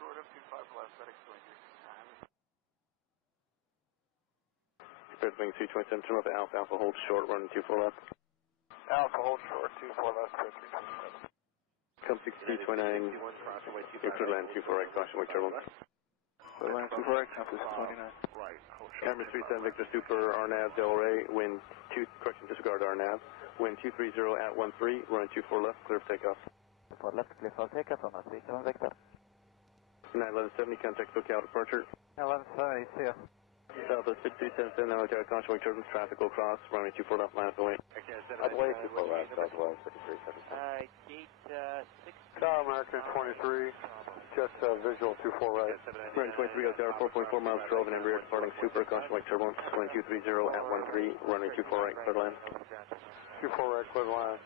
short of 25 left, FedEx 23. Red Wing 227, turn left Alpha, Alpha hold short, running 24 left. Alpha hold short, 24 left, 327. Come 6229, you're clear land 24 right, caution wake turbulence. Clear land 24 right, compass 29. Right, hold short. Camera 37 Victor Super, RNAV Delray, wind 2, correction, disregard RNAV, wind 230 at 13, running 24 left, clear for takeoff. 24 left, clear for takeoff on 37 Victor. 91170, contact SoCal departure. 1170, see ya. Southwest 6277, now air caution wake turbulence, traffic will cross, running 24 left, line up the way. I'd wait 24 left, Southwest 5377. Gate 6. Cal American 23, just visual 24 right. Running 23 Hotel, 4.4 miles 12 and in rear, departing super, caution wake turbulence, wind 230 at 13, running 24 right, clear to land. 24 right, clear to land.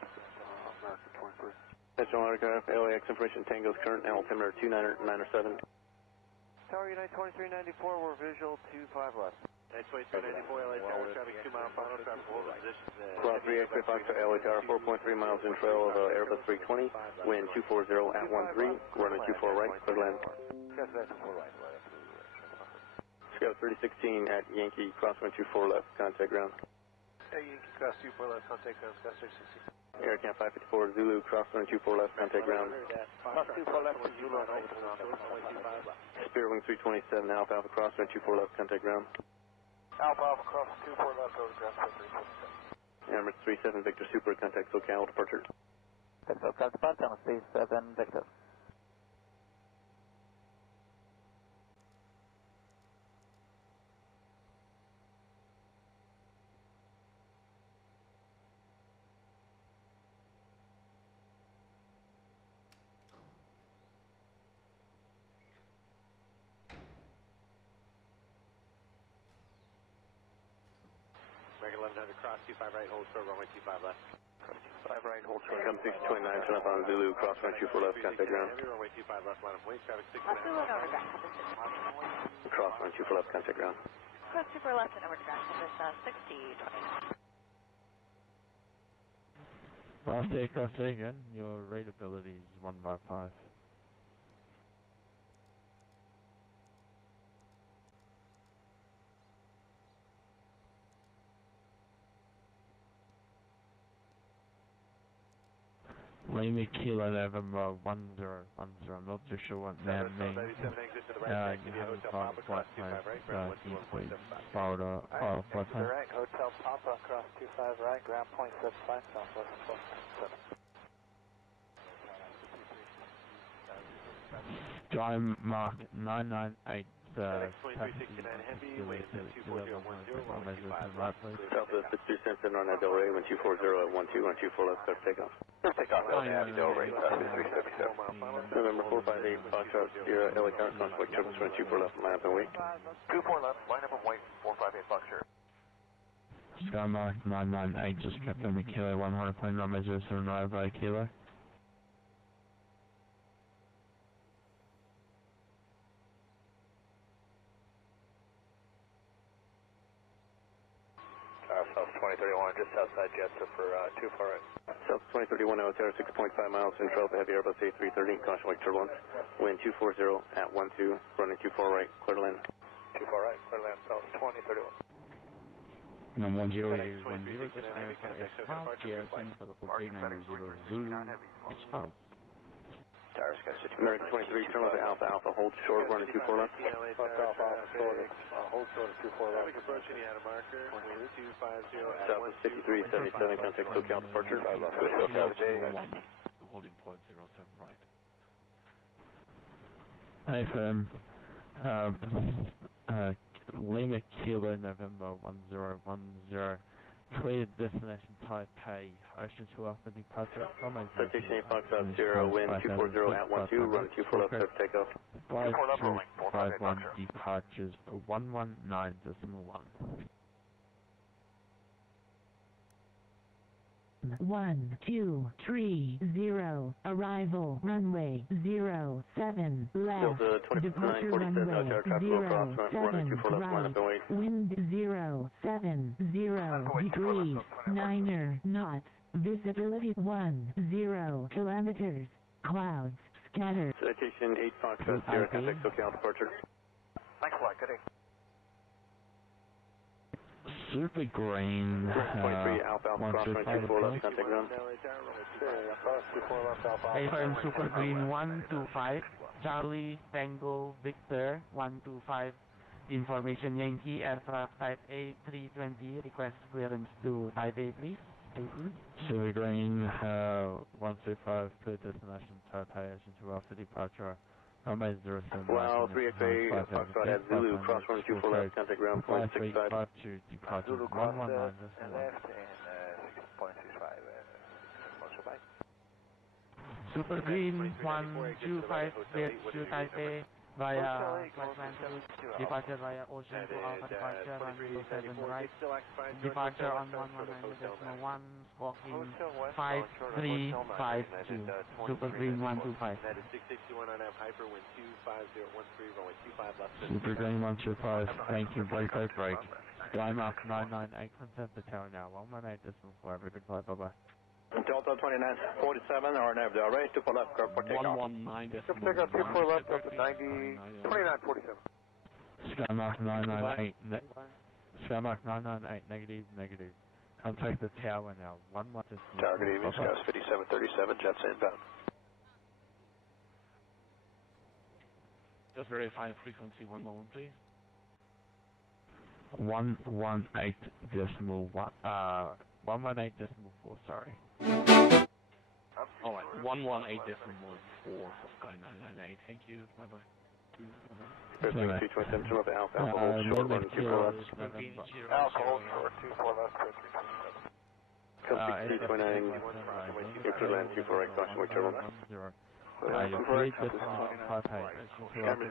American 23. National aircraft, LAX information, Tango's current, altimeter 297. Tower Unite 2394, we're visual 25 left. 2394, LA Tower, traffic 2 mile final, traffic hold position. Cross 3X Fox to LA Tower, 4.3 miles in trail of Airbus 320, wind 240 at 13, running 24 right, clear to land. Scout 3016 at Yankee, crosswind 24 left, contact ground. Hey, Yankee, cross 24 left, contact ground, Scout 316. Aircam 554 Zulu, crosswind 24 left, contact ground. Cross 24 left for Zulu and over to Spirit Wing 327, Alpha Alpha, crosswind 24 left, contact ground. Alpha Alpha, cross 24 left, over to ground, Scout 327. Emirates 37 Victor Super, contact SoCal departure. SoCal departure on 37 Victor. American 1100, cross 25 right, hold short, runway 25 left. 5 right, hold short. Come 629, turn up on Zulu, crosswind 24 left, contact ground. Heavy, runway 25 left, line of wing, traffic 6 Zulu and over to ground, Crosswind 24 left, contact ground. Cross 24 left and over to ground, compass 6029. Cross A again, your rate ability is 155. Lima Kilo November 1010, not too sure what that means. You haven't followed flight plan, please follow the flight plan. Right, Hotel Papa, cross 25 right, ground point 75, southwest 12. Dry mark 998. FedEx 2369 Heavy, wind 24010, runway 25 left. Southwest 6277 on that Delray, wind 240 at 12, 124 left, clear for takeoff. Takeoff, LA Delray, 377. November 458, Foxtrot, Sierra, LA Tower, crosswind turbulence, wind 24 left, line up and wait. 24 left, line up and wait, 458 Foxtrot. Dry mark 998, just kept on the kilo 100 plane runway 079 by kilo. South 2031, just outside Jetta for 24 right. South 2031, Hotel, 6.5 miles in trail of heavy Airbus A330, caution wake turbulence, wind 240 at 12, running 24 right, clear to land. 24 right, clear to land, South 2031. No, 10, this aircraft is half Garrison for the 4890 Zulu, it's out. Tower Sky American 23, turn left Alpha Alpha, hold short, running 24 left. Fuck off, Alpha short, hold short at 24 left. Traffic approaching, you had a marker, wind 250 at Southwest 5377, contact SoCal departure. Holding point 07 right. AFM, Lima Kilo November 1010, cleared destination Taipei, Ocean 2 Alpha departure from a 13 Foxtrot, Sierra, wind 240 at 12, run 24 left, clear for takeoff. 5251 departures 119.1. 1230, arrival runway 07 left, departure runway 07 right, wind 070 degrees, 9 knots, visibility 10 kilometers, clouds Scatter. Citation 8 Foxtrot, Sierra Contact SoCal departure. Thanks a lot, good day. Super Green, 23 Alpha Alpha cross runway 24 left contact ground. Affirm Super Green 125, Charlie Tango Victor 125, information Yankee Alpha Type A320, request clearance to Type A please. Super Green 135, clear destination Cathay to after departure. Runway 07. Wow, 3FA Foxtrot at Zulu, cross runway 24 left contact ground, 0.65. To departure Zulu cross 119. and left and 6.65. Super Green 125, clear to Type A via departure via Ocean to Alpha departure runway 07 right. Departure on 119.1, squawking 5352. Super Green 125. That is 661 on F Hyper, wind 25013, runway 25 left. Super Green 125, thank you, break. Climb up 998, concept the tower now, 118.4, every good flight, bye-bye. Delta 2947, RNAV Delray, 2 for left, curve for takeoff. 119. Take out 2 4 left up to 90, 2947. Skymark 998, Skymark 998, negative. Contact the tower now, 118. Target EV, Scouts 5737, jets inbound. Just verify frequency, one moment please. 118.4, sorry. Alright, 118.4 for Sky 998, thank you, bye-bye. 327, turn up Alpha, Alpha hold short, run 2 for left. Alpha hold short, 2 4 left, 327. Come 6329, you're clear land 2 for right, caution, we turn on. Camera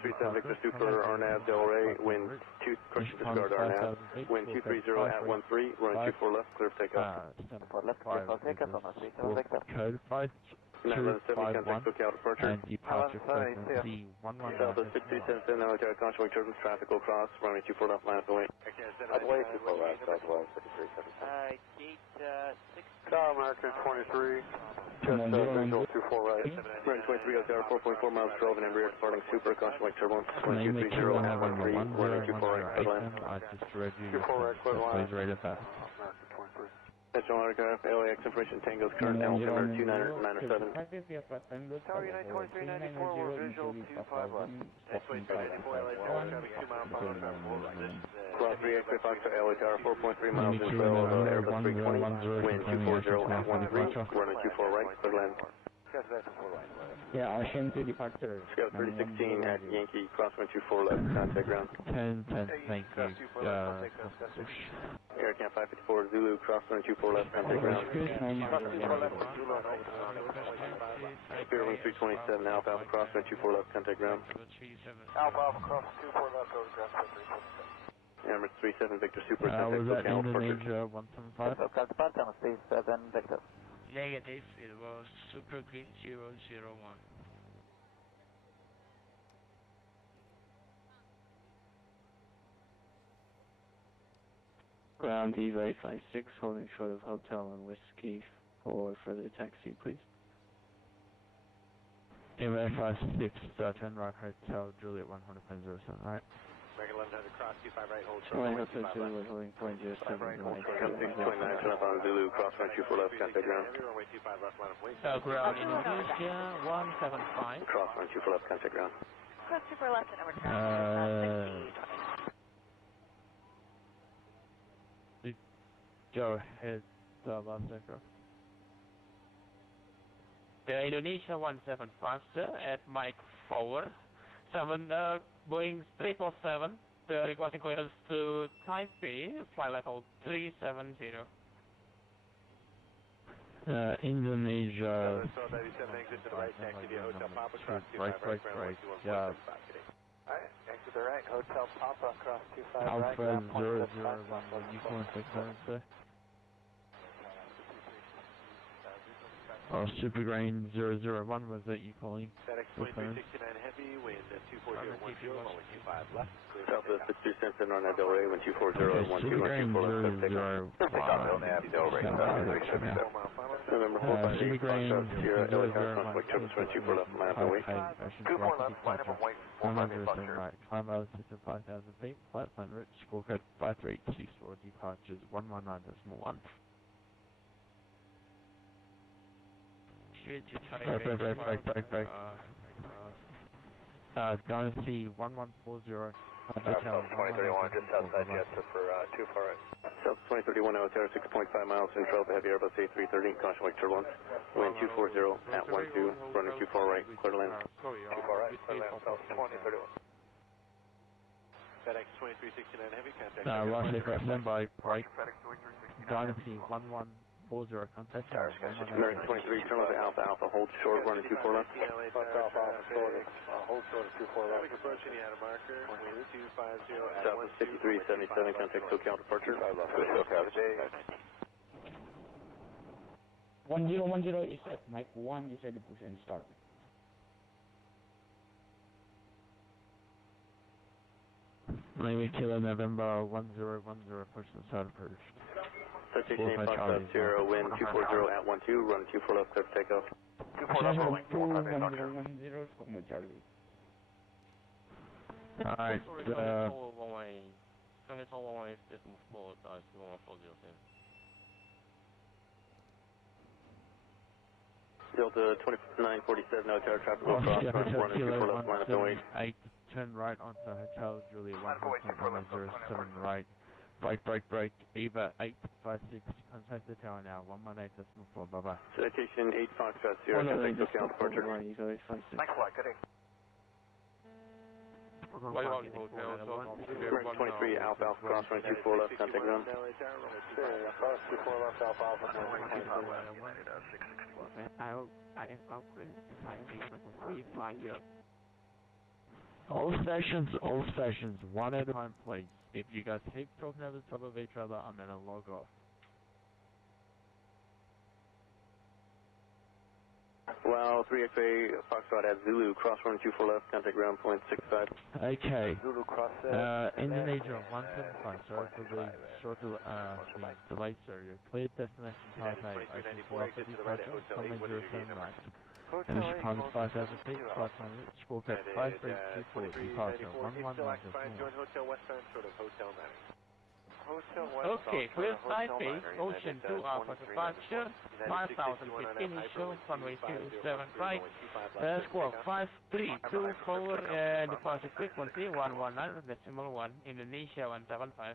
37 Victor Super, RNAV Delray, wind 2, correction discard RNAV, wind 230 at 13, run 24 left, clear for takeoff. Code 5, 917, contact SoCal departure. and departure frequency 119. Delta 6377, now air caution, we turn traffic will cross, runway 24 left, line up the way. Southwest 2 4 left, southwest 5377. Gate 6. Tower American 23, just visual 2 4 right. American 23, Hotel 4.4 miles 12 and rear departing super, caution wake turbulence, Name 230 at 13, running 24 right, clear line. I just read you. 24 right, clear line. Please rate it fast. American 23. National Autograph, LAX information, Tango's current altimeter 297. Tower United 2394, we're visual 25 left. Cross 3XA Fox to LA Tower, 4.3 miles in 12, Airbus 320, wind 240 at 13, running 24 right, clear land. Yeah, Ocean to departure. Scout 3016 at Yankee, crosswind 24 left, contact ground. 10, thank you. Air Camp 554 Zulu, crosswind 24 left, contact ground. Spear wind 327, Alpha Alpha, crosswind 24 left, contact ground. Alpha Alpha cross 2 4 left, autograph 327. Emirates 37 Victor Super, Was contact that SoCal departure. Indonesia 175? Victor. Negative, it was Super Green 001. Ground D856, holding short of hotel and whiskey for further taxi, please. D856, turn right hotel, Juliet 100.07, right? American 1100 cross 25 right, hold short. Showing hotel Juliet, holding point 07, right. Come 629, turn up on Zulu, crosswind 24 left, contact ground. Runway 25 left, line of way. Ground Indonesia 175. Crosswind 24 left, contact ground. Code super left and over to ground. 60. Go ahead, last sector. Indonesia 175, sir, at Mike 4. 7, Boeing 777, requesting clearance to Taipei, flight level 370. Indonesia. Right. Yeah. Alright, exit the right, Hotel Papa, cross 25 right. Alpha 001, you want to clearance, sir? Super Grain 001, was that you calling? FedEx 2369 Heavy, wind at 24010, runway 25 left. Southwest 63 Center, North Del Rey, wind 240 at 12, Super Grain 001. November 458, Super Grain Sierra, LA Tower, conflict, Turbo 24 left, lines away. 24 left, line up and wait, 4 107 departure. right, climb altitude 5,000 feet, flight plan route, scorecard 5364, departures 119.1. Break. Dynasty 1140, hotel 2031, just outside Jester for 2 far right. South 2031, Tower 6.5 miles, control the heavy Airbus A330, caution wake turbulence, wind 240 at 12, running 24 right, clear to land. 2 far right, clear land, South 2031. FedEx 2369 Heavy, contact. roughly stand by, break. Dynasty 1140, contact. American 23, turn left to Alpha, hold short, running 24 left. Left Alpha, short, hold short at 24 left. Traffic approaching the outer marker, wind 250 at Southwest 5377, contact SoCal departure. SoCal, today. 1010 is at Mike 1 is ready to push and start. Maybe Kilo November 1010, push and start first. Citation Foxtrot 0, wind 240 at 12, run 24 left, clear for takeoff. 24 left, rolling, 4 departure. 1010 como Charlie. Alright, Delta 2947, no tower traffic will cross, running 24 left, line up and wait. 8, turn right onto Hotel Julia 1.107 right. Break, Eva 856, contact the tower now, 118.4, bye-bye. Citation 8 Foxtrot 0, contact SoCal departure. Thanks a lot, Cathay. American 23, Alpha, cross, running 24 left, contact ground. Cross 24 left, Alpha, All stations, one at a time, please. If you guys keep talking over the top of each other, I'm gonna log off. Well, 3XA Foxtrot at Zulu, cross running 24 left, contact ground point 65. Okay. Zulu cross Indonesia 175, sorry for the short delay, sir. Your cleared destination Cathay, ocean velocity departure, runway 07 right. Finish upon 5,000 feet, flight plan route, scorecard 5324, departure 119.1. Okay, clear side base, ocean 2 Alpha departure, 5,000 feet initial, runway 27 right, score 5324, departure frequency 119.1, Indonesia 175.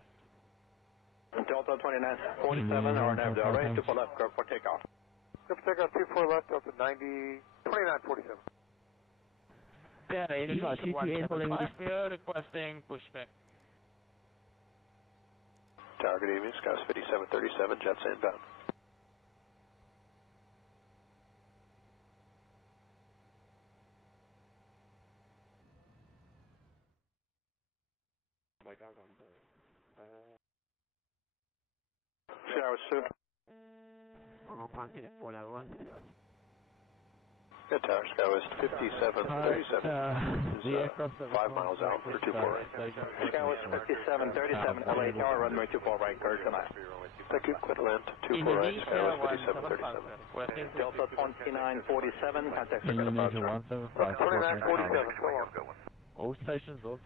Delta 2947, RNAV Del Rey, 24 left, clear for takeoff. Clear for takeoff, 24 left, Delta 2947. Yeah, Indonesia 175, requesting pushback. Tower, good evening, Scouse 5737, jets inbound. Scouse 2. Good tower, Scouse 5737. The aircraft 5 miles out for 24 right. Scouse 5737, LA Tower, runway 24 right, clear to land. Thank you, clear to land, 24 right, Scouse 5737. Delta 2947, contact Indonesia 175. 2947, go on. All stations, all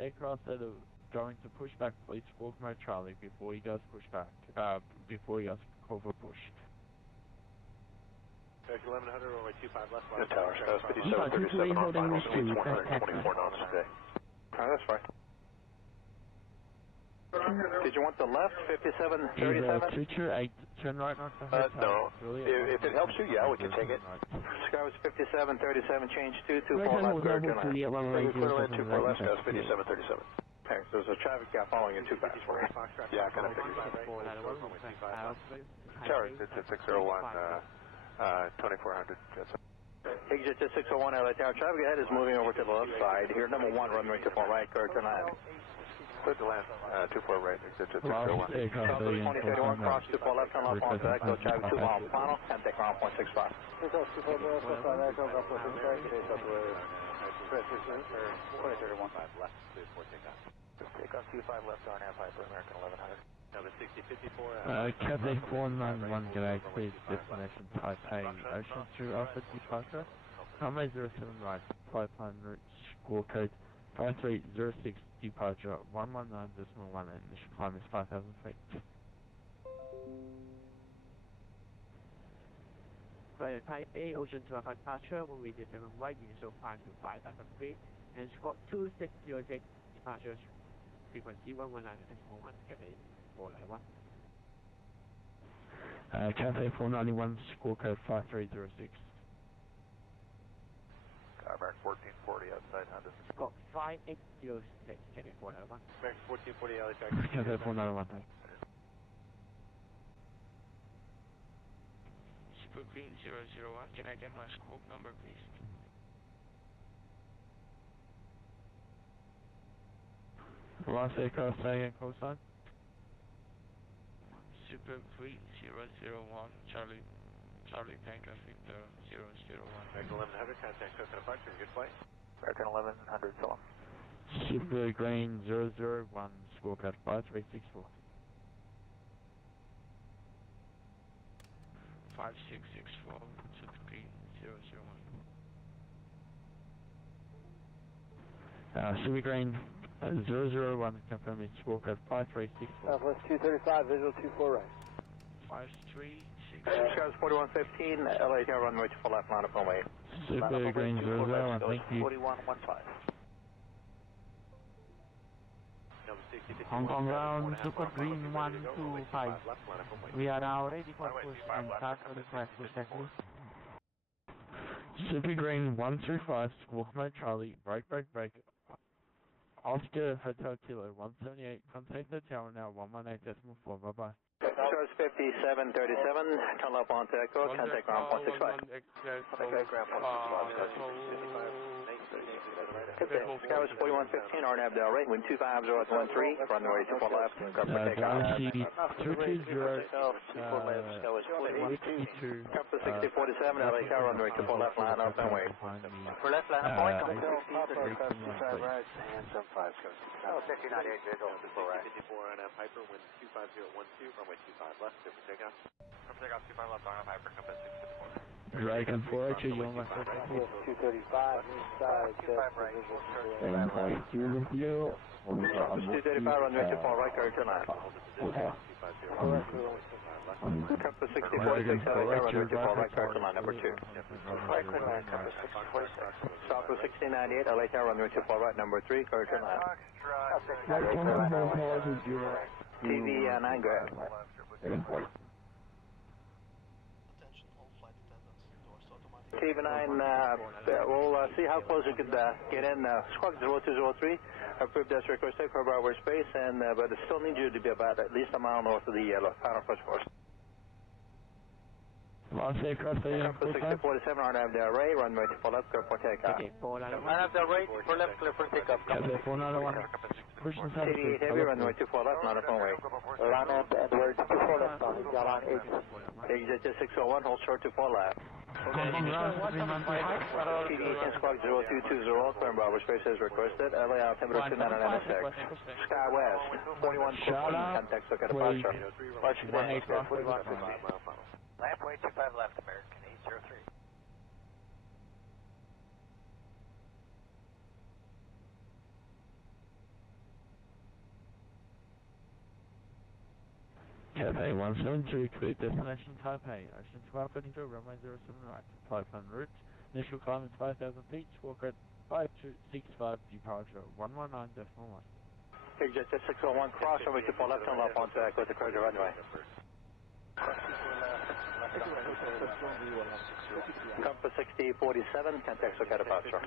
aircraft that are going to push back, please squawk mode Charlie before you guys push back, before you guys call for push. 1100, runway 25 left. Good tower, Scouse 5737 on final speeds, 124 knots today. Alright, that's fine. Did you want the left, 5737? Teacher 8, turn right onto Hotel. No. If it helps you, yeah, we can take it. Scouse 5737, change 224 left, clear to land. Clear land 24 left, Scouse 5737. Okay, so there's a traffic gap following in 2 fast for you. Yeah, I kind of figured that. Tower, it's at 601, 2400, jets. Exit to 601 LA Tower. Traffic ahead is moving over to the left side. Here, number 1, runway 24 right, clear to land. Clear to land, 24 right, exit to 601. Lost aircraft 2031, cross 24 left, turn left onto Echo, traffic 2 miles final, and take around 0.65. Takeoff 25 left on Air Piper, American 1100. Number 6054. Cathay 491, G'day, please, destination Taipei, Ocean 2 Alpha departure. Runway 07 right, 500, score code 5306, departure 119.1, and initial climb is 5,000 feet. Right, Taipei, Ocean 2 Alpha departure, will be 07 right, initial climb to 5,000 feet, and score 2606, departure frequency 119.1, Cathay 491. Cathay 491, score code 5306. American 1440 outside Honda. Score 5806, Cathay 491. American 1440, LA track. Cathay 491. Super Green 001, can I get my scope number, please? Lost aircraft, say again, call sign. Super Green 001, Charlie Tango Victor 001. American 1100, contact Coconut departure, good flight. American 1100, so long. Super Green 001, score code 5364. 5664, Super Green 001. Super Green 001, confirming score code 5364. Southwest 235, visual 24 right. 5364. Skies 4115, LA Tower runway 24 left, line up runway. Super Green 001, thank you. 4115. Hong Kong ground, Super Green 125. We are now ready for push and start for the flight to Texas. Super Green 135, squawk mode Charlie, break. Oscar Hotel Kilo 178, contact the tower now 118.4, bye-bye. Skies 5737, turn left onto Echo, contact ground 165. Skies 4115, RNAV Del Rey, wind 25013, runway 24 left, cover Galaxy 220, 182, Compass 6047, LA Tower, runway 24 left, line up and wait. For left line up point, Galaxy 65 right, and some 5 goes. 5098, visual 24 right. 54 on Piper, wind 25012, runway 25 left, good for takeoff. Come takeoff 25 left on Piper, Compass 654. Dragon 4, you're on my first. 235, inside, 25 right, visual 235, runway 24 right, carry to line. Compass 6046, LA Tower, runway 24 right, carry to line, number 2. Right, clear line, Compass 646. Southwest 1698, LA Tower, runway 24 right, number 3, carry to line. TV 9, go ahead. TV 9, we'll see how close we could get in. Squawk 0203, approved this request, take for our space, and but it still needs you to be about at least a mile north of the final push course. Lost aircraft, Compass 6047, RNAV Del Rey, runway 24 left, clear for takeoff. RNAV Del Rey, for left, clear for takeoff. Cathay 491, push and south. TV 8 heavy, runway 24 left, line up runway. RNAV Edward 24 left, Airline exit. Exit 601, hold short 24 left. Hong Kong ground, Super Green 125. PD 10 Squawk 0220, clear Bravo space as requested. LA altimeter 2996. Sky West 4115, contact look at departure. Landway 25 left, American 803. Cathay 173, clear destination Taipei, Ocean 1252, runway 07 right, 500, initial climb is 5,000 feet, squawk code 5265, departure 119.1. Exit 601, cross runway 24 left, turn left onto Echo to clear the runway. Compass 6047, contact look at departure.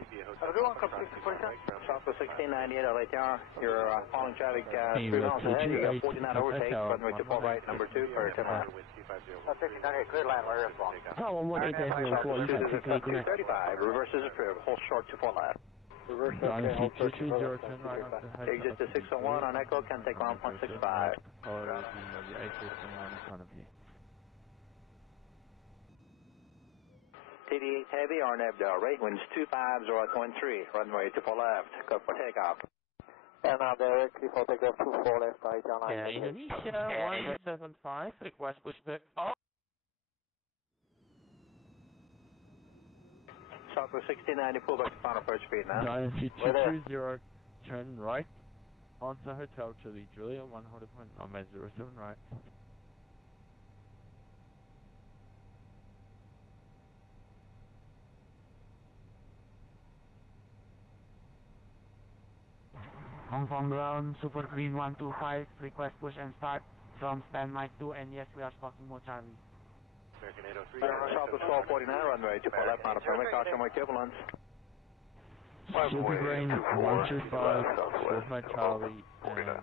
Everyone, Compass 6047. Southwest 1698, LA Tower, you're following traffic 3 miles ahead, you got 49 overtake, runway 24 right, number 2, for 10 line. 1698, clear line, where are you flying? Oh, 118.4, you have to 235, reverse is approved, hold short 24 left. Reverse John okay, hold short 220, turn right onto hotel. Exit to 601 on Echo, can take 1.65. Color the A321 in front of you. TD Heavy, RNAV Delray, winds 25013, runway 24 left, go for takeoff. And now directly for takeoff 24 left, Airline. Air Indonesia 175, request pushback off. Southwest 1690, pull back to final approach speed now. Dynasty 220, turn right onto Hotel Chile, Julia 100 point runway 07 right. Hong Kong ground, Super Green 125, request push and start from standby 2, and yes, we are stalking more Charlie. American 803. Southwest 1249, runway 24 left, final approach, caution with turbulence. Super Green 125, with my Charlie, and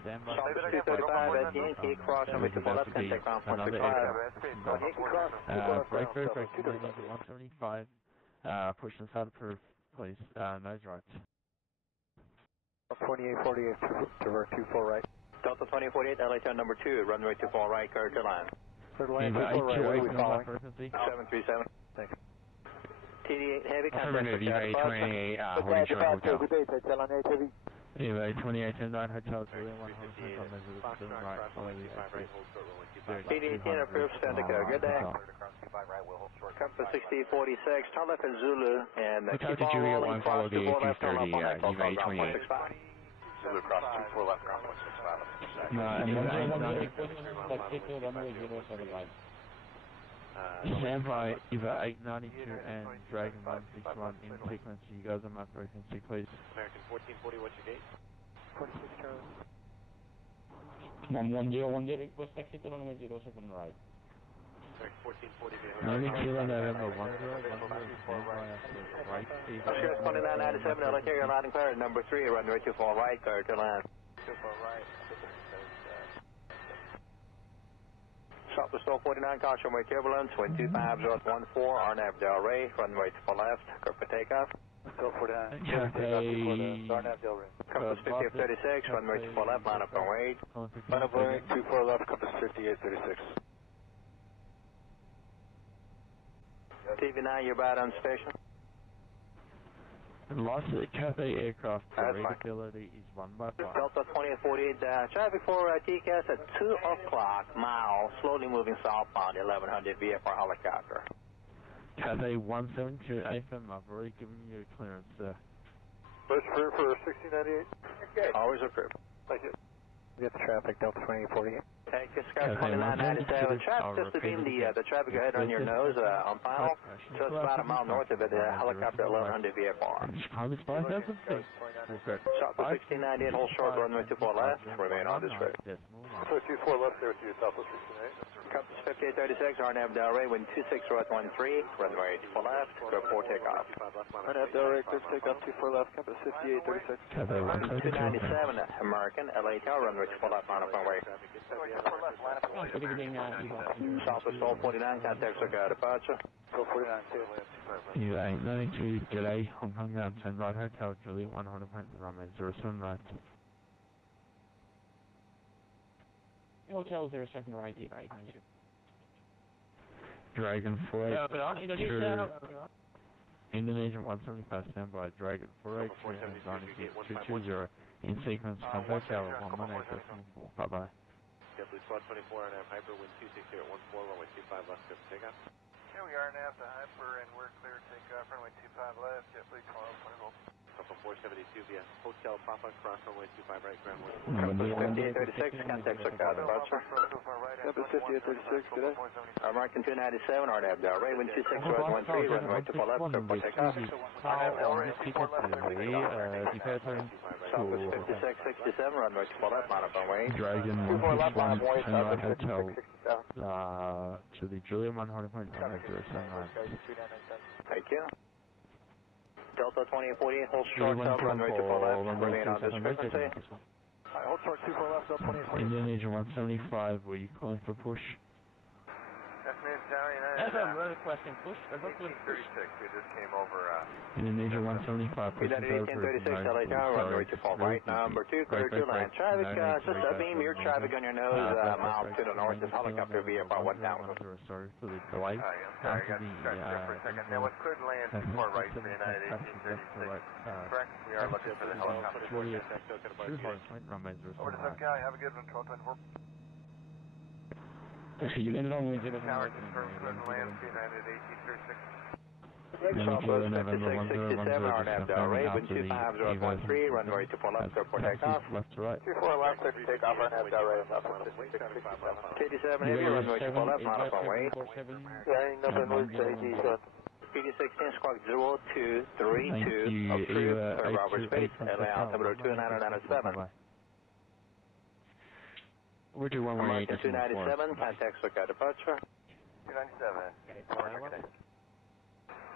standby. Southwest 235 at Yankee, cross runway 24 left, can take 1.65. Break very quick, 175, push and start approved, please, nose right. 2848, divert 24 right. Delta 2048, LA turn number 2, runway 24 right, clear to land. Clear to land, 24 right, what are we following? 737. Thanks. TD8 Heavy, contact EVA 28, holding short hotel. Good day, Airline 8 Heavy. EVA 28 and 9 hotel, Julia 100 on measure to the right, follow the TD18 approved, stand to go. Good day. Compass 6046, turn left in Zulu, and keep on rolling, cross 24 left, turn left on Echo, ground 1.65. Zulu cross 24 left, ground 1.65. Stand by EVA 892 and Dragon 161 in sequence. You guys are my frequency, please. American 1440, what's your gate? 46 Charlie. 1110, request exit to runway 07 right. American 1440, Navy Kilo November 101, standby after right. Oscar 2997, LA Carrier, loud and clear, number 3, runway 24 right, clear to land. 24 right. Southwest 1249, caution with turbulence, wind 25014, RNAV Delray, runway 24 left, go for takeoff. 1249, Cathay, RNAV Delray. Compass 5836, runway 24 left, line up and wait. Line up and wait, 24 left, compass 5836. TV9, you're about on station. lost Cathay aircraft, rateability is 1 by 5. Delta 2848, traffic for TCAS at 2 o'clock, mile, slowly moving southbound, 1100 VFR helicopter. Cathay 172 AFM, I've already given you clearance, sir. First approved for 1698. Okay. Always approved. Thank you. Get the traffic, Delta 2848. Thank you, Sky 2997. Traffic just to beam the traffic ahead on your nose on final. So it's about a mile north of it, helicopter 1100 VFR. Congress 5000 feet. Southwest 1698, hold short, runway 24 left. Remain on this route. 24 left there with you, Southwest 1698. Compass 5836, RNAV Delray, wind 26013, runway 24 left, go for takeoff. RNAV Delray, clear for takeoff, 24 left, Compass 5836. Cathay 297, American, LA Tower, runway 24 left, line up and wait. Southwest 1249, contact Circa departure. 1249, You 892, delay, Hong Kong ground, send right hotel, Julia 100 point, runway 07 right. Hotel 07 right, right. Dragon 48, Indonesian 175, standby, Dragon 48, 220, in sequence, contact tower 118.4, bye-bye. JetBlue Squad 24 and Hyper, wind 260 at 14, runway 25 left, go for takeoff. Here we are now to Hyper, and we're clear to takeoff, runway 25 left, JetBlue 1220. Papa 472 via Hotel Papa, cross runway 25 right, ground 1. Compass 5836, contact Circa departure. Compass 5836, today. American 297, RNAV Delray, wind 26013, runway 24 left, go for takeoff. Southwest 5667, runway 24 left, line up and wait. Dragon 161, Shanghai Hotel, to the Julia 100 point, runway 07 right. Thank you. Delta 2848, hold short, runway 24 left, remain on this frequency. Hold short, 24 left, Delta 2848. Indonesian 175, were you calling for push? Destination That's a really question. Push. 1836, we just came over, Indonesia 175, United 1836, LA Tower, runway 24 right, number 2, clear to land. Traffic, just beam your traffic on your nose, miles to the north, is helicopter VFR 1000. Sorry for the delay. sorry, I got distracted for a second. That was cleared land before right for United 1836. Correct, we are looking for the helicopter. Over to SubCal, have a good one, 1224. Actually, you landed on 10. Tower confirmed cleared land for United 1836. Southwest 5667, RNAV array, wind 25013, runway 24 left, clear for takeoff. left to right. 24 left, clear for takeoff, RNAV array, left 5667. KD7 heavy, runway 24 left, line up on way. Yeah, nothing moves to AD7. PD16 squawk 0232, approved, clear Robert Space, LA altimeter 2997. We're to 118. 297, contact SoCal departure. 297.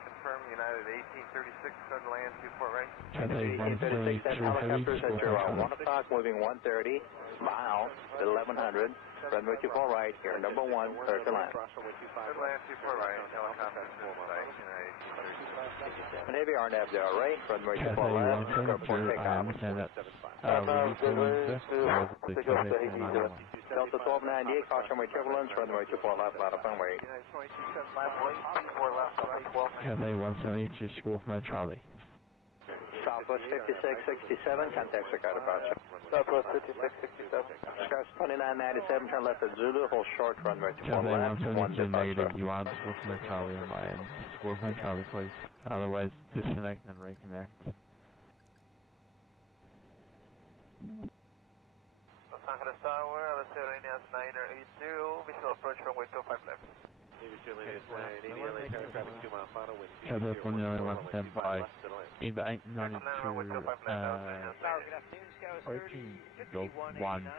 Confirm United 1836, sudden land 24 right. Cathay 1836, that helicopters at your 1 o'clock, moving 130, miles, 1100, runway 24 right, here, number 1, clear to land. Good land 24 right, helicopter to site, United 1836. And heavy RNAV array, runway 24 left, clear for takeoff. Delta 1298, caution way turbulence, runway 24 left, line up on way. United 22, left, 24 left, runway 12. Cathay 172, school from Charlie. Southwest 5667, contact SoCal departure. Southwest 5667. Skies 2997, turn left at Zulu, hold short, runway 24 Cathay left, 1 172 departure. negative, you want school from Charlie on my end. School from Charlie, please. Otherwise, disconnect and reconnect. Los Angeles Tower, LS Airlines 980, visual approach runway 25 left. Cathay 191 inbound 92, 13, go 1,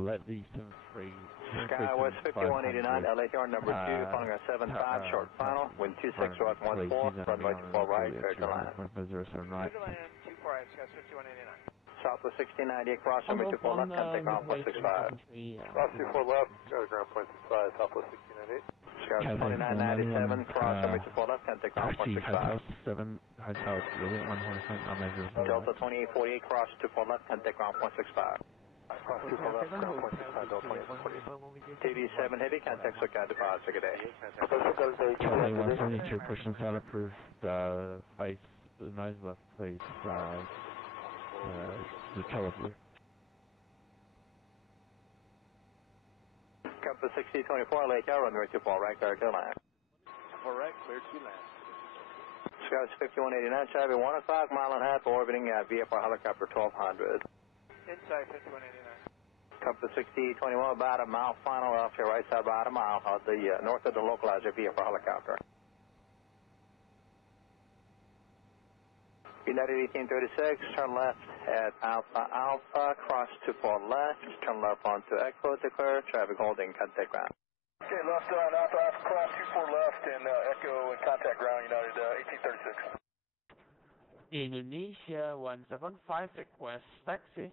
let these 73. Skywest 5189, LATR number 2, following a 75, short final, wind 26 right 14, runway 24 right, clear to land. 079. Southwest 1698, cross runway 24 left, contact ground 165. Cross 24 left, go to ground 165, Southwest 1698. Skywest 2997, cross runway 24 left, contact ground 165. 7 hotels, really 100% on my 079. Delta 2848, cross 24 left, contact ground 165. Cross 24 left, ground 165, Delta 2848. TD7 heavy, contact SoCal departure, good day. Cathay 172, push inside approved, face, nose left, please, the telephone. Compass 6024, Lake L, runway 24 right, clear to land. Correct, clear to land. Skies 5189, Chevy 1 o'clock, mile and a half, orbiting VFR helicopter 1200. Inside 5189. Compass 6021, about a mile final off your right side, about a mile of the north of the localizer VFR helicopter. United 1836, turn left at Alpha Alpha, cross 24 left, turn left onto Echo, declare, traffic holding, contact ground. Okay, left on Alpha Alpha, cross 24 left, and Echo and contact ground, United 1836. Indonesia 175, request taxi.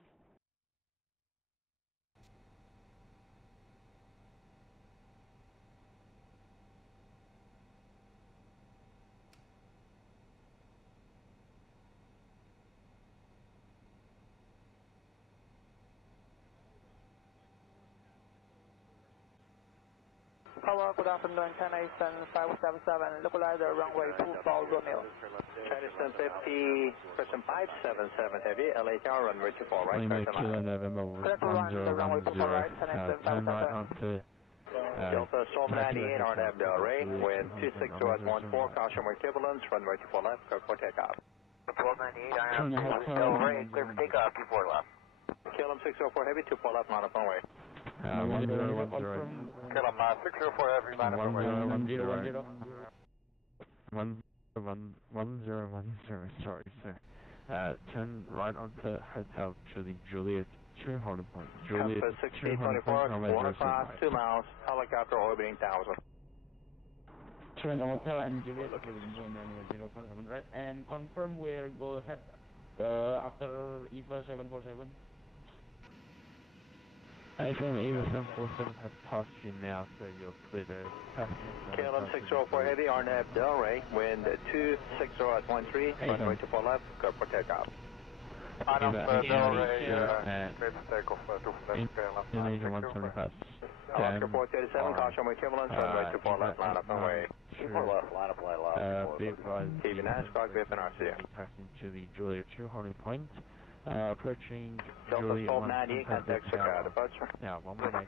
Hello, good afternoon, China Eastern 577, localizer runway 24 Romeo. China Eastern 50, person 577 heavy, LATR runway 24 right, Lima clear to Kilo land. November Clear to run the runway 24 right, China Eastern turn right 577. onto Delta 1298, RNAV Del Rey, wind 26 right 14, caution with turbulence, runway 24 left, clear for takeoff. 1298, RNAV Del Rey, clear for takeoff, 24 left. KLM 604 heavy, 24 left, line up on way. 1010. KLM 604 heavy, line up on way. 1010, sorry sir. Turn right onto Hotel Juliet, true holding point. Juliet, Compass 1624, 1 o'clock, 2 miles, helicopter orbiting 1000. Trent Hotel and Juliet, right? And confirm where go ahead after EVA 747. AFM Aviation 47 has passed you now, so you're clear to pass. KLM 604 Heavy, RNAV Delray, wind 260 at 13, runway 24 left, go for takeoff. Indonesia 175. Oscar 437, caution with turbulence, runway 24 left, line up and away. 24 left, line up, lay loud. TV NASCAR, VFR passing to the Juliet 2 holding point. Approaching Delta Juliet 1290, contact Sky departure. Yeah, 118.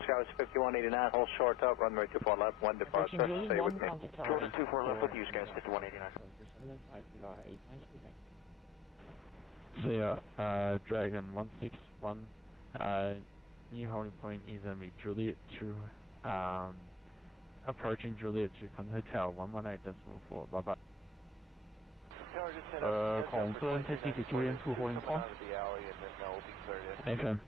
Sky was 5189, hold short up, runway 24 left, one departure, stay with me. 24 left with you, Sky 5189. So yeah, Dragon 161, new holding point is going to be Juliet 2, approaching Juliet 2, Hotel 118.4, bye bye. Confirm taxi to Juliet 2 holding point. FM.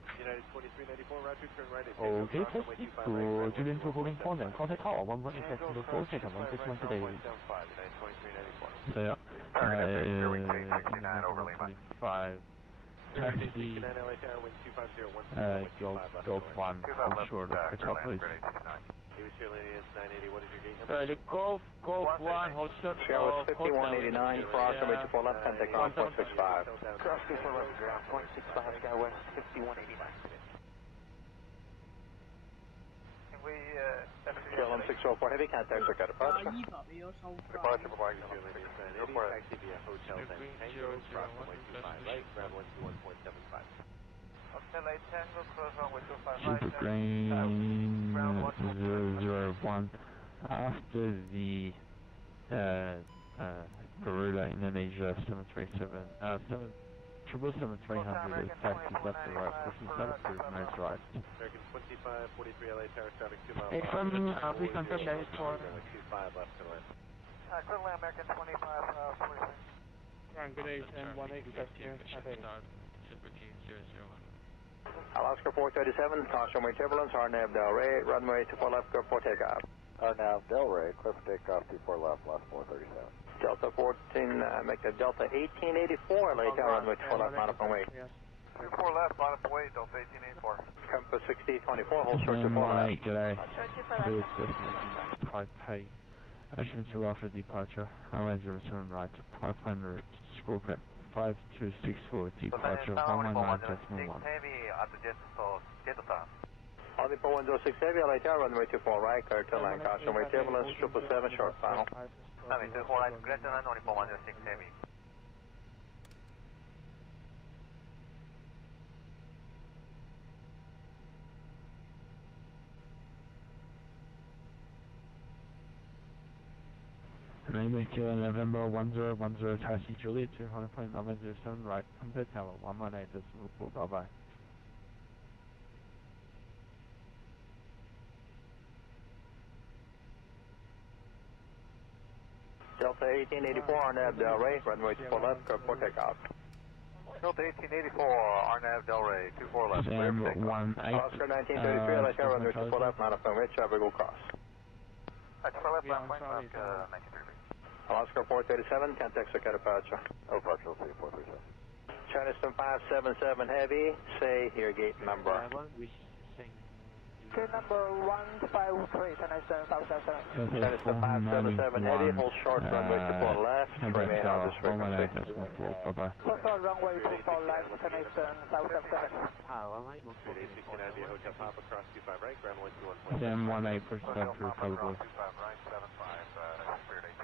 Okay, taxi to Juliet 2 holding point and contact tower 118.4, take 161 today. So yeah, 5 taxi, go 1, hold short of Hotel please. Golf 1, hold short. Sky was 5189, cross runway 24 left, contact ground 0.65. Cross 24 left, ground 0.65, Sky West 5189. KLM 604 Heavy, contact Sky departure. Departure for Bargain Juliet 980, taxi via Hotel Tango, cross runway 25 right, ground 121.75. Hotel Tango, cross runway 25 right. Super Green 001. After the Garuda Indonesia 737, 777-300 is taxis left to right, pushing 739 right. American 2543 LA Tower, traffic 2 miles. Hey, please confirm that is for... 25 left to left. Currently American 2543. Good day, and 180 left here. Super King 001. Alaska 437, caution runway turbulence, RNAV Delray, runway 24 left, go for takeoff. RNAV Delray, clear for takeoff 24 left, last 437. Delta 14, make a Delta 1884, lay down runway 24 left, line up and wait. 24 left, line up and wait, Delta 1884. Compass 6024, hold short 24 left. Today, clear system, Taipei. Ocean to offer departure, runway 07 right, 500, Scorpio 5264, departure 119.1. Heavy at the jet, so get the time. All the 416 Heavy, lay down runway 24 right, clear to line, caution runway turbulence, 777, short final. 24 right, clear to line, only 416 Heavy. Name Kilo November 1010 Taxi Juliet 200.907 right, Compass Tower 118 report, bye bye. Delta 1884, RNAV Delray, runway 24 left, go for takeoff. Delta 1884, RNAV Delray, 24 left, clear for takeoff. Oscar 1933, LA Tower, runway 24 left, line up and wait, traffic will cross. 24 left, line up and 1933. Oscar 437, contact Sky departure. Over Actual 437. China Eastern 577 Heavy, say your gate number. Gate number 153, China Eastern 577. China Eastern 577 Heavy, hold short runway 24 left, remain on this frequency. Bye-bye. Hold short runway 24 left, China Eastern 577. Hotel Papa, cross 25 right, ground 121.75. Sam 18% through probably. 25 right, 75, cleared 18.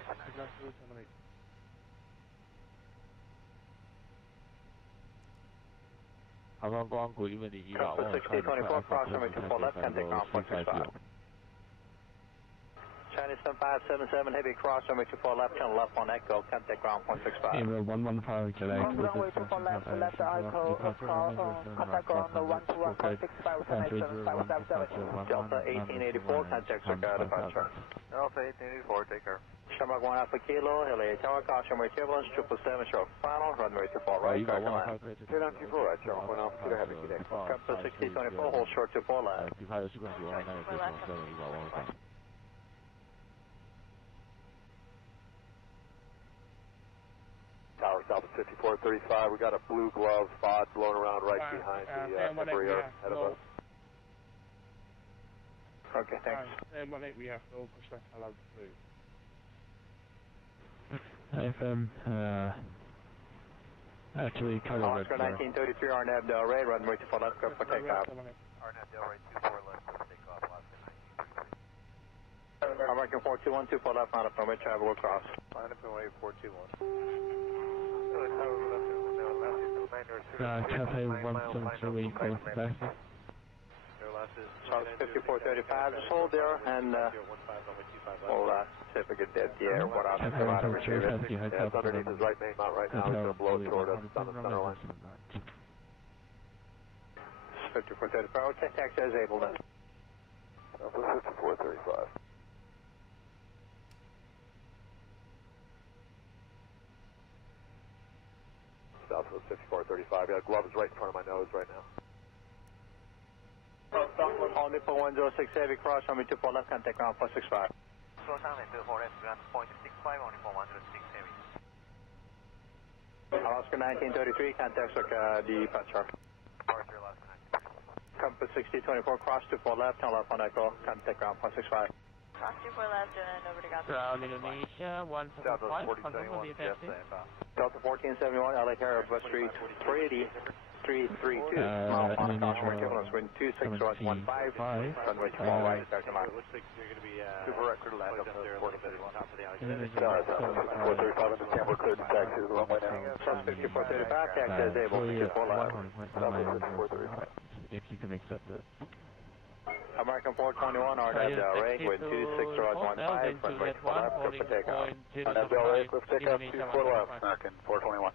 Compass 6024, cross runway 24 left, contact ground 165. China Eastern 577 Heavy, cross runway 24 left, turn left on Echo, contact ground 165. Eva 115 today. Runway 24 left, left Echo, contact ground 121.65, China Eastern 577. Delta 1884, contact Sky departure. Delta 1884, take care. Shamrock 1 Alpha Kilo, LA Tower, caution runway turbulence, 777 short final, runway 24 right, clear to land. Clear down 24 right, Shamrock 1 Alpha Kilo, heavy, good day. Compass 6024, hold short 24 left. Tower, South 54, 5435. We got a blue glove spot blown around right behind the rear ahead of us. Okay, thanks. we have to push that allowed blue. FM, actually, cargo red. Oscar 1933, RNAV Del Rey, runway 24 left, go for takeoff. RNAV Del Rey 24 left, for takeoff, Oscar 1933. American 421, 24 left, line up runway, travel across. Line up runway 421. Cathay 173, close to taxi. Charles 5435, just hold there, and we'll see if we can dead the air. What else? Cathay 173, taxi, high top. It's underneath his right main mount right now. He's going to blow toward us on the center line. 5435, okay, taxi is able then. 5435. Southwest 5435, yeah, glove is right in front of my nose right now. All Nippo 106 Heavy, cross runway 24 left, contact ground 465. Cross runway 24 left, ground 465, on Nippo 106 Heavy. Oscar 1933, contact departure. Departure, Oscar 1933. Compass 6024, cross 24 left, turn left on echo, contact ground 465. Cross 24 left and over to Gatsu. Ground Indonesia, 175, confirm with the taxi. Delta 1471, LA Carrier, bus 380, 332, small on caution, equivalence, wind 26, cross 15, runway 12 right, start them out. It looks like you're going to be super record land up there to a little bit on top of the island. 435 understand we're cleared to taxi to the runway now. Plus 5435, taxi is able, 24 left. If you can accept it. American 421, RNAV Del Rey, wind 26, cross 15, runway 12 left, clear for takeoff. RNAV Del Rey, clear for takeoff, 24 left. American 421.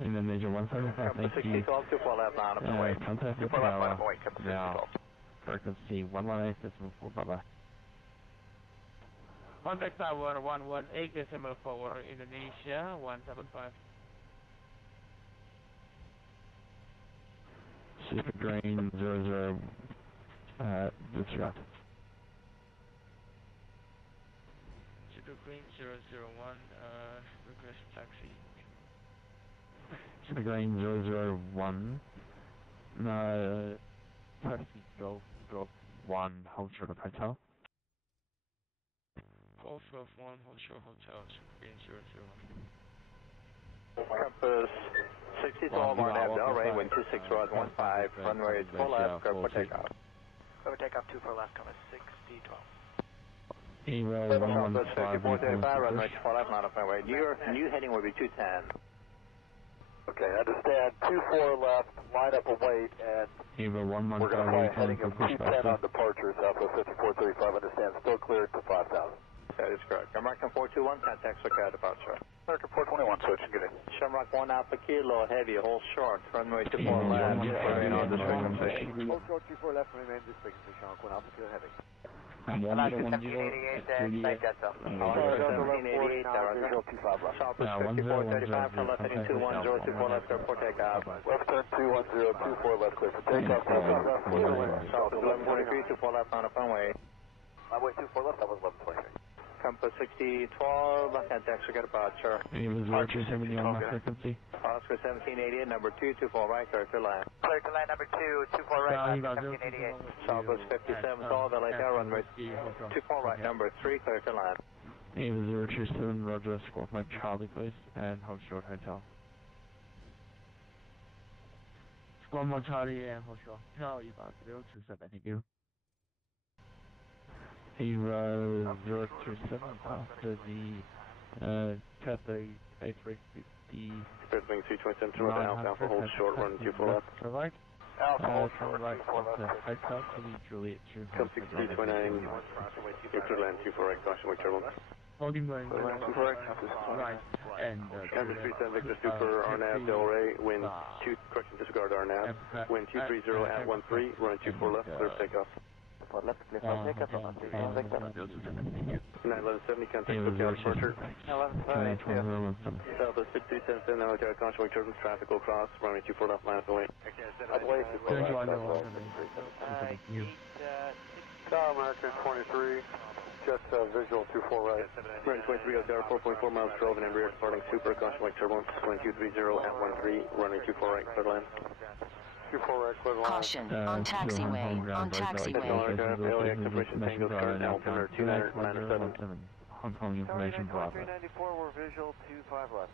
And then Major 175, thank you. 6012, 24 left, line up and wait. Contact the tower. Now, frequency 118.4, bye-bye. Contact tower 118, decimal 4, Indonesia, 175. Super Grain 00, disregard. Super Green 001, request taxi. Super Grain 001, taxi Golf 1, hold short of hotel. Golf 1, hold short hotel, Super Green 001. Compass 6012, RNAV Del Rey, wind 26, cross 15, runway 4 left, clear for takeoff. Clear for takeoff 24 left, compass 6012. Email Compass 5435, runway 4 left, line up and wait. New heading will be 210. Okay, understand, 24 left, line up and wait, and we're going to fly a heading of 210 on departure, Southwest 5435, understand, still cleared to 5,000. That is correct. American 421, contact SoCal departure. American 421, switching, good day. Shamrock 1 Alpha Kilo, heavy, hold short, runway 24 left, remain on this frequency. Hold short 24 left, remain this frequency, Shamrock 1 Alpha Kilo, heavy. Alaska 1788, thank Delta. Alaska 1788, visual 25 left. Southwest 5435, turn left heading 21024 left, clear for takeoff. Left turn 21024 left, clear for takeoff. Southwest 1123, 24 left, on a runway. Runway 24 left, that was 1123. Compass 6012, contact SoCal departure. Was 270 on my frequency. Oscar 1788, number 224 right, clear to land. Clear to land number 2, 24 right, 1788. Southwest 5712, LA Tower, runway 24 right, number 3, clear to land. Was 027, Roger, squawk Mike Charlie, please, and hold short hotel. Squawk Mike Charlie and hold short. No, you got 027, thank you. Hero 027 after the Cathay A350. Wing 327 to Alpha, hold short, run 24 left. Right. Alpha, hold short, right. 24 left. Hotel to the Juliet 2. Come 6329, neutral land 24 right, caution, wing turbulence. Holding going right, and Canvas 37 Victor Super, RNAV Del Rey, wind 2, correction, disregard RNAV, wind 230 at 13, run 24 left, clear takeoff. Left, clear for takeoff, 91170, contact SoCal departure. 1170, Southwest 6377, now hotel, caution, wing turbulence, traffic will cross, runway 24 left, line up and wait. Tower American 23. Just visual 24 right. American 23 Hotel, 4.4 miles 12 and rear departing super, caution wake turbulence, wind 230 at 13, runway 24 right, clear to land. 24 right, clear to land. Caution, on taxiway, on taxiway. LAX information Tango current altimeter 2997. Hong Kong information Bravo. 9394, we're visual 25 left.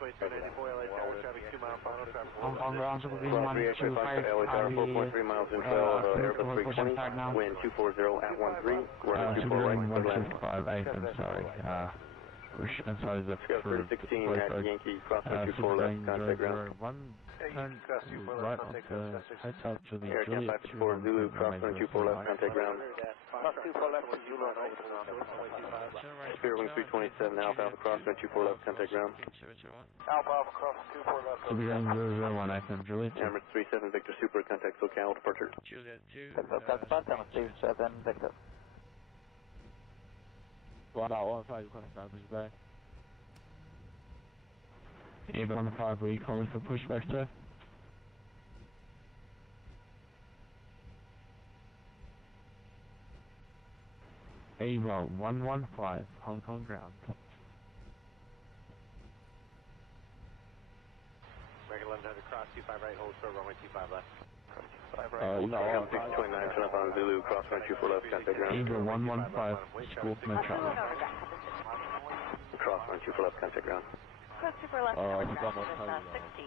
2394, LA Tower, traffic 2 mile final, traffic. Hong Kong ground super green 125, LA Tower 4.3 miles in 12, Airbus 320, wind 240 at 13, runway 24 right, clear to land. 165, I'm sorry. I'm sorry, the Scout 16 at Yankee, crossway 24 left, contact ground. One turn right on the heads out to the Air Camp 564 Zulu, crossway 24 left, contact ground. Cross 24 left to Zulu. Spirit wing 327, Alpha Alpha, crossway 24 left, contact ground. Alpha Alpha, cross 24 left. Super 001, FM Juliet. Emirates 37 Victor Super, contact SoCal, departure. Juliet 2. That's Vatsim, 37 Victor. 挂到115快3不是呗 A115 recalling for pushback sir. A115 Hong Kong ground. American 1100, cross 25 right, hold short, runway 25 left. 25 right. Hold 629, turn up on Zulu, cross runway 24 left, contact ground. A115 School Metro. Cross runway 24 left, contact ground. Cross super left, Cessna 60.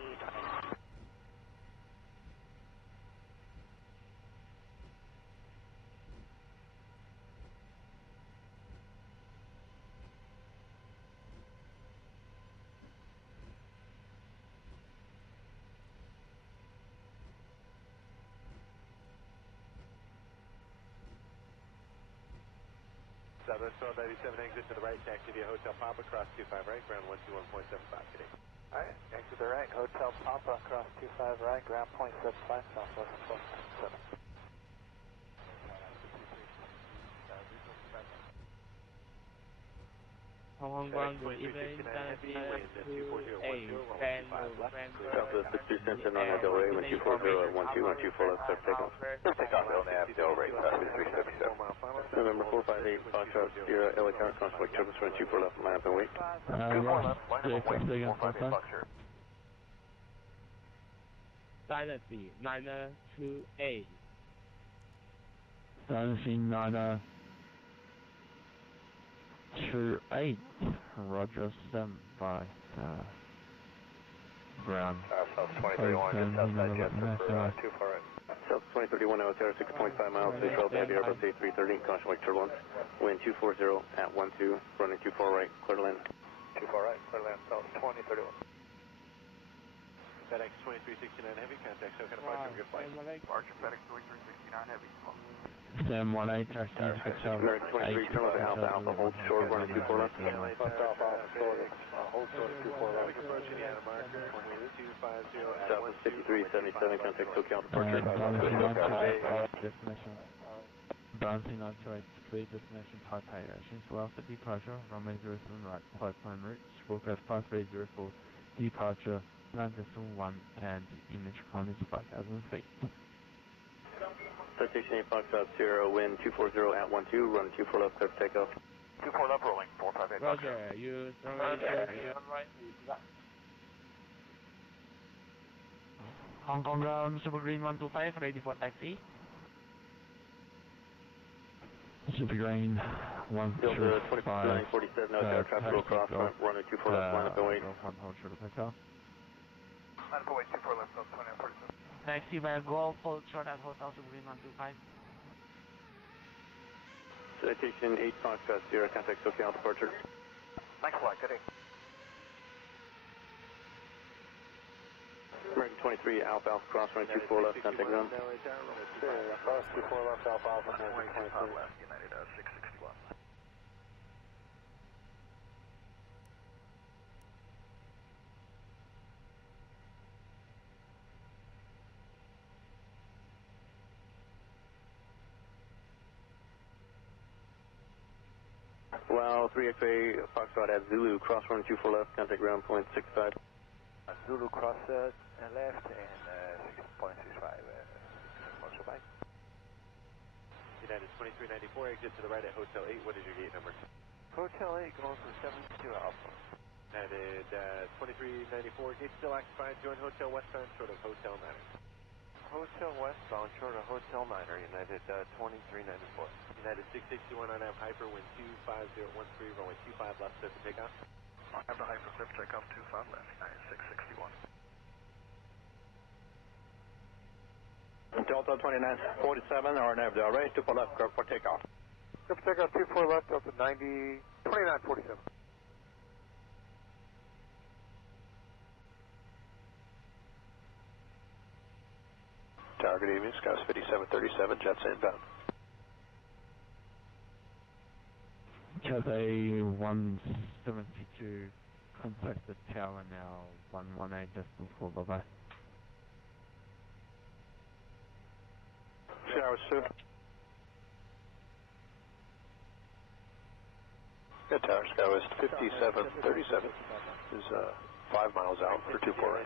Southwest 1297, exit to the right, taxi via Hotel Papa, cross 25 right, ground 121.75 today. Alright, exit the right, Hotel Papa, cross 25 right, ground .75, southwest 1297. Hong Kong ground, good evening, Dynasty 2A, Southwest 627 on Del Rey, wind 240 at 12, 124 left, start takeoff. Take off LNAV, Del Rey, Southwest 377. November 458, Foxtrot Sierra, LA Tower, cross wake turbulence, run 24 left, line up and wait. Dynasty 9-2A. Dynasty 9-28. Roger, stand by. Ground. South 2031, just outside Jensen for 2 far right. South 2031, LA 6.5 miles, control heavy Airbus A330, caution wake turbulence, wind 240 at 12, running 24 right, clear to land. 2 far right, clear to land, South 2031. FedEx 2369 heavy, contact SoCal, departure, good flight. Departure FedEx 2369 heavy. Sam 18, taxi, Hotel. American 23, turn left, Alpha Alpha, hold short, running 24 left. Hold short, 24 left. Approaching Anna Marker, 250 Southwest 5377, contact SoCal, departure. Destination. Bouncing on to right, destination Cathay Airlines. Well, for departure, runway 07 right, flight plan route, forecast pathway 04, departure 9.1 and image count is 5,000 feet. Citation 8 Foxtrot Sierra, wind 240 at 12, run 24 left, clear for takeoff. 24 left, rolling, 458. Roger, you right. Hong Kong ground, Super Green 125, ready for taxi. Super Green 125, 2947, no traffic will cross, running 24 left, line up and wait. Hold short of takeoff. Line up and wait, 24 left, South 2047. Taxi via Golf, hold short at Hotel Super Green 125. Citation 8 Foxtrot Sierra, contact SoCal, departure. Thanks a lot, good day. American 23, Alpha Alpha, cross running 24 left, contact ground. Cross 24 left, Alpha Alpha, American 23. Left, United 661. Wow, 3XA Foxtrot at Zulu, cross running 24 left, contact ground .65. Zulu cross left and 6.65. Also by. United 2394, exit to the right at Hotel 8. What is your gate number? Hotel 8 going for 72 Alpha. United 2394, gate still occupied. Join Hotel westbound short of Hotel Niner. Hotel westbound short of Hotel Niner, United 2394. United 661 on Av Hyper, wind 25013, runway 25 left, set to takeoff. I have the Hyper flip takeoff 25 left, United 661. Delta 2947, RNAV right, 24 left, clear for takeoff. Clear for takeoff 24 left, Delta 2947. Tower, good evening, Skies 5737, jets inbound. Cathay 172, contact the tower now, 118.4, bye-bye. Showers 2. Good tower, Skywest 5737 is 5 miles out for 24 right.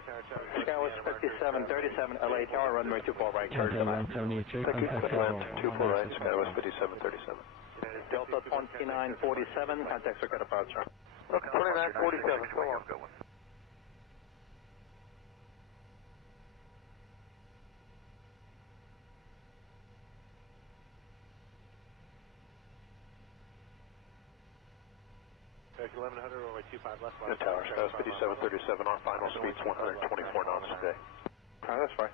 Skywest 5737, LA tower, runway 24 right, clear to land. 172, Thank you, contact clear tower. land 24 right, Skywest 5737. Delta 2947, contact circuit approach, sir. Delta 2947, go on. Good one. Direct 1100, runway 25 left. Good tower, Skies 5737, our final speed's 124 knots a day. That's right.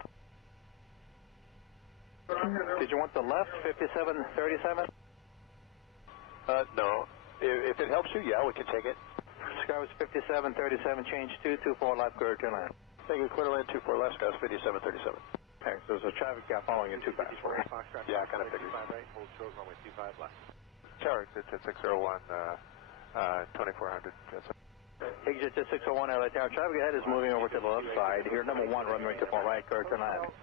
Did you want the left, 5737? No. If it helps you, yeah, we can take it. Skywest 5737, change 224 left, clear to land. Thank you, clear to land 24 left, Skywest 5737. Thanks, there's a traffic gap following in 2 fast for you. Yeah, I kind of figured. Right, hold short, runway 25 left. Tower, it's at 601, 2400. Exit to 601 LA Tower. Traffic ahead is moving over to the left side. Here, number 1, runway 24 right, clear to land.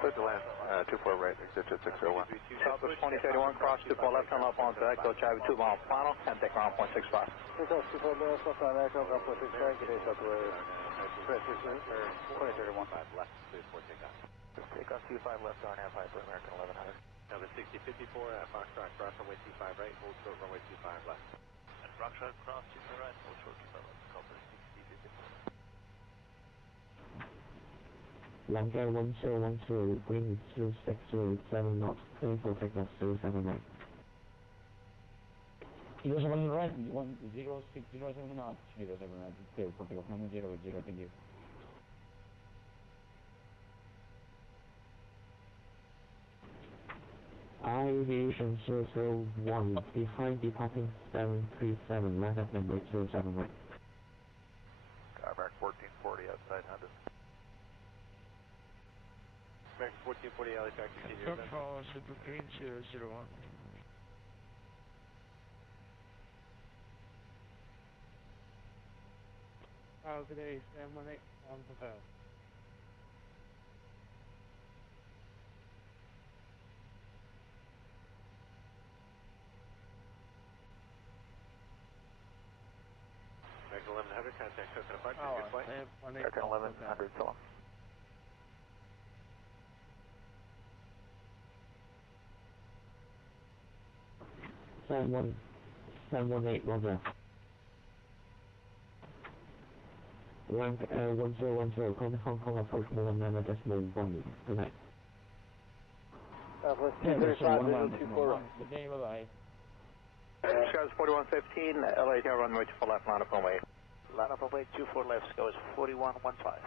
Clear to land, 24 right, exit to 601. Southwest 2031, cross 24 left, turn left onto Echo, traffic 2 mile final, and take around 0.65. Southwest 24 left, left on Echo, 0.65, get Southwest 2031. Left, clear for takeoff. Takeoff 25 left on Av Hyper, American 1100. Now the 6054 at Foxtrot, cross runway 25 right, hold short, runway 25 left. At Foxtrot, cross 25 right, hold short, 25 left, call for 6054. Lanka 1012, green 2607 knots, clear for takeoff 079. Kilo 7 right, 1060 knots, 079, clear for takeoff 900, thank you. Aviation 001, behind departing 737, land at number 07 right. Back 1440 outside Honda. Back 1440 LA track, continue. Footfall, Super Green 001. Good day, 718 on Cathay. American 1100, contact Coconut Park, good flight. American 1100, so on. Seven 718, Roger. Rank 1010, contact Hong Kong approach 19.1. Good night. Southwest 235, 24 right. Good day, bye-bye. Skies 4115, LA Tower, runway 24 left, line up runway. Line up runway 24 left, Skies 4115.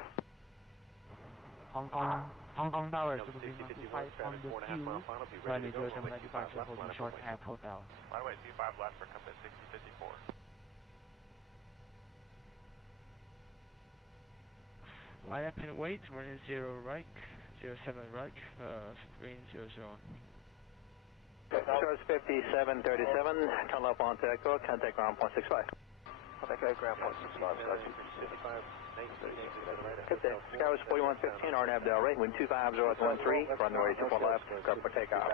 Hong Kong Tower, Super Green 125 on the queue, runway 07 right departure, holding short at hotel. Runway 25 left for compass 6054. Line up and wait, running 0 right, 07 right, Green 00. Skies 5737, turn left onto Echo, contact ground 0.65. Contact ground 0.65, Skies 55, 19, Good day. Skywest 4115, RNAV Del Rate, wind 25013, runway 24 left, clear for takeoff.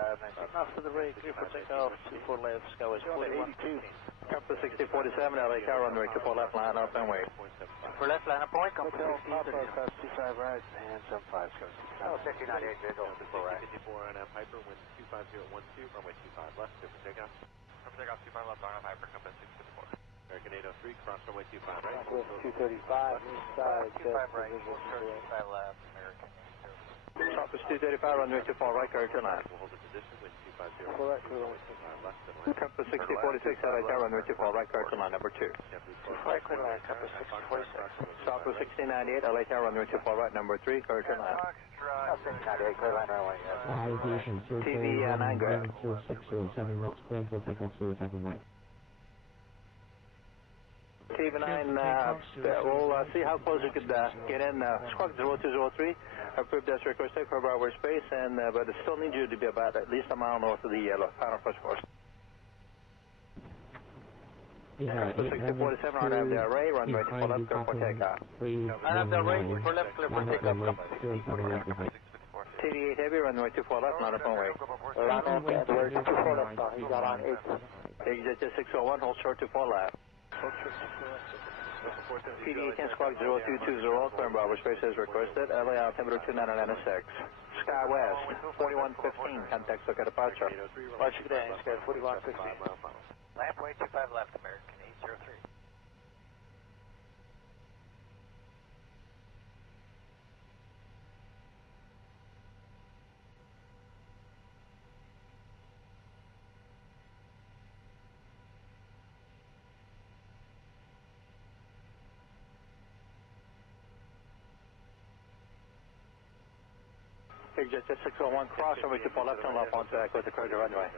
Off to the right, clear for takeoff, 24 left, Skywest 4115. Compass 6047, LA Tower, runway 24 left, line up and wait. for left, line up point, compass 16, 25 right, and 75, goes 5998, visual, for right. 54 on Piper, wind 25012, runway 25 left, clear for takeoff. From takeoff 25 left, on Piper, compass 654. American 803, cross runway 25 right. West 235, inside, 25 right, 25 left, American 803. Southwest 235, runway 24 right, correct line. We'll hold the position, wind 250. Full right, clear. 25 left, and land. Compass 6046, LA Tower, runway 24 right, correct line, number 2. Right, clear line, compass 6046. Southwest 1698, LA Tower, runway 24 right, number 3, correct line. 1698, clear line, runway, Aviation, TV 9 grab. 2607 knots, clear for takeoff 07 right. TV 9, we'll see how close you could get in. Squawk 0203, approved this request, take for our space, and but it still needs you to be about at least a mile north of the final approach course. Yeah, 6047 on the array, runway to left, clear for takeoff. Line up the right, for left, clear for takeoff, TV 8 heavy, runway 24 left, line up on way. Line up, and we're 24 left, he got on 8. Exit 601, hold short to 4 left. PD 10 Squawk 0220, clear Bravo space as requested, LA altimeter 2996. Sky West, 4115, contact SOCA departure. Roger, good day, Sky 4115. Lampway 25 left, American 803. Exit 601, cross runway to left and left on track with the correct runway.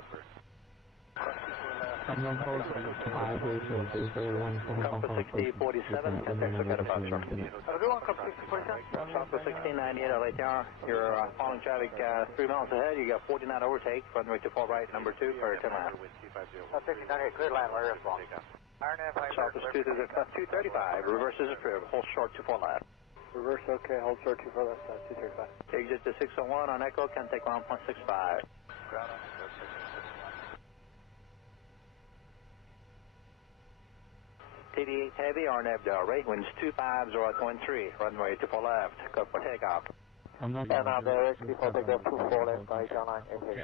Compass 6047, contact SOCA departure. Everyone, compass 6047. Compass 1698, LA Tower, you're following traffic 3 miles ahead, you got 49 overtake, runway to right, number 2, for 10 line. 1698, clear line, where is wrong? Iron F, Southwest 235, reverse is approved, hold short to 4 left. Reverse, okay, hold short 24 left, 235. Exit to 601 on Echo, contact 1.65. TD8 heavy, RNAV rate winds 250.13, runway to 4 left, go for takeoff. And on the before takeoff 24 left, Airline 8 heavy.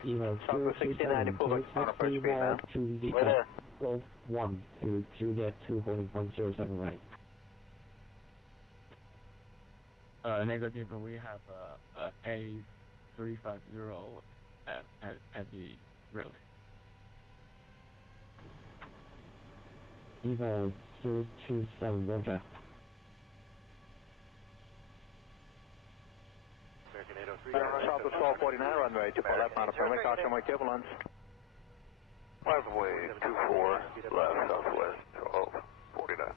Southwest 1694, on approach speed now. Juliet 1 to Juliet 2 holding 107 right. Negative, we have A350 at the road. Evo 227, roger. Southwest 1249, runway to left, not a permit, caution my turbulence. Runway 24 left, southwest 1249.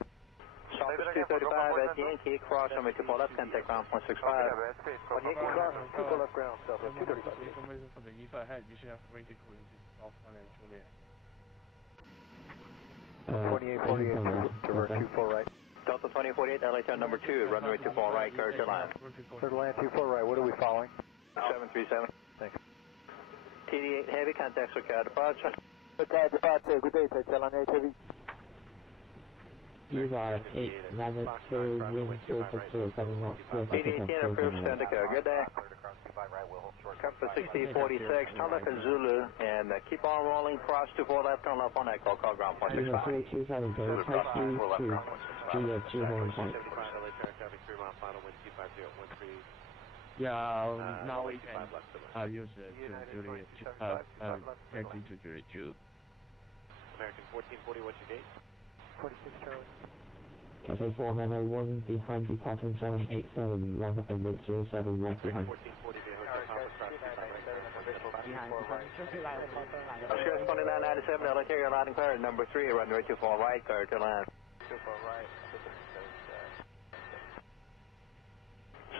Southwest 235 at Yankee, cross runway to left, contact 1.65. On Yankee cross, 24 left ground, southwest 235. Information from the EFA head, you should have rated cruising off on Juliet. 2848, reverse 24 right. Delta 2048, LA Tower number 2, runway to right, clear to line. Clear to land 24 right, what are we following? 737. Thanks. TD8 heavy, contact SOCA departure. SOCA departure, good day, Airline 8 heavy. Evo 8, landed 2, wind 260, 7 knots, clear for takeoff 88 approved, stand to go, good day. Compass 6046, turn left in Zulu, and keep on rolling, cross 24 left, turn left on Echo, call ground point 65. Evo 327, go taxi to Juliet 2 holding point. Yeah, now we can use it to Juliet, taxi to Juliet 2. American 1440, what's your gate? 46 Charlie. Cathay 4901, behind departing 787, line up and mid 07 right behind. 1440, Oscar 2997, LA Tower, loud and clear, number 3, runway 24 right, clear to land. 24 right.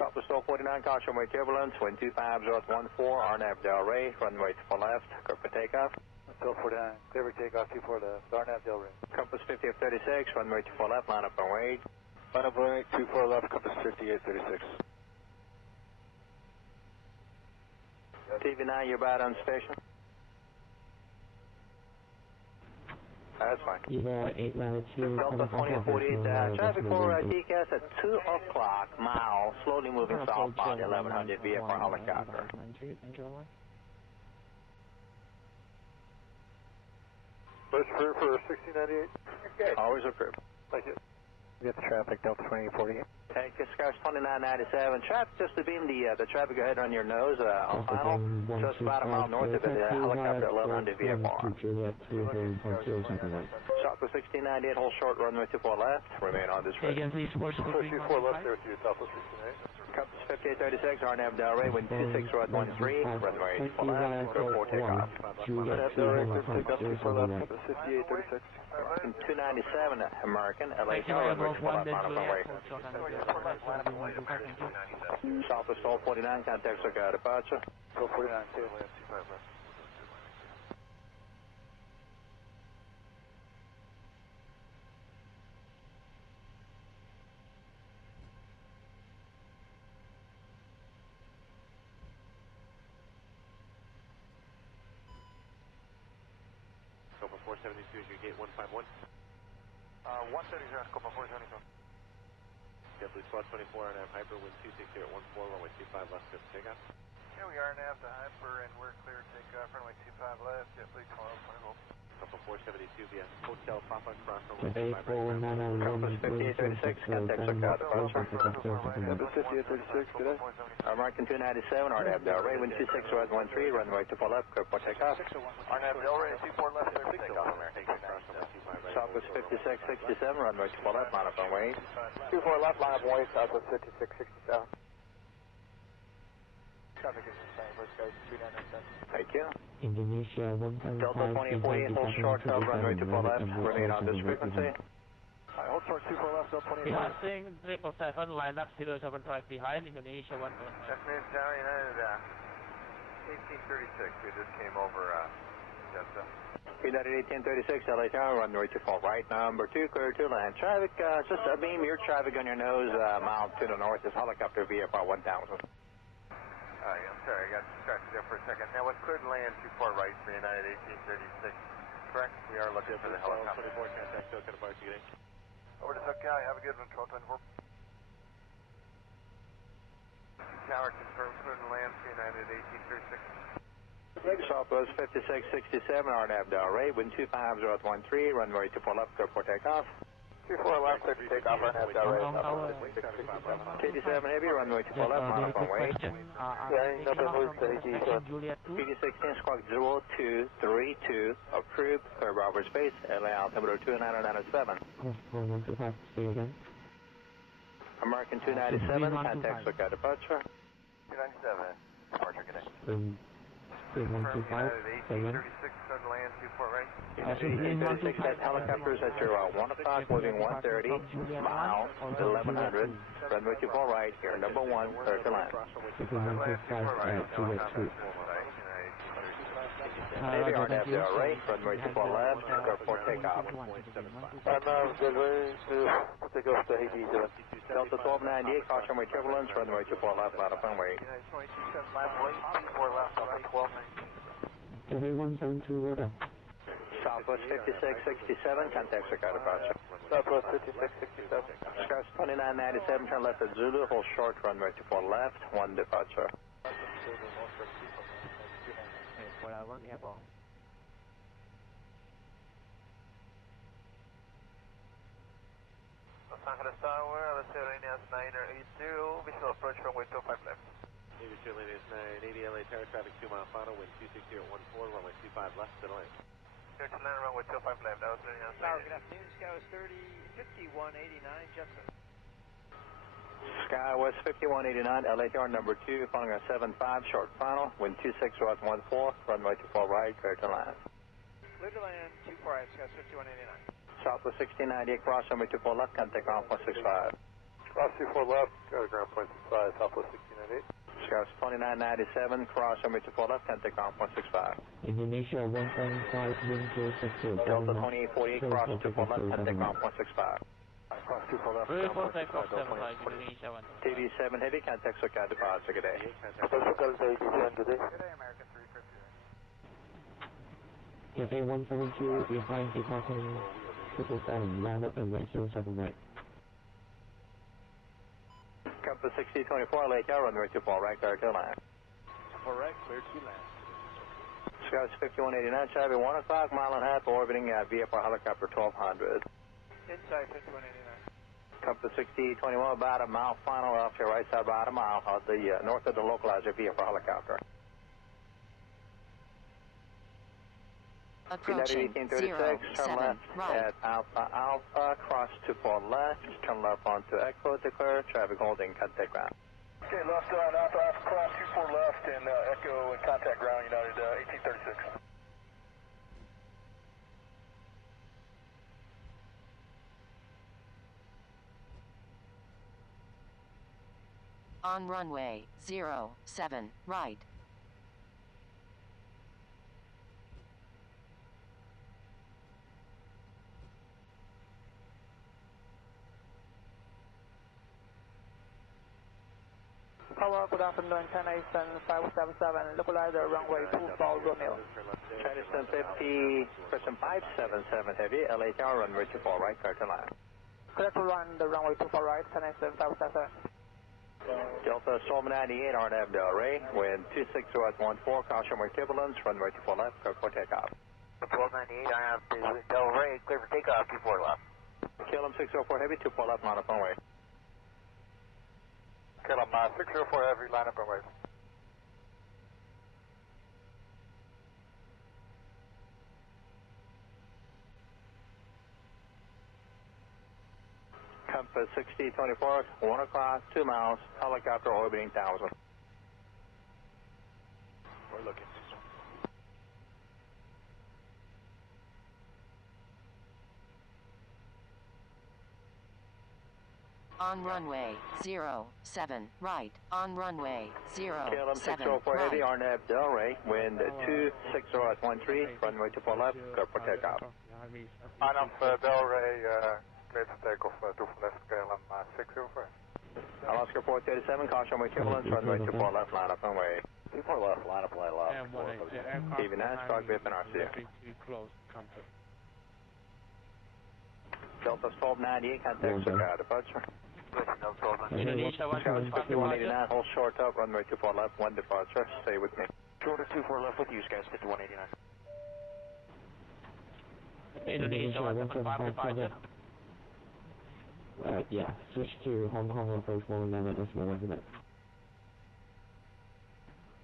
Southwest 1249, caution runway turbulence, wind 250.14, RNAV Del Rey, runway to left, clear for takeoff. 1249, clear for takeoff 24 left, RNAV Del Rey. Compass 5036, runway to left, line up and wait. Line up and wait, 24 left, compass 5836. TV9, you're about on station. That's fine. Evo 8 latitude. Delta 2048, traffic for TCAS at 2 o'clock, mile, slowly moving southbound, 1100 VFR helicopter. First clear for 1698. Okay. Always approved. Thank you. Get the traffic, Delta 2048. Thank you, Skies 2997. Traffic just to beam the traffic ahead on your nose on final, just about a mile north of it, helicopter 1100 VFR. Southwest 1698, hold short, runway 24 left, remain on this route. Again, please, 24 left, there with you, Southwest 1698. Compass 5836, RNAV Delray, wind 26, right 13, runway 24 left, clear for takeoff. RNAV Delray, clear for takeoff, 24 left, Compass 5836. 297, American, LA Tower, runway 24 left, final runway. Southwest 1249, contact Swissair departure. 1249, clear. Scope 472 is your gate 151. 130, scope 472. JetBlue 1224 and Hyper, wind 260 at 14, runway 25 left, good takeoff. Here we are, nav to Hyper, and we're clear to take off, runway 25 left, JetBlue 1224. Couple 472 via Hotel Papa, cross runway 25 right. Compass 5836, contact Swissair departure. Compass 5836, good day. American 297, RNAV Delray, wind 26, right 13, runway 24 left, clear for takeoff. RNAV Delray, 24 left, clear for takeoff. Southwest 5667, runway 24 left, line up runway 8. 24 left, line up runway, Southwest 5667. Traffic is the same, first guys, 3997. Thank you. Indonesia 155. Delta 2048, hold short, runway 24 left, remain on this frequency. Hold short, 24 left, Delta 20. Passing 777, line up 075 behind, Indonesia 1. Cessna Tower United, 1836, we just came over, Delta. United 1836, LA Tower, runway 24 right, number 2, clear to land. Traffic, just beam your traffic on your nose, mile to the north is helicopter VFR 1000. I'm sorry, I got distracted there for a second. Now, what's cleared to land 24 right for United 1836, correct? We are looking for the helicopter. 24, contact Soka departure, good day. Over to Soka, have a good one, 1224. Tower confirmed cleared to land for United 1836. Southwest 5667, RNAV Delray, wind 25013, runway 24 left, clear for takeoff. 24 left, clear to take off, RNAV Delray. KD7 Heavy, runway 24 left, line up runway. PD16 squawk 0232, approved, clear Bravo space, LA altimeter 2997. American 297, contact Swissair departure. 297, departure, good day. 125, 1836, cleared to land 24 right. 1836, that helicopters at your 1 o'clock, moving 130, mile, 1100, runway 24 right, here, number 1, clear to land. Navy RNAV Delray, runway 24 left, clear for takeoff. RNAV Delray to take off to Haiti. Delta 1298, caution runway turbulence, runway 24 left, line up runway. 24 left, Everyone turn to order. Southwest 5667, contact Swissair departure. Southwest 5667. Skies 2997, turn left at Zulu, hold short, runway 24 left, 1 departure. Los Angeles Tower, LSA Líneas 980, visual approach runway 25 left. Navy Líneas 980, LA Tower, traffic 2 mile final, wind 260 at 14, runway 25 left, to the lane. Clear to land, runway 25 left, that was Líneas 980. Good afternoon, Skywest 5189, Jefferson. Skywest 5189, LA Tower number 2, following a 75, short final, wind 26 right 14, runway 24 right, clear to land. Clear to land, 24 right, Skywest 5189. Southwest 1698, cross runway 24 left, contact ground point 65. Cross 24 left, go to ground point 65, Southwest 1698. Skywest 2997, cross runway 24 left, contact ground point 65. Indonesia 1.5, wind close at 2. Delta 2848, cross 24 left, contact ground point 65. Cross 24 left, TV7 Heavy, contact Swissair departure, good day. Good day, American 350. Cathay 172, behind departing 777, land up and right 07 right. Compass 6024, late out, runway 24 right, clear to land. 4 right, clear to land. Sky 5189, Chevy 1 o'clock, mile and a half, orbiting at VFR helicopter 1200. Inside 5189. Compass 6021, about a mile final off your right side, about a mile of the north of the localizer VFR helicopter. Approaching 1836, turn 07 left right. at Alpha, cross 24 left, turn left onto Echo, declare traffic holding, contact ground. Okay, left on Alpha, cross 24 left, and Echo and contact ground, United 1836. On runway 07 right. Hello, good afternoon, China Eastern 577, localizer runway 24 Romeo. China Eastern 50, person 577 heavy, LA Tower, runway 24 right, clear to land. Clear to run the runway 24 right, China Eastern 577. Delta Storm 98, RNAV Del Rey, wind 260 at 14, caution with turbulence, runway 24 left, clear for takeoff. 1298, RNAV Del Rey, clear for takeoff, 24 left. KLM 604 heavy, 24 left, line up runway. KLM 604 heavy, line up runway. Compass 6024, 1 o'clock, 2 miles, helicopter orbiting 1000. We're looking. On runway 07 right. On runway 07 KLM 604 right. heavy, RNAV Del Rey, wind 260 at 13, runway 24 left, clear for takeoff. RNAV Del Rey, clear to take off, 24 left, KLM 604. Alaska 437, caution with turbulence, runway 24 left, line up runway. 24 left, line up, line left. TV Nash, dog VIP and RCA. Delta 1298, contact Swissair departure. Indonesia 5189, hold short up, runway 24 left, 1 departure, stay with me. Shorter 24 left with you, guys, 5189. Indonesia 175 departure. Yeah, switch to Hong Kong approach 111.1 minutes.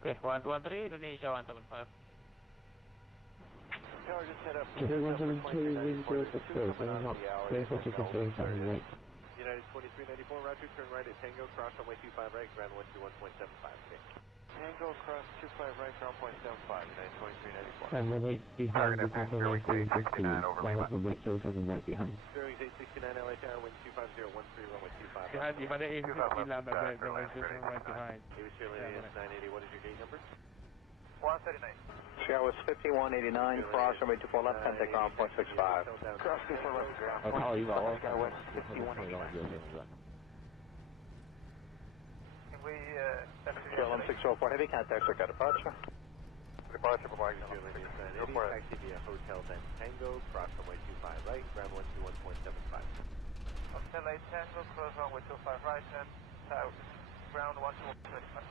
Okay, 113, Indonesia 175. Tower just set up. Cathay 172, wind 060, setting up, clear for 267 right. United 2394, route 2, turn right at Tango, cross runway 25 right, ground 121.75. Tango, cross 25 right, ground 1.75, United 2394. And when it's behind the Cathay 350, line up and wait 07 right behind. Bearings 869, LA Tower, wind 25013, runway 25. Behind the A350 land right behind. Aviation AirBerlin 980, what is your gate number? 139. Sky was 5189, cross runway 24 left, contact ground 0.65. Cross 24 left, ground. I'll call you all. Sky West 5189. Can we, KLM 604 heavy, contact Swissair departure. Departure, bye-bye. Go for it. Taxi via Hotel then Tango, cross runway 25 right, ground 121.75. Hotel 8 Tango, cross runway 25 right, and south, ground 121.75.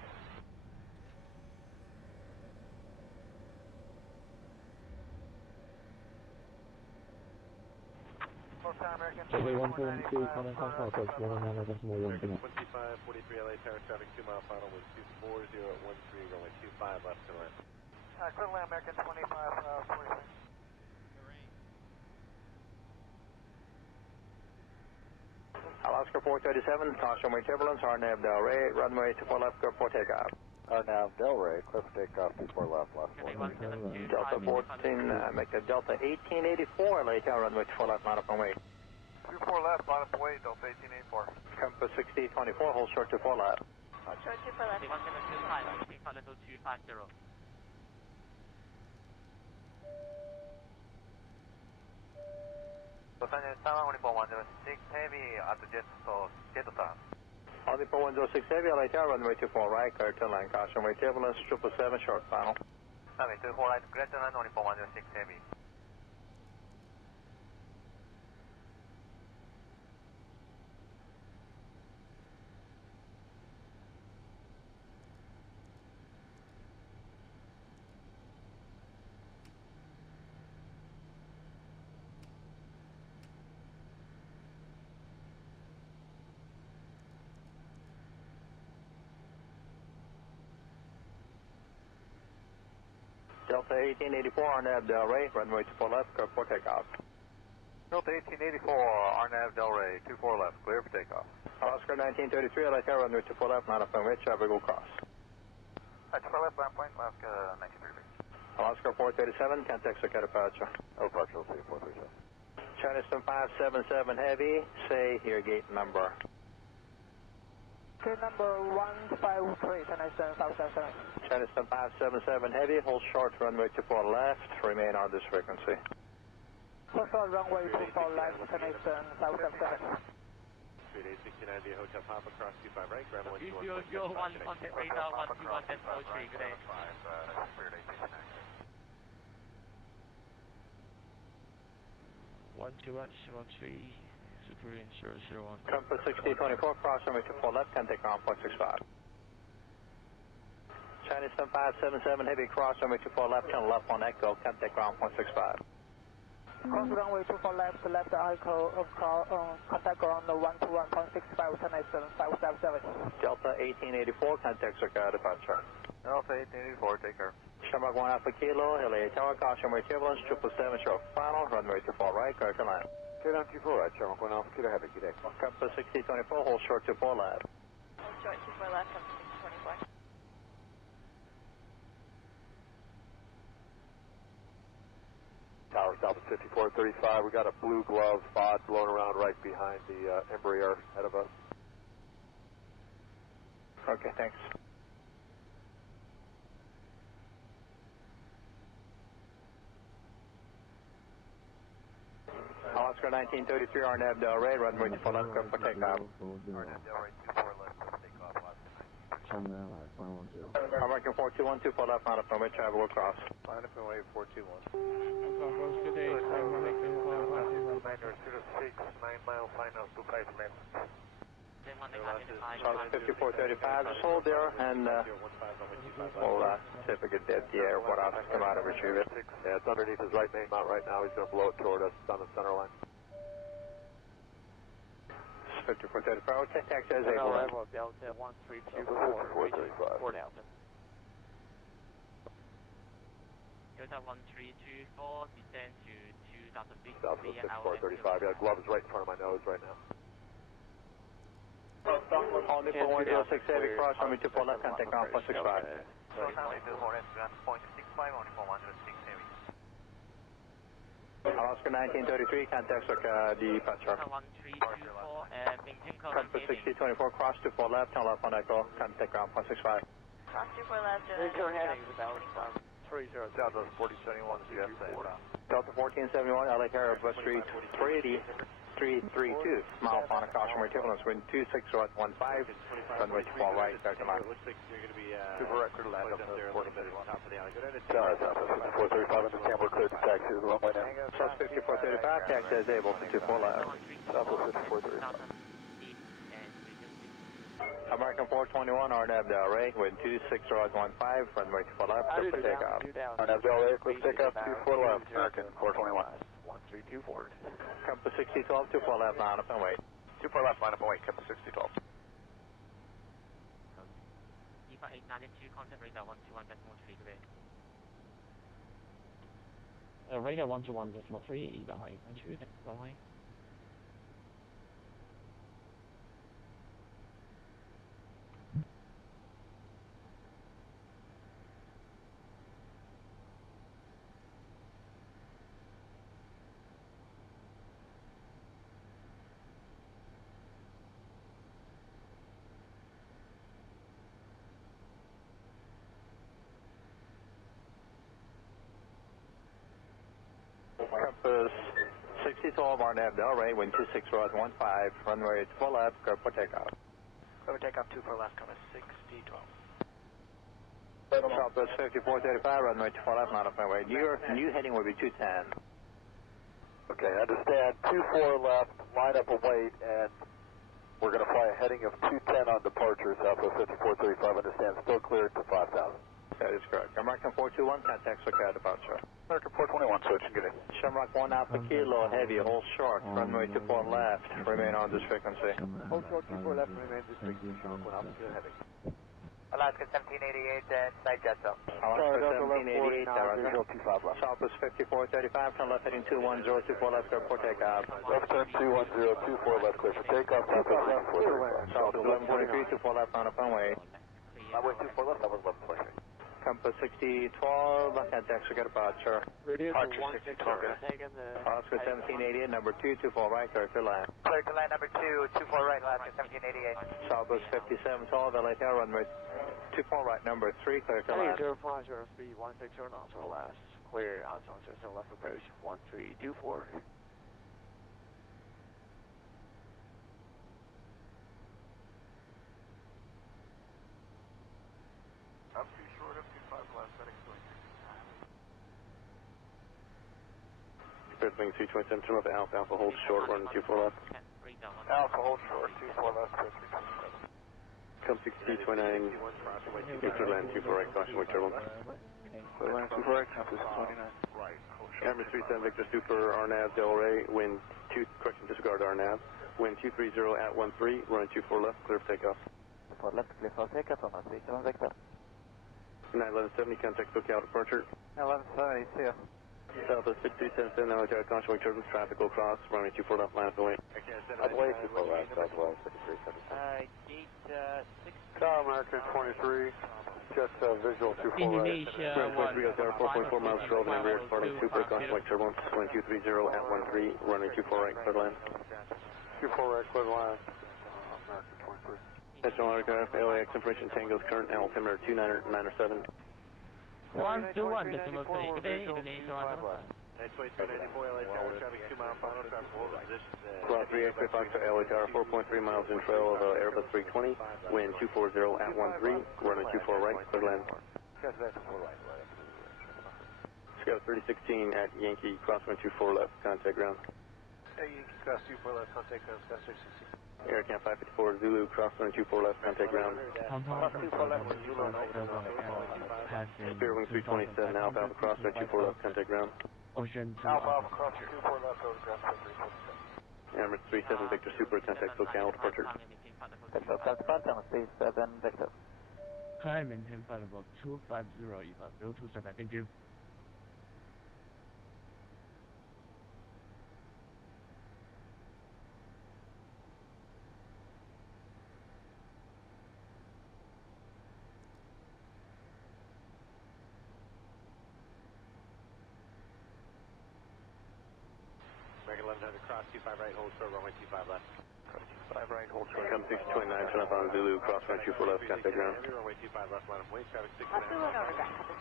Cathay 172, coming Hong Kong approach 111.1 minutes. 2543 LA Tower, traffic 2 mile final with 240 at 13, runway 25 left to land. Clear land, American 2543. Alaska 437, caution with turbulence, RNAV Del Rey, runway 24 left, clear for takeoff. RNAV Del Rey, clear for takeoff, 24 left, left 1. Delta 14, make a Delta 1884, LA Tower, runway 24 left, line up runway. 24 left, line up away, Delta 1884. Compass 6024, hold short 24 left. Short 24 left. 250. Los Angeles Tower, Uniform 106 Heavy, at the jet time. Uniform 106 Heavy, LA Tower, runway 24 right, clear to land, caution with turbulence, 777, short final. Runway 24 right, greater than 14106 heavy. Delta 1884 RNAV Del Rey, runway 24 left, clear for takeoff. Delta 1884, RNAV Del Rey, 24 left, clear for takeoff. Oscar 1933, Alaska, runway 24 left, not up on which, traffic will cross. 24 left, land point, Alaska 1933. Alaska 437, contact Circuit departure. Over, Charles 437. Chinese 577 Heavy, say your gate number. Gate number 153, Chinese 577. Chinese 577 Heavy, hold short, runway 24 left, remain on this frequency. Hold short, runway 24 left, Chinese 577. 3869 via Hotel Papa, cross 25 right, ground 121. You're one contact radar 121.03, good day. 121.13, Super Wind 001. Compass 6024, cross runway 24 left, contact ground 0.65. Chinese 577 Heavy, cross runway 24 left, turn left on Echo, contact ground 0.65. Cross runway 24 left, left Echo, contact ground 121.65, Chinese 577. Delta 1884, contact Circuit departure. Delta 1884, take care. Shamrock 1 Alpha Kilo, LA Tower, caution runway turbulence, 777 short final, runway 24 right, clear to land. Clear down 24 right, Shamrock 1 Alpha Kilo, have a good day. Compass 6024, hold short 24 left. Hold short 24 left, Compass 624. Tower South 5435, we got a blue glove spot blowing around right behind the Embraer ahead of us. Okay, thanks. Oscar 1933, RNAV Del Rey, runway 24 left, clear for takeoff. RNAV Del Rey, 24 left, takeoff, American 421, 24 left, not up on way, travel will cross. Line up and wave 421. Good day, Commander 06, 9 mile final, 25 minutes. Charles 5435, just hold there, and we'll see if we can get the airport office come out and retrieve it. Yeah, it's underneath his right main mount right now. He's going to blow it toward us. It's on the center line. 5435, okay, taxi as able. Arrival Delta 1324, 4000. Delta 1324, descend to 2000 feet. South 6435, yeah, glove is right in front of my nose right now. All Nippo 106 Heavy, cross runway 24 left, contact ground 0.65. Oscar 1933, contact Circuit departure. 1324, maintain current Compass heading. 6024, cross 24 left, turn left on Echo, contact ground 0.65. Cross 24 left, Current heading is about 30. Delta 4071, CSA. Delta 1471, LA Carrier, West Street 380, 332. Smile upon a caution rate turbulence, wind 26015, runway 24 right, start to line. It looks like you're going to be Super record land up there to a little bit on top of the alley. Go down to Delta 5435 in the camera, cleared to taxi to the runway now. South 5435, taxi as able to 24 left. South 5435. American 421, RNAV Del Rey, wind 26015, runway 24 left, clear for takeoff. RNAV Del Rey, clear takeoff, 24 left, American 421. 1324. Compass 6012, 24 left, line up and wait. 24 left, line up and wait, Compass 6012. EFA 892, contact radar 121.3, good day. Radar 121.3, EVA 892, thanks for calling. Compass 6012, RNAV Del Rey, wind 26015, runway 24 left, clear for takeoff. Clear takeoff 24 left, Compass 6012. Southwest 5435, runway 24 left, line up runway. Your new heading will be 210. Okay, understand. 24 left, line up and wait, and we're going to fly a heading of 210 on departure, Southwest 5435, understand, still cleared to 5,000. That is correct. American 421, contact SoCal departure. American 421, switching, good day. Shamrock 1 Alpha Kilo, heavy, hold short, runway 24 left, remain on this frequency. Hold short, 24 left, remain this frequency, Shamrock 1 Alpha Kilo, heavy. Alaska 1788, side jet zone. Alaska 1788, visual 25 left. Southwest 5435, turn left heading 21024 left, clear for takeoff. Left turn 21024 left, clear for takeoff. Southwest 1143, 24 left, on up runway. Runway 24 left, that was 1143. Compass 6012, contact SoCal departure. Departure 6012, Alaska 1788, number 224 right, clear to land. Clear to land number 224 right, Alaska 1788. Southwest 5712, LA Tail, runway 24 right, number 3, clear to land. 050316 knots or less. Clear outside system left approach 1324. Up too short, up too 5 left, heading to Spirit wing 227, turn left Alpha, Alpha hold short, running 24 left. Alpha, hold short, 24 left, clear 327. Come 6229, Victor land 24 right, caution with turbulence. Clear land 24 right, Compass 29. Right, Camera 37, Victor Super, RNAV, Delray, wind 2, correction, disregard RNAV. Wind 230 at 13, running 24 left, clear for takeoff. 24 left, clear for takeoff, on 37 Victor. 1170, contact SoCal departure. 1170, see ya. Southwest 6377, now attack caution with turbulence, traffic will cross, runway 24 left, line up and wait. Way 24 left, Southwest 5377. Gate 6. Car American 23, just visual 24 right. Indonesia, Runway 23 Hotel, 4.4 miles to Robin and rear, starting super, caution with turbulence, wind 230 at 13, runway 24 right, clear to land. 24 right, clear to land. American 23. National aircraft, LAX information, Tango's current altimeter 2997. 121 decimal 3, good day, Indonesia 115. 2394, LA Tower, traffic 2 mile final, traffic hold position. Cross 3 X-ray Foxtrot, LA Tower, 4.3 miles in trail of Airbus 320, wind 240 at 13, runway 24 right, clear to land. Scout 3016 at Yankee, crosswind 24 left, contact ground. Yankee, cross 24 left, contact ground, Scout 616. Aircam 554 Zulu, crosswind 24 left, contact ground. Spirit wing 327, Alpha Alpha, crosswind 24 left, contact ground. Ocean 2 Alpha Alpha, cross 24 left, over ground 327. Emirates 37, Victor Super, contact SoCal departure. SoCal departure, 37 Victor. Climb maintain flight level 250, EVA 027, thank you. American 1100, cross 25 right, hold short, runway 25 left. Cross 25 right, hold short. Come 629, turn up on Zulu, crosswind 24 left, contact ground. Heavy, runway 25 left, line of wait, traffic 6 Cross 2 left over ground, compass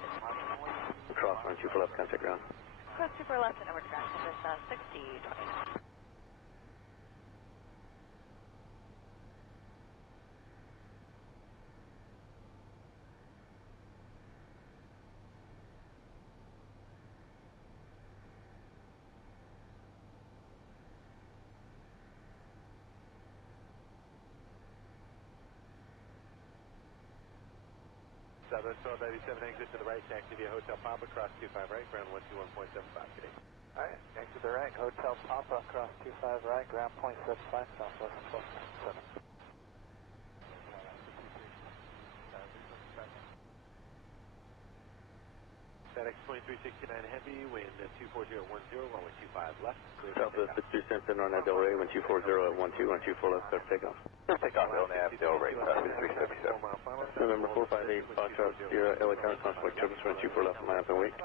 6. Crosswind 24 left, contact ground. Cross 2 left and over to ground, compass 6029. Southwest 1287, exit to the right, taxi via Hotel Papa, cross 25 right, ground 121.75 today. Alright, exit the right, Hotel Papa, cross 25 right, ground point 75, Southwest 1297. FedEx 2369 Heavy, wind 24010, runway 25 left. Southwest 627, on Delray, wind 240 at 12, run 24 left, clear for takeoff. Clear takeoff, LNAV, Delray, traffic 377. November 458, Foxtrot, Sierra, LA Tower, crosswind turbulence, run 24 left, line up and wait.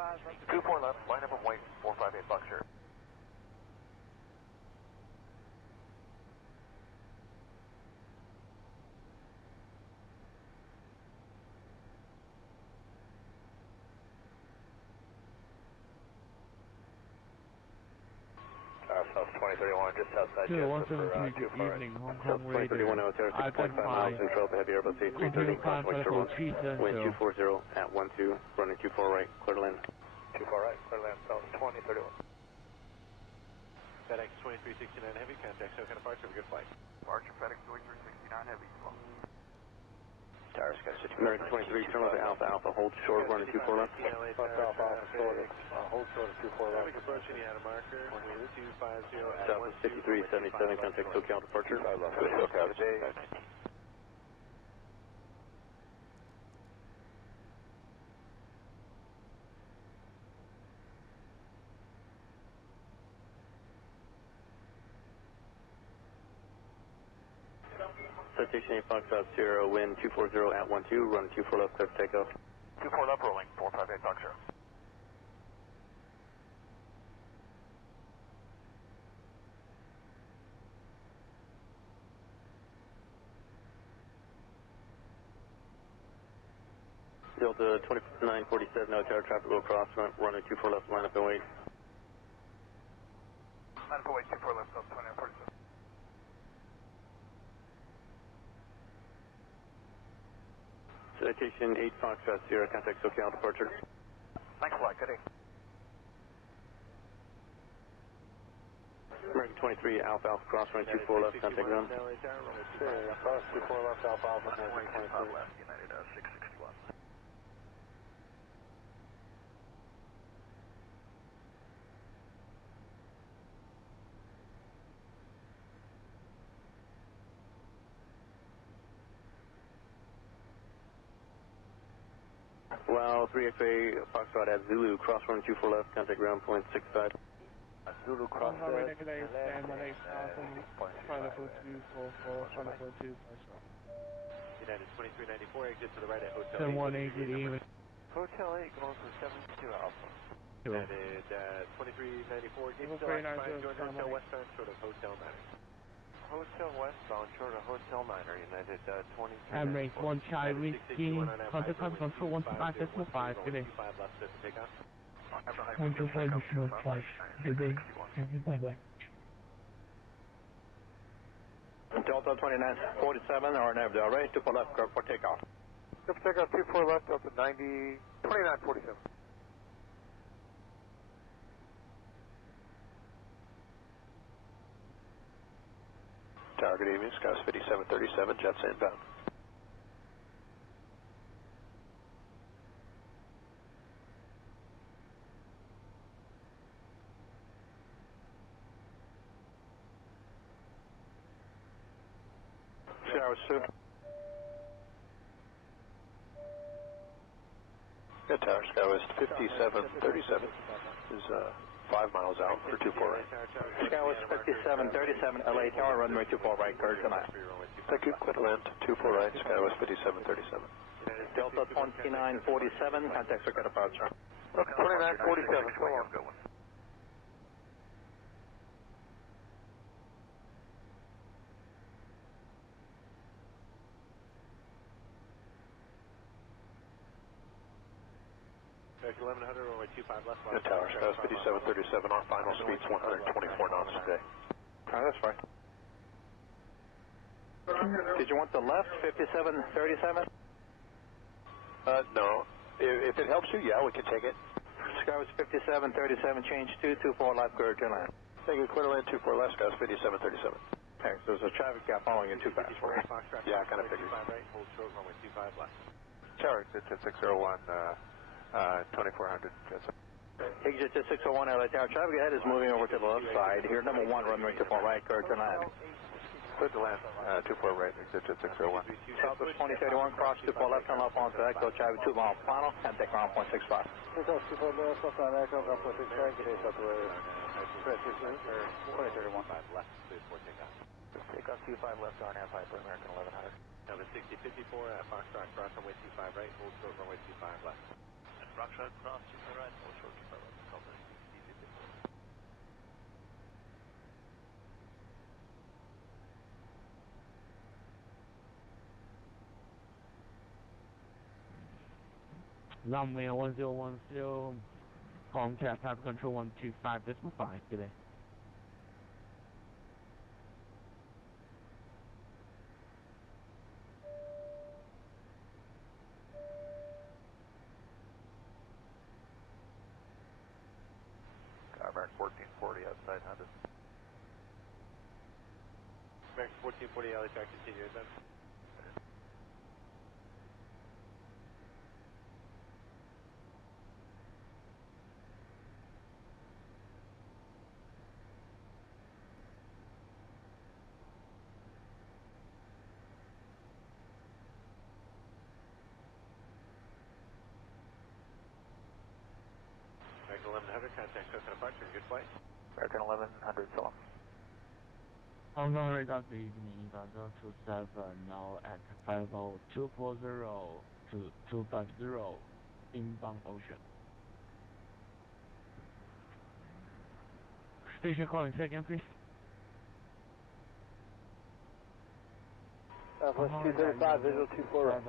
24 left, line up and wait, 458 Foxtrot. South 29 2031, just outside Jessup for 24 right. Evening, Hong Kong Radio. 2031 Hotel, 6.5 miles control to heavy Airbus A330, caution wake turbulence, wind 240 at 12, running 24 right, clear to land. 24 right, clear to land, South 2031. FedEx 2369 Heavy, contact SoCal departure, have a good flight. Departure FedEx 2369 Heavy, slow. Tower Sky 6, American 23, turn left at Alpha, hold short, running 24 left. Alpha, short, hold short of 24 left. Traffic approaching, you had a marker, 250 at Southwest 5377, contact SoCal departure. 5 left, SoCal today. Citation 8 Foxtrot 0, wind 240 at 12, run 24 left, clear for takeoff. 24 left rolling, 458 Foxtrot. Delta 2947, no tower traffic will cross, running 24 left, line up and wait. Line up and wait, 24 left, Delta 2947. Citation 8 Foxtrot 0, contact SoCal departure. Thanks a lot, good day. American 23, Alpha Alpha cross, running 24 left, contact ground. Cross 24 left, Alpha Alpha, American 23. Left, United 661. Wow, 3FA Foxtrot at Zulu, cross running 24 left, contact ground point 65. Zulu cross United 2394, exit to the right at Hotel 718, good evening. Hotel 8 goes to 72 Alpha. United 2394, gate still occupied, join Hotel westbound short of Hotel 9. Hotel westbound short of Hotel 9er, United 2394. Emirates 1 Chai Whiskey, contact control 125.5, good day. 25 left to takeoff. 125.5, good day. Bye-bye. Delta 2947, RNAV Delray, 24 left, clear for takeoff. Clear for takeoff, 24 left, Delta 2947. Tower, good evening, Skies 5737, jets inbound. Showers 2. Good, Tower, Skywest 5737 is 5 miles out for 24 right. Skywest 5737, LA Tower, runway 24 right, clear to land. Thank you, quit land, 24 right, Skywest 5737. Delta 2947, contact circuit departure. Delta 2947, go on. Good one. Back 1100, runway 25 left. Good, Tower, Skywest 5737, our final speed's 124 knots today. Alright, that's fine. Did you want the left, 5737? No. If it helps you, yeah, we can take it. Skywest 5737, change 224 left, clear to land. Thank you, clear to land, 24 left, Skywest 5737. Thanks, there's a traffic gap following you too fast for you. Yeah, I kind of figured. 25 right, hold short, runway 25 left. Tower, exit to 601, 2400. Exit to 601, LA Tower, traffic ahead is moving over to the left side. Here, number 1, runway 24 right, clear to land. Clear to land, 24 right, exit to 601. Southwest 2031, cross 24 left, turn left onto Echo, traffic 2 miles final, and take ground point 65. 24 left, ground point 65, good day, Southwest 2031. 5 left, before takeoff. Takeoff 25 left on Airline for American 1100. Number 6054 at Foxtrot, cross runway 25 right, hold short, runway 25 left. At Foxtrot, cross 25 right, hold short, 25 left, Delta 6054. Runway 1010, contact traffic control 125.5, good day. 1440 LA track continues then. American 1100, contact Coconut Departure, good flight. American 1100, so long. Hong Kong radar, good evening, Eagle 27, now at 50240 to 250, inbound ocean. Station calling, say again, please. Southwest 235, visual 24. At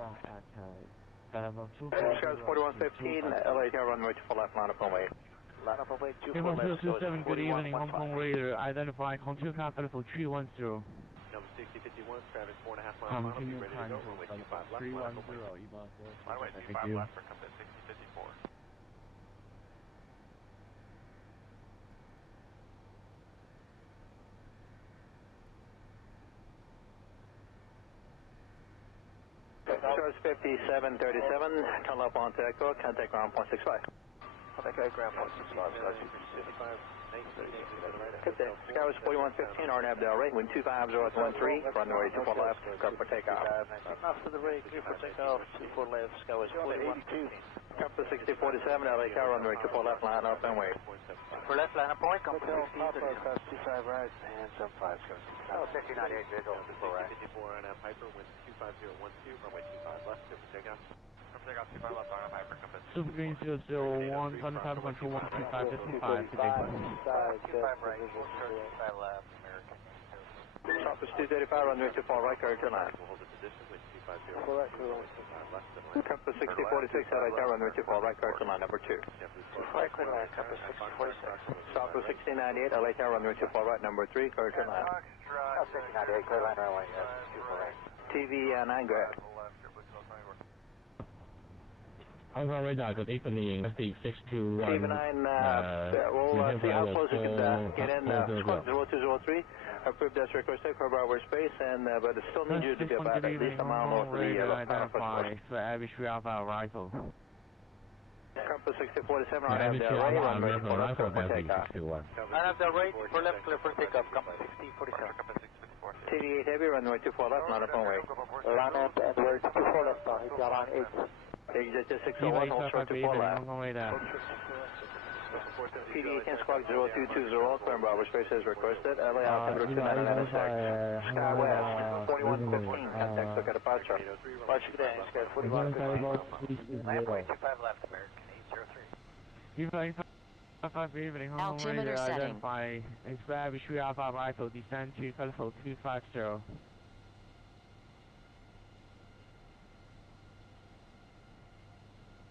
240. Scout 4115, LA Tower runway 24 left, line up runway. Line up runway 24 left. 027, good evening, Hong Kong radar, identify contour capital for 310. Number 6051, traffic 4.5 miles, be ready to go, runway 25 left, 310, runway 25 left for compass 6054. Charles 5737, turn left onto Echo, contact ground 0.65. Contact ground 0.65, Sky 55, Good day. Sky was 4115, RNAV Del Rate, wind 25013, runway 24 left, clear for takeoff. After the rate, clear for takeoff, 24 left, Sky was 4182. Compass 6047, LA Tower runway 24 left, line up and wait. For left line up point, compass 6035, 25 right, and 75, Sky 6098, visual 24 right. 54 on Piper, wind 25012, runway 25 left, clear for takeoff. Takeoff 25 left, on Piper, compass. Super Green 001, contact control 125, 55, today. 25 right, 25 left, American. Compass 235, runway 24 right, correct your line. We'll hold the position with 250. Compass 6046, LA Tower runway 24 right, correct your line, number 2. Right, clear line, compass 6046. Southwest 1698, LA Tower runway 24 right, number 3, correct your line. 1698, clear line, runway 24 right. TV 9, go ahead. Hong Kong radar, good evening, Steve 621. TV 9, we'll see how close you can get in, 0203. Approved as requested, cover our space, and but it still needs you to be about at least a mile north of the identify for AFP95 Airforceproud95 rifle. Compass 6047, right up there, right, runway 24 left, clear for takeoff. Right up there, right, for left, clear for takeoff, compass 6047. TV 8 heavy, runway 24 left, line up runway. Line up and we're 24 left, it's line 8. Exit 601, hold short to 4 left. PD 10 squawk 0220, clear Bravo space as requested. LA altimeter 2996. Skywest 4115, contact Soka departure. Departure today, Sky 4115. Landway 25 left, American 803. Altimeter setting. Identify AFP95 Airforceproud rifle, descend to Cathay 250.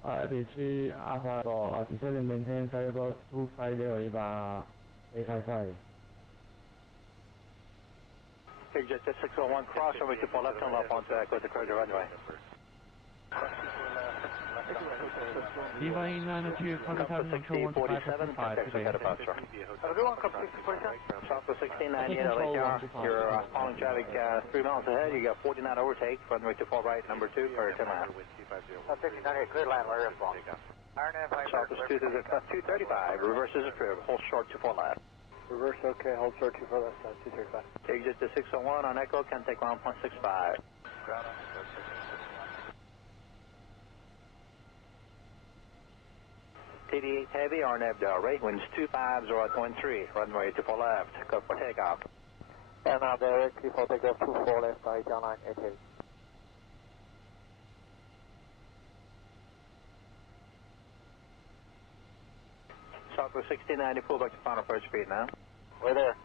ABC Alpha Golf, descend and maintain variable 250 about A55. Exit 601, cross runway 24 left, turn left onto Echo to clear the runway. Divine 902, contact control 125 today. Everyone, compass 6047. Southwest 1698, LA Tower. You're following traffic 3 miles ahead. You got 49 overtake, runway 24 right, number 2, for 10 miles. 1698, clear line, we're inbound. Southwest 235, reverse is approved, hold short 24 left. Reverse, okay, hold short 24 left, 235. Exit to 601 on Echo, can take 1.65. TD8 heavy, RNAV Del Rate, winds 25013, runway 24 left, go for takeoff. And now directly for takeoff 24 left, Airline 88. Southwest 1690, pull back to final approach speed now. We're there.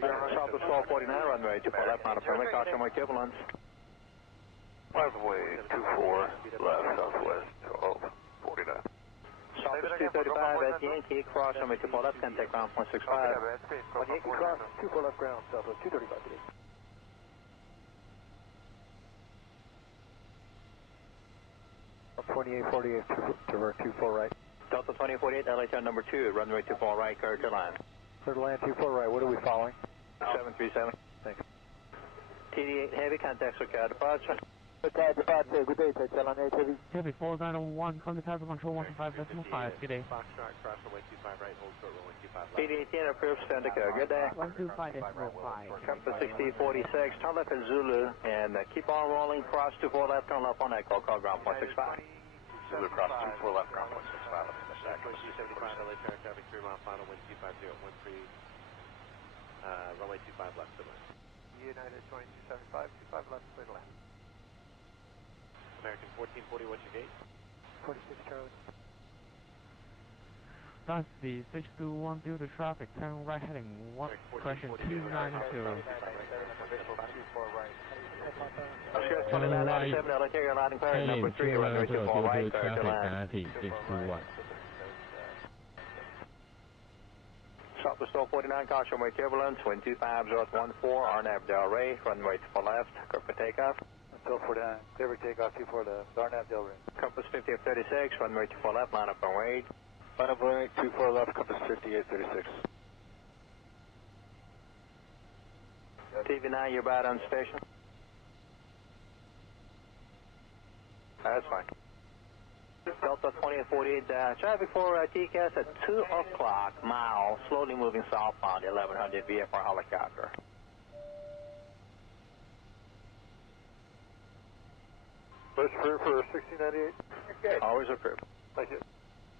Southwest 1249, runway 24 left, final approach, caution weight equivalence. Runway 24 left, southwest 1249. 2335 at Yankee, cross runway 24 left, contact ground 165. On Yankee cross, 24 left ground, Southwest 235 today. Up 2848, divert 24 right. Delta 2048, LHR number 2, runway 24 right, clear to land. Clear to land 24 right, what are we following? 737. Thanks. TD8 Heavy, contact SoCal departure. SoCal departure, good day, Touch on Heavy. Heavy 4901, contact Tower Control 125.5, good day. Foxtrot, cross runway 25 right, hold short runway 25 left. TD8 approved, stand to go, good day. 125.5. Compass 6046, turn left in Zulu, and keep on rolling, cross 24 left, turn left on Echo, call ground 165. Zulu cross 24 left ground 165. G75, LA traffic 3 mile final, wind 250, 13, runway 25 left to land. United 2275, 25 left, clear to land. American 1440, what's your gate? 46 Charlie. That's the 621 due to traffic, turn right heading, correction 290. Oscar 2997, LA Carrier line and clear, number 3, runway 24 right, clear to land. 621. Southwest 49, caution runway turbulence, wind 25014, RNAV Del Rey, runway 24 left, clear for takeoff. Still 49, clear for takeoff 24 left, RNAV Del Rey. Compass 5836, runway 24 left, line up on wait. Line up on wait, 24 left, compass 5836. TV9, you're about on station. That's fine. Delta 2048, traffic for TCAS at 2 o'clock, mile, slowly moving southbound, 1100 VFR helicopter. Push approved for 1698. Okay. Always approved. Thank you.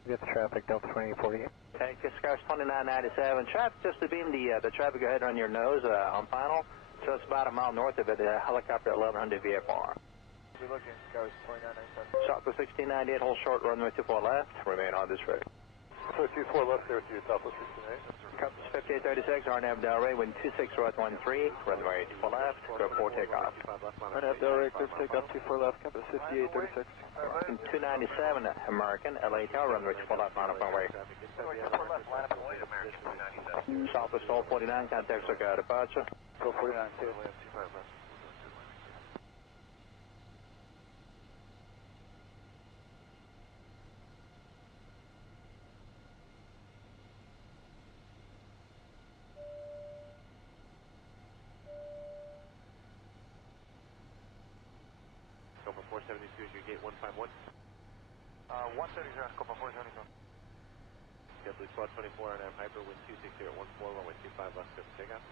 We got the traffic, Delta 2048. Thank you, Scars 2997. Traffic just to beam the traffic ahead on your nose on final, so it's about a mile north of it, helicopter 1100 VFR. We're looking, Scars 2997. Southwest 1698, hold short, runway 24 left, remain on this road. So 24 left there to you, Southwest 1698. Compass 5836, RNAV Del Rey, wind 26 right 13, runway 24 left, go 4 takeoff. RNAV Del Rey, clear for takeoff 24 left, compass 5836. 297, American, LA Tower, runway 24 left, line up on way. Southwest 49, contact SoCal departure. 49, too. Scopa 472 is your gate 151. 130, Scopa 472. JetBlue Squad 24, RNAV Hyper, wind 260 at 14, runway 25 left, clear for takeoff.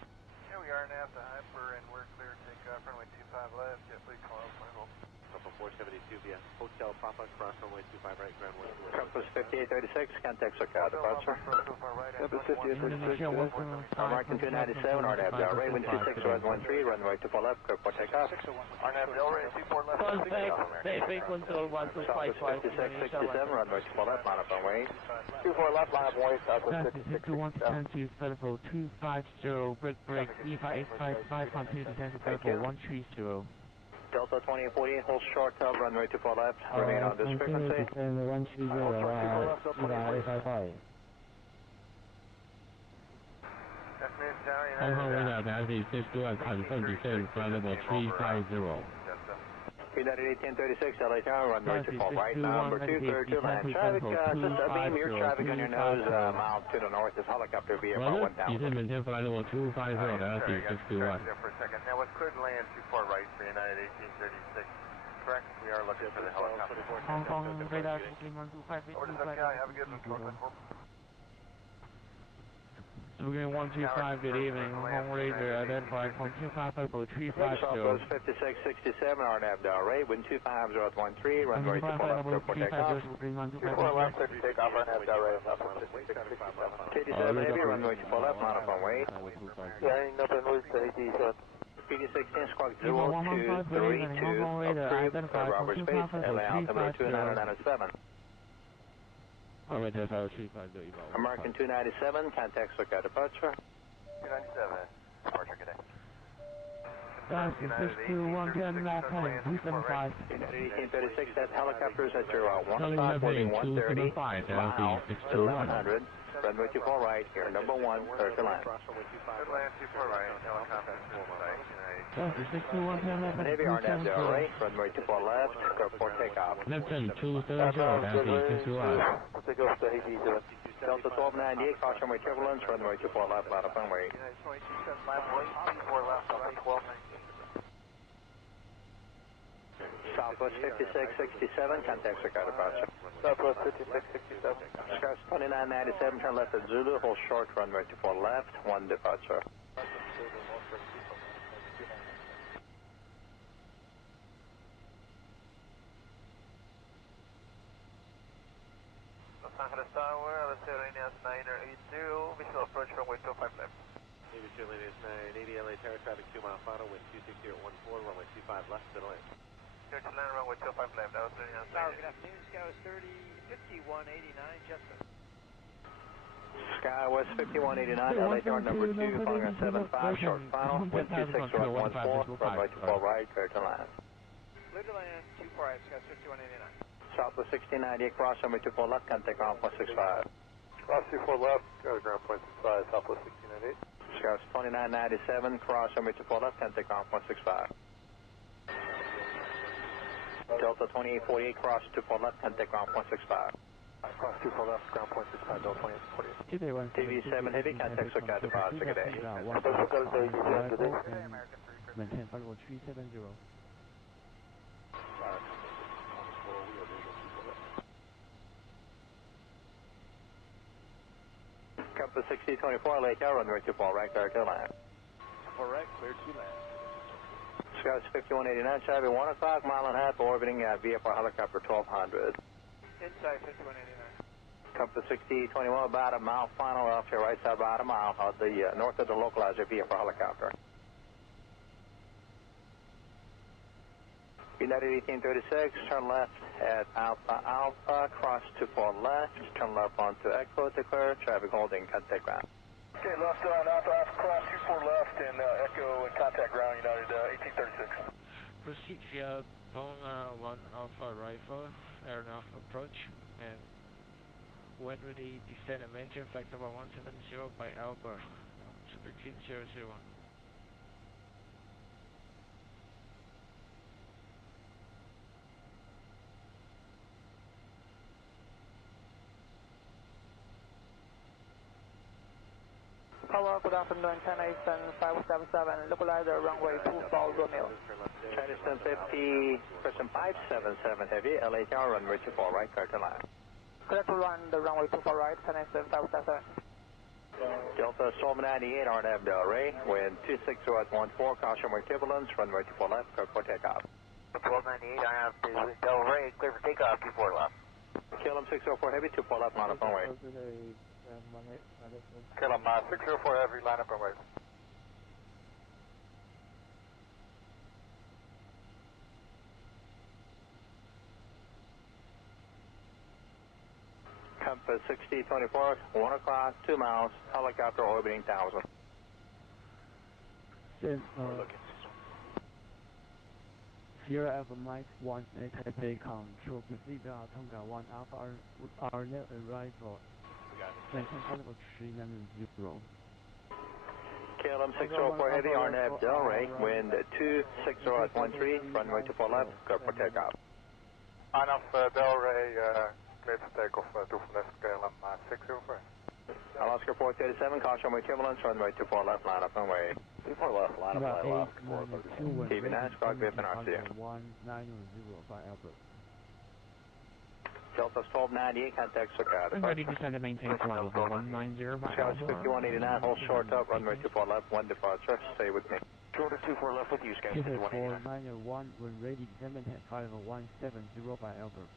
Here we are, RNAV to Hyper, and we're clear to takeoff, runway 25 left, JetBlue call out final. Scopa 472 via Hotel Papa, cross runway 25 right, ground 1. Compass 5836, contact SoCal departure. Compass 5836. American 297, RNAV Del Rey, wind 26 right 13, runway 24 left, clear for takeoff. RNAV Del Rey, 24 left. Bay Control 1255. 5667, runway 24 left, line up on way. 24 left, line up on way, Southwest 5667. Federal 250, break, VHHH-RCTP continue descent to Federal 130. Delta 2048, hold short tail, runway 24 left, remain on this frequency. 130, Hong Kong radar taxi 61, confirm descent from level 350. United 1836, LA Tower, runway 24 right, number 2, clear to land. Traffic, just beam your traffic on your nose, miles to the north is helicopter VFR 1000. descent maintain flight level 250, taxi 61. There for a second. Now, what's cleared to land 24 right for United 1836. Correct? We are looking for the helicopter. Hong Kong radar 125. Over to Cathay, have a good one. Booking 125, good evening. Hong Kong radar identified 125 Echo 350. Southwest 5667, RNAV Del Rey, wind 25013, runway 24 left, clear for takeoff. 24 left, clear to takeoff, RNAV Del Rey, Southwest 5667. KD7 Heavy, runway 24 left, line up on way. Lining up en route to AT7. PD16 squawk 0232, approved, Robert Space, LA altimeter 2997. American 297, contact SoCal departure. 297, departure, good day. 1836, that helicopters at your 1 o'clock, moving 130, miles, 1100, runway 24 right, here, number 1, clear to land. Good land, 24 right, helicopter site, Navy RNAV Del Rey, runway 24 left, clear for takeoff. Delta 1298, caution runway turbulence, runway 24 left, line up runway. Southwest 5667, contact Sky departure. Southwest 5667. Sky 2997, turn left at Zulu, hold short, runway 24 left, 1 departure. Los Tower, ALS VOR visual approach runway 25 left. Navy Cheerleaders 980, LA Tower, traffic 2 mile final, wind 260 at 14, runway 25 left, to land. Clear to land, runway 25 left, ALS Tower, good afternoon, Skywest 5189, Justin. Skywest 5189, LA Tower number 2, following a 75, short final, wind 260 at 14, runway 24 right, clear to land. Clear to land, 24 right, Skywest 5189. Southwest 1690, cross runway 24 left, contact ground point 65. Cross 24 left, go to ground point 65, Southwest 1698. Scout 2997, cross runway 24 left, contact ground point 65. Delta 2848, cross 24 left, contact ground point 65. Cross 24 left, ground point 65, Delta 2848. TV7 Heavy, contact Sky departure, good day. Maintain final 370. Compass 6024, late tower, runway 24 right, clear to land. 24 right, clear to land. Scout 5189, traffic 1 o'clock, mile and a half, orbiting VFR helicopter 1200. Inside 5189. Compass 6021, about a mile final, off your right side, about a mile, the north of the localizer VFR helicopter. United 1836, turn left at Alpha Alpha, cross 24 left, turn left onto Echo, declare, traffic holding, contact ground. Okay, left on Alpha Alpha, cross 24 left, and Echo and contact ground, United 1836. Proceed via Bong 1 Alpha Rifle, airnav approach, and when ready, descend and maintain flight number 170 by AirBerlin, Super Team 001. Tower, good afternoon, China Eastern 577, localizer runway 24 Romeo. China Eastern 50, person 577 Heavy, LA Tower, runway 24 right, clear to land. Clear to run the runway 24 right, China Eastern 577. Delta Storm 98, RNAV Del Rey, wind 260 at 14, caution runway turbulence, runway 24 left, clear for takeoff. 1298, RNAV Del Rey, clear for takeoff, 24 left. KLM 604 Heavy, 24 left, line up runway. KLM 604 Heavy, line up runway. Compass 6024, 1 o'clock, 2 miles, helicopter orbiting 1000. Sierra Alpha Mike 1 Taipei control, proceed Tonga 1 Alpha RNAV arrival. Maintain final 390. KLM 604 Heavy, RNAV Del Rey, wind 260 at 13, runway 24 left, clear for takeoff. RNAV Del Rey, clear for takeoff, 24 left, KLM 604. Alaska 437, caution runway turbulence, runway 24 left, line up runway. 24 left, line up runway left. TV9, squawk VIP and RCU. 1900 by Albert. Delta 1298, contact Sky. Ready to descend and maintain level 190 by Scout 5189, hold short up, runway 24 left, 1 departure, stay with me. Jordan 24 left with you, Scout 5189. 4901, when ready, descend and 5170 by Albert.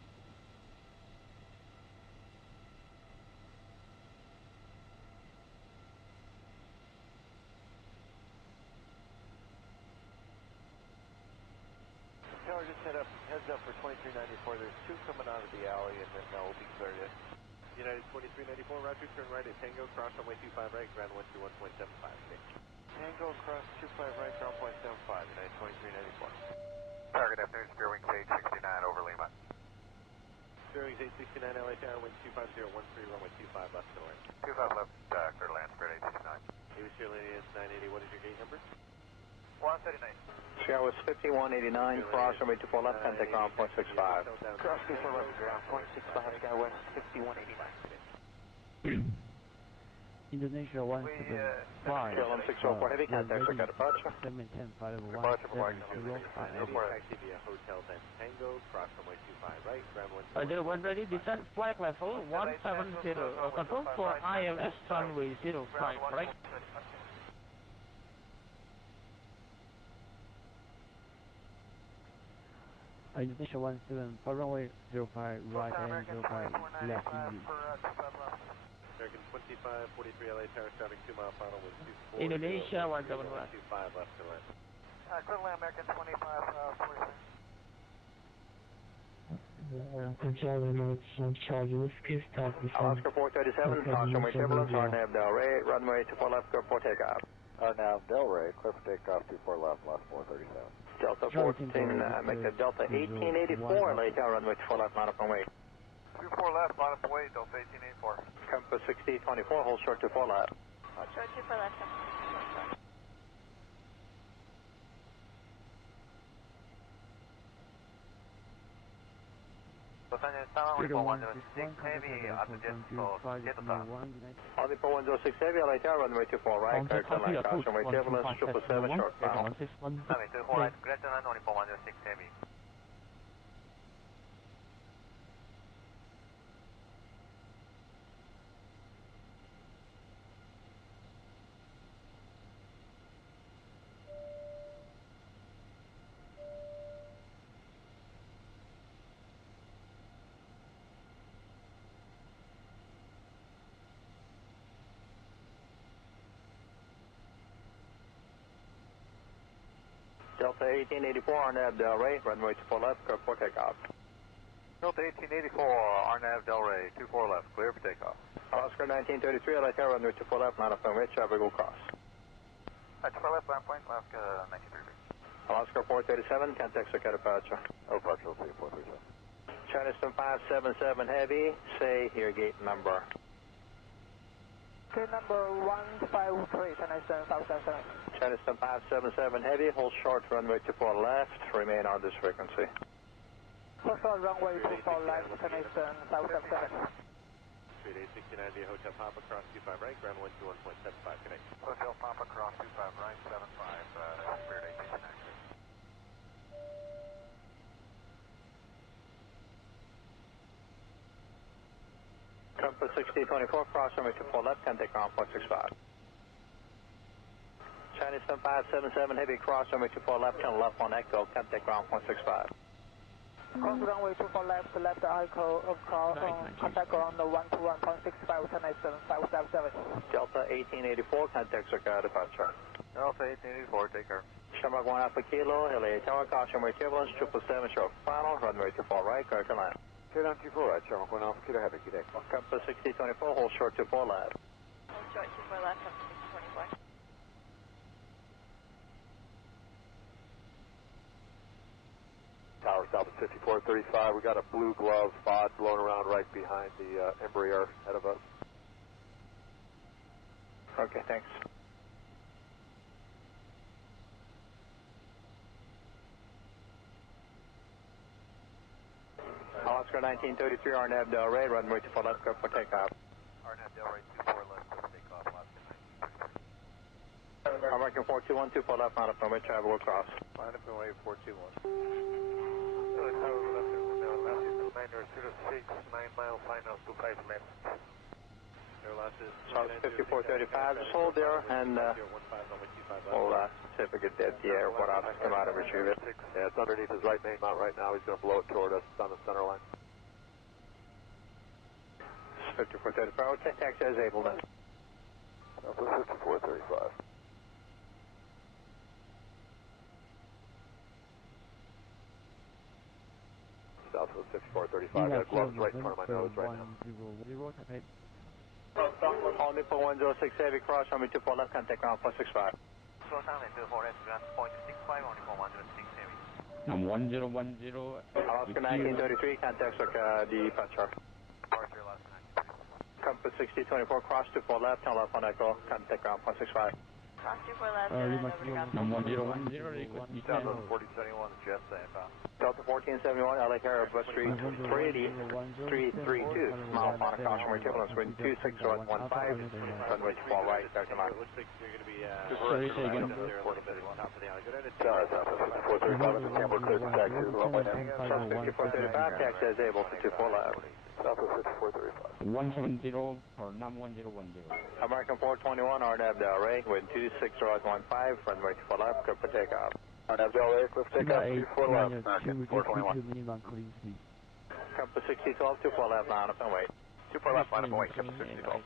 Tower, just heads up for 2394. There's 2 coming out of the alley, and then we'll be cleared in. United 2394, roger, turn right at Tango, cross runway 25 right, ground 121.75. Tango cross 25 right, ground point 75, United 2394. Target afternoon, Spear Wings 869 over Lima. Spear Wings 869, LA Tower, wind 25013, runway 25 left to land. 25 left, clear to land, Spirit 869. ABC Airlines 980, what is your gate number? 139. Sky was 5189, cross runway 24 left, contact ground point 65. Cross 24 left, ground point 65, Sky West 5189. Indonesia 175. KLM 604 heavy, contact circuit departure. 710 501 Taxi via Hotel then Tango, cross runway 25 right, ground wind. Other 1 ready, descent flight level 170. Confirm for ILS runway 05 right. Indonesia 17 for runway 05 right and 05 left. American 2543 LA Tower starting 2 mile final with 24. Indonesia 171. 25 left to land. Clear land, American 2543. Oscar 437, cross runway turbulence, RNAV Delray, runway 24 left, clear for takeoff. RNAV Delray, clear for takeoff, 24 left, left 437. Delta 14, make the Delta 1884, LA Tower, runway 24 left, line up and wait. 24 left, line up and wait, Delta 1884. Compass 6024, hold short 24 left. Hold short 24 left. Heavy, Audi 4106 Heavy, LA Tower, runway 24 right, correct to land, cross runway turbulence, 777, short final. 24 right, correct to land, 4106 Heavy. Delta 1884, RNAV Delray, runway 24 left, clear for takeoff. Delta 1884, RNAV Delray, 24 left, clear for takeoff. Oscar 1933, LA Tower, runway 24 left, line up and wait, traffic will cross. 24 left, land point, left 1933. Oscar 437, contact circuit departure. Departure, 437. Chinese 577 Heavy, say your gate number. Gate number 153, Chinese 577. Chinese 577 Heavy, hold short runway 24 left, remain on this frequency. Hold short runway 24 left, Chinese 577. Street 869 via Hotel Papa, cross 25 right, ground wind 21.75, connect. Hotel Papa, cross 25 right, 75, Spirit 869. Compass 6024, cross runway 24 left, contact ground point 65. Chinese 577 Heavy, cross runway 24 left, turn left on Echo, contact ground point 65. Cross runway 24 left, left Echo, contact ground 121.65, Chinese 577. Delta 1884, contact circuit departure. Delta 1884, take care. Shamrock 1 Alpha Kilo, LA Tower, cross runway turbulence, 777, short final, runway 24 right, clear to land. Clear down 24 right, Shamrock 1 Alpha Kilo, heavy, good day. Compass 6024, hold short 24 left. Hold short 24 left, up to 624. Tower south at 5435, we got a blue glove FOD blown around right behind the Embraer ahead of us. Okay, thanks. Oscar 1933, RNAV Delray, runway 24 left, clear for takeoff. RNAV Delray, 24 left, clear for takeoff, Oscar 1933. American 421, 24 left, line up runway, travel will cross. Line up runway 421. Niner 06, 9 mile final, 25 left. South 5435, just hold there and we'll see if we can get the airport office come out and retrieve it. Yeah, it's underneath his right main mount right now. He's going to blow it toward us. It's on the center line. 5435, okay, taxi is able then. Number 5435. Southwest 5435, got gloves right in front of my nose right now. All Nippo 106 Heavy, cross runway 24 left, contact ground 465. slow down and do hold at ground point 65 only for 106 heavy. I'm 1010. Alaska 1933, contact departure. Departure Alaska 1933. Compass 6024, cross 24 left, turn left on echo, contact ground 165. Cross 24 left, and over to ground. I'm 1010, request descent. Delta 4071, Jets inbound. Delta 1471, LA Carrier, bus 380, 332, mile on cautionary turbulence, wind 2615, runway 12 right, start to mark. Looks like you're going to be Sorry, say again. there a little bit on top of the alley. Go ahead and Delta 5435, Campbell clear to taxi, runway now. South 5435, taxi is able to 24 left. Delta 5435. 170 or NAM 1010. American 421, RNAV Delray, wind 26015, runway 24 left, clear for takeoff. RNAV Delray, clear for takeoff, 24 left, American 421. minimum clean speed. Compass 6012, 24 left, line up and wait. 24 left, line up and wait, Compass 6012.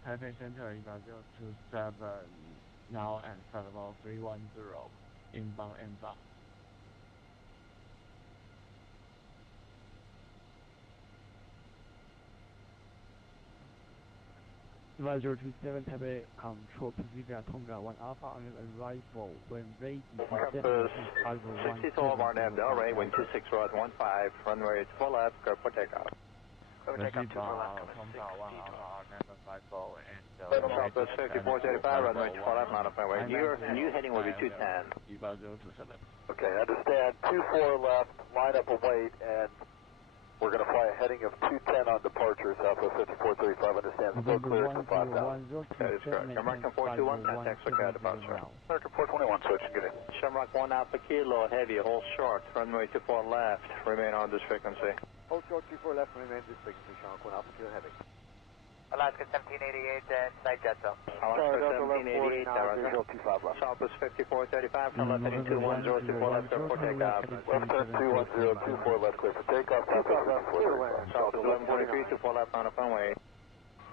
Taipei Center is 027 now and flight 310 inbound EMSA. Advisor 27 Taipei control Pacific Tonga 1 Alpha on arrival when ready. Compass 6012, RNAV Delray, wind 26015, runway 24 left, clear for takeoff. Southwest 5435, runway 24 left, line up and wait. New heading will be 210. Okay, understand, 24 left, line up and wait, and we're going to fly a heading of 210 on departure, Southwest 5435, understand, still clear to 5000. That is correct. American 421, contact SoCal departure. American 421, switch and get in. Shamrock 1 Alpha Kilo, heavy, hold short, runway 24 left, remain on this frequency. Hold short, 24 left, remain this frequency, Shamrock 1 Alpha Kilo, heavy. Alaska 1788 and side jets up. Alaska 1788, visual 25 left. Southwest 5435, turn left heading 210, 24 left, clear for takeoff. Left turn 210, 24 left, clear for takeoff. Takeoff left, clear. Southwest 1123, 24 left, line up runway.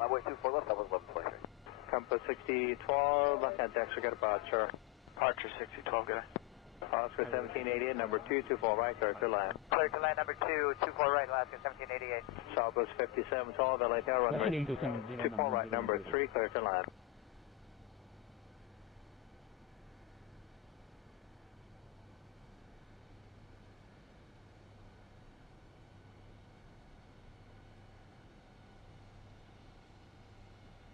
Runway 24 left, that was 1123. Compass 6012, contact SoCal departure. Departure 6012, good. Alaska 1788, number 224 right, clear to land. Clear to land number 224 right, Alaska 1788. Southwest 5712, LA Tail, runway 24 right, number 3, clear to land.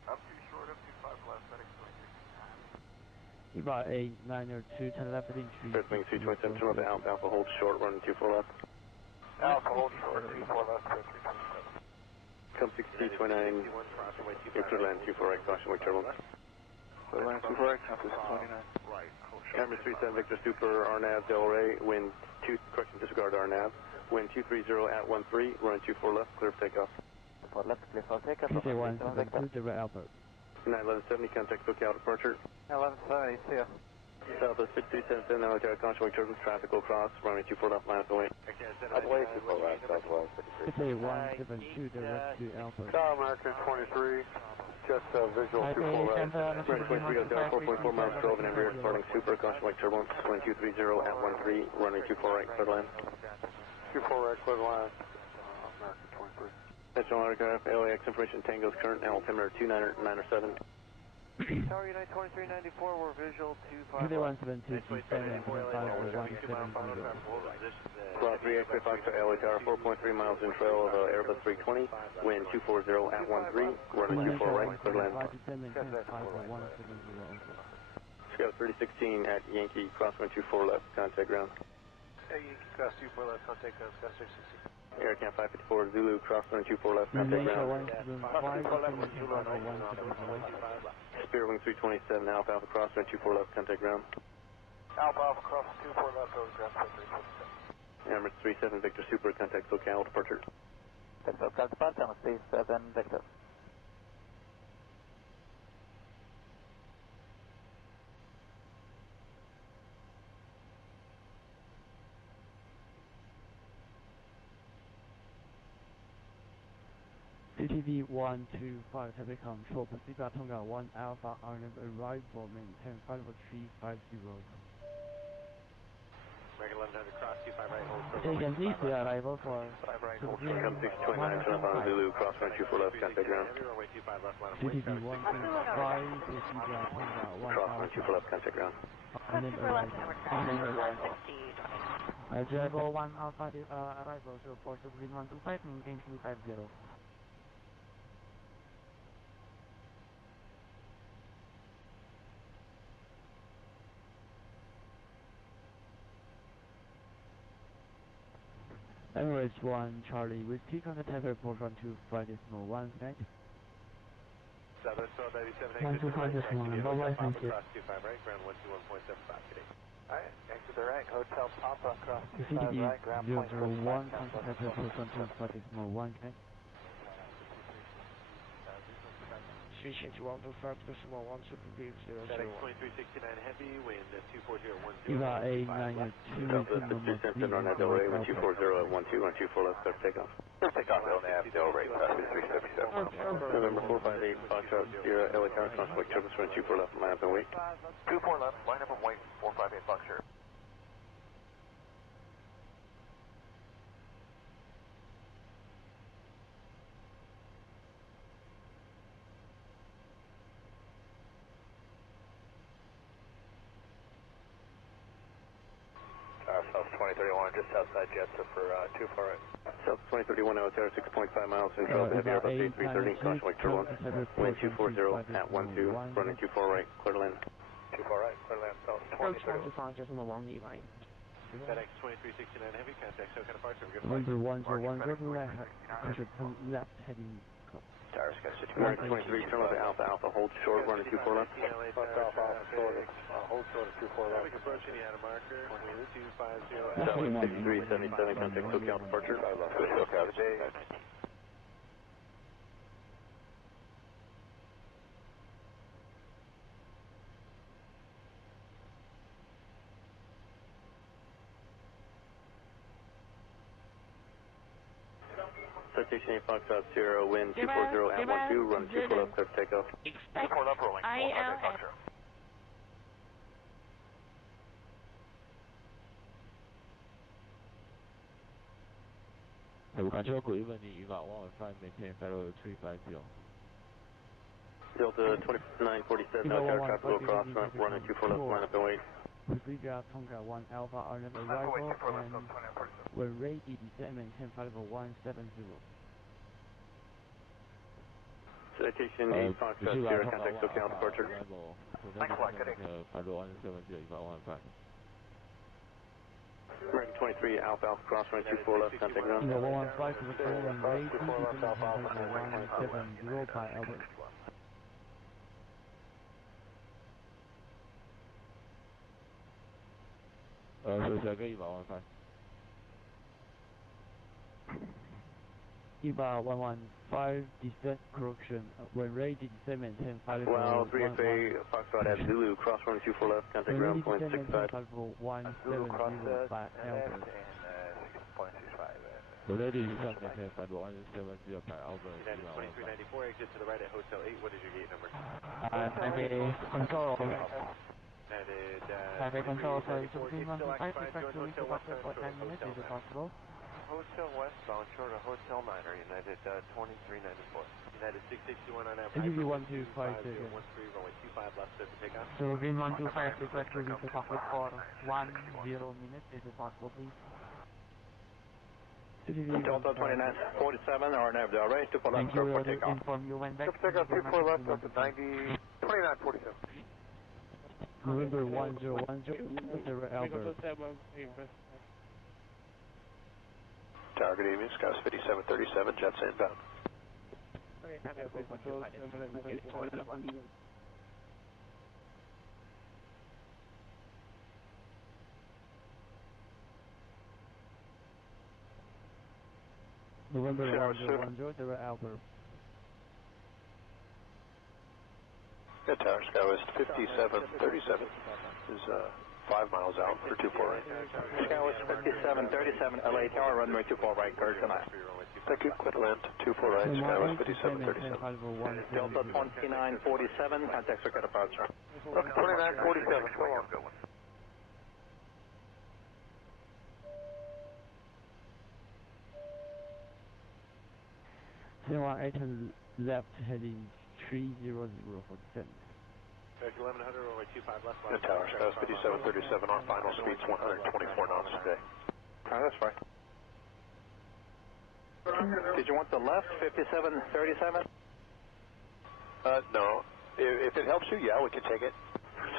Up too short, up too 5 left, FedEx 23. About 8902, 10 left heading 3. First wing 227, turn left at Alpha, hold short, run 24 left. Alpha, hold short, 24 left, 327. Come 6029, clear to land 24 right, caution, wait turbulence. Clear land 24 right, Compass 29. Right, hold short. Camera 37, Victor Super, RNAV, Delray, wind 2, correction, disregard RNAV. Wind 230 at 13, run 24 left, clear for takeoff. 24 left, clear for takeoff. Cathay 172, direct Alpha. 91170, contact SoCal departure. 1170, see ya. Southwest 5277, now Terra caution, wait turbulence, traffic will cross, runway 24 left, line up and wait. I'd wait 24 left, Southwest 53. Cathay 172, direct to Alpha. Tower American 23, just visual 24 left. Runway 23 goes down 4.4 miles per over and rear, departing super, caution, wait turbulence, wind 230 at 13, runway 24 right, clear to land. 24 right, clear to land, American 23. National aircraft, LAX information, Tango's current, altimeter 297. Tower United 2394, we're visual 25. Cathay 172, 7, 170. Flight 38 Fox to LA Tower, 4.3 miles in trail of Airbus 320, wind 240 at 13, runway 24 right, clear land. Scout 3016 at Yankee, crosswind 24 left, contact ground. Yankee, cross 24 left, contact ground, Scout 616. Aircam 554 Zulu, crosswind 24 left, contact ground. Spirit wing 327, Alpha Alpha, crosswind 24 left, contact ground. Alpha Alpha, cross 24 left, over ground, 327. Emirates 37 Victor Super, contact SoCal departure. SoCal departure, 37 Victor. CTV 125 Taipei Control, proceed by Tonga 1 Alpha, RNF arrival, maintain flight level 350. American 1100 cross 25 right, hold short. Taken east arrival for 5 right, hold short. 629, turn left, Zulu, cross runway 24 left, contact ground. Runway 25 left, line of CTV 125, proceed by Tonga 1 Cross runway 24 left, contact ground. RNF arrival. Arrival 1 Alpha, arrival, so for Green 125, maintain 350. Emirates 1 Charlie Whiskey, contact airport 125 decimal 1, thanks. 125 decimal 1, bye-bye, thank you. Cross 25 right, ground 121.75 today. Alright, exit the right, Hotel Papa, cross 25 right, ground 001, contact airport 125 decimal 1, thanks. Switching to 125 decimal 1, super beam 001. FedEx 2369 heavy, wind 24010. Eva A902, Delta 2 on that Delray, 1240 at 1214 left, clear takeoff. Clear takeoff, LNAV, Delray, traffic 377. November 458, Foxtrot, Sierra, LA Tower, Crossway, Turbus, 24 left, line up and wait. 24 left, line up and wait, 458 Foxtrot. South 2031, just outside Jetstar for 2 far right. South 2031, Altair 6.5 miles, control heavy Airbus A330, crossway Turbo, wind 240 at 12, running 24 right, clear to land. 2 far right, clear to land, South 2031. just along the line. FedEx 2369 heavy, contact SoCal departure, good Number 101, go to left heading. Tires, guys, 23, turn left Alpha, Alpha, hold short, running 24 left. Left Alpha, short, hold short at 24 left. Traffic approaching the outer marker, wind 250. 7377, contact SoCal departure. Good, SoCal, today. Citation 8 Foxtrot Sierra, wind 240 at 12, run 24 left, clear for takeoff. 24 left rolling, 458 Foxtrot. Control, good evening, Eva 115, maintain fellow 350. Delta 2947, Altair, traffic low cross, running 24 left, line up and wait. Proceed by Tonga 1 Alpha, RNF arrival, and we're ready to descend, maintain flight level 170. Citation 8 Foxtrot Sierra, contact SoCal departure. Thanks a lot, good day. Flight level 170, Eva 115. American 23 Alpha, Alpha, cross running 24 left, contact ground. Eva 115 to the clear and ready to descend, maintain flight level 170 by Albert. Swissair, go Eva 115. Eva 115, descent correction, when ready to descend, maintain flight level 170. Well, 3FA Foxtrot at Zulu, cross running 24 left, contact ground, point 65. Level 170 by Albert. Ready to descend, maintain flight level 170 by Albert. United 2394, exit to the right at Hotel 8, what is your gate number? Taipei Control. United, Taipei Control, sorry, so between 125, request to reach the Foxtrot for 10 minutes, is it possible? Hotel westbound, short of Hotel Niner, United 2394. United 661 on average. CTV 125, 13, runway 25 left, set to take off. So Green 125, request to reach the Foxtrot for 10 minutes, is it possible, please? Delta 2947, RNF, they are ready to pull up Thank you, for we'll takeoff. inform you when back. Takeoff 34 left, up to 90, 2947. November 1010, Albert. Tower, good evening, Skies 5737, jets inbound. November 1010, Albert. Good, Tower, Skywest 5737 is 5 miles out for 24 right. Skywest 5737, LA Tower, runway 24 right, clear tonight. Thank you. Clear to land. 24 right. Skywest 5737. Delta 2947. Contact circuit departure. Okay, 2947. So long. Good one. Zero 8 left heading 300 for descent. 1100 runway 25 left. The tower, Skywest 5737 on final speeds 124 knots today. That's fine. Did you want the left 5737? No. If it helps you, yeah, we can take it.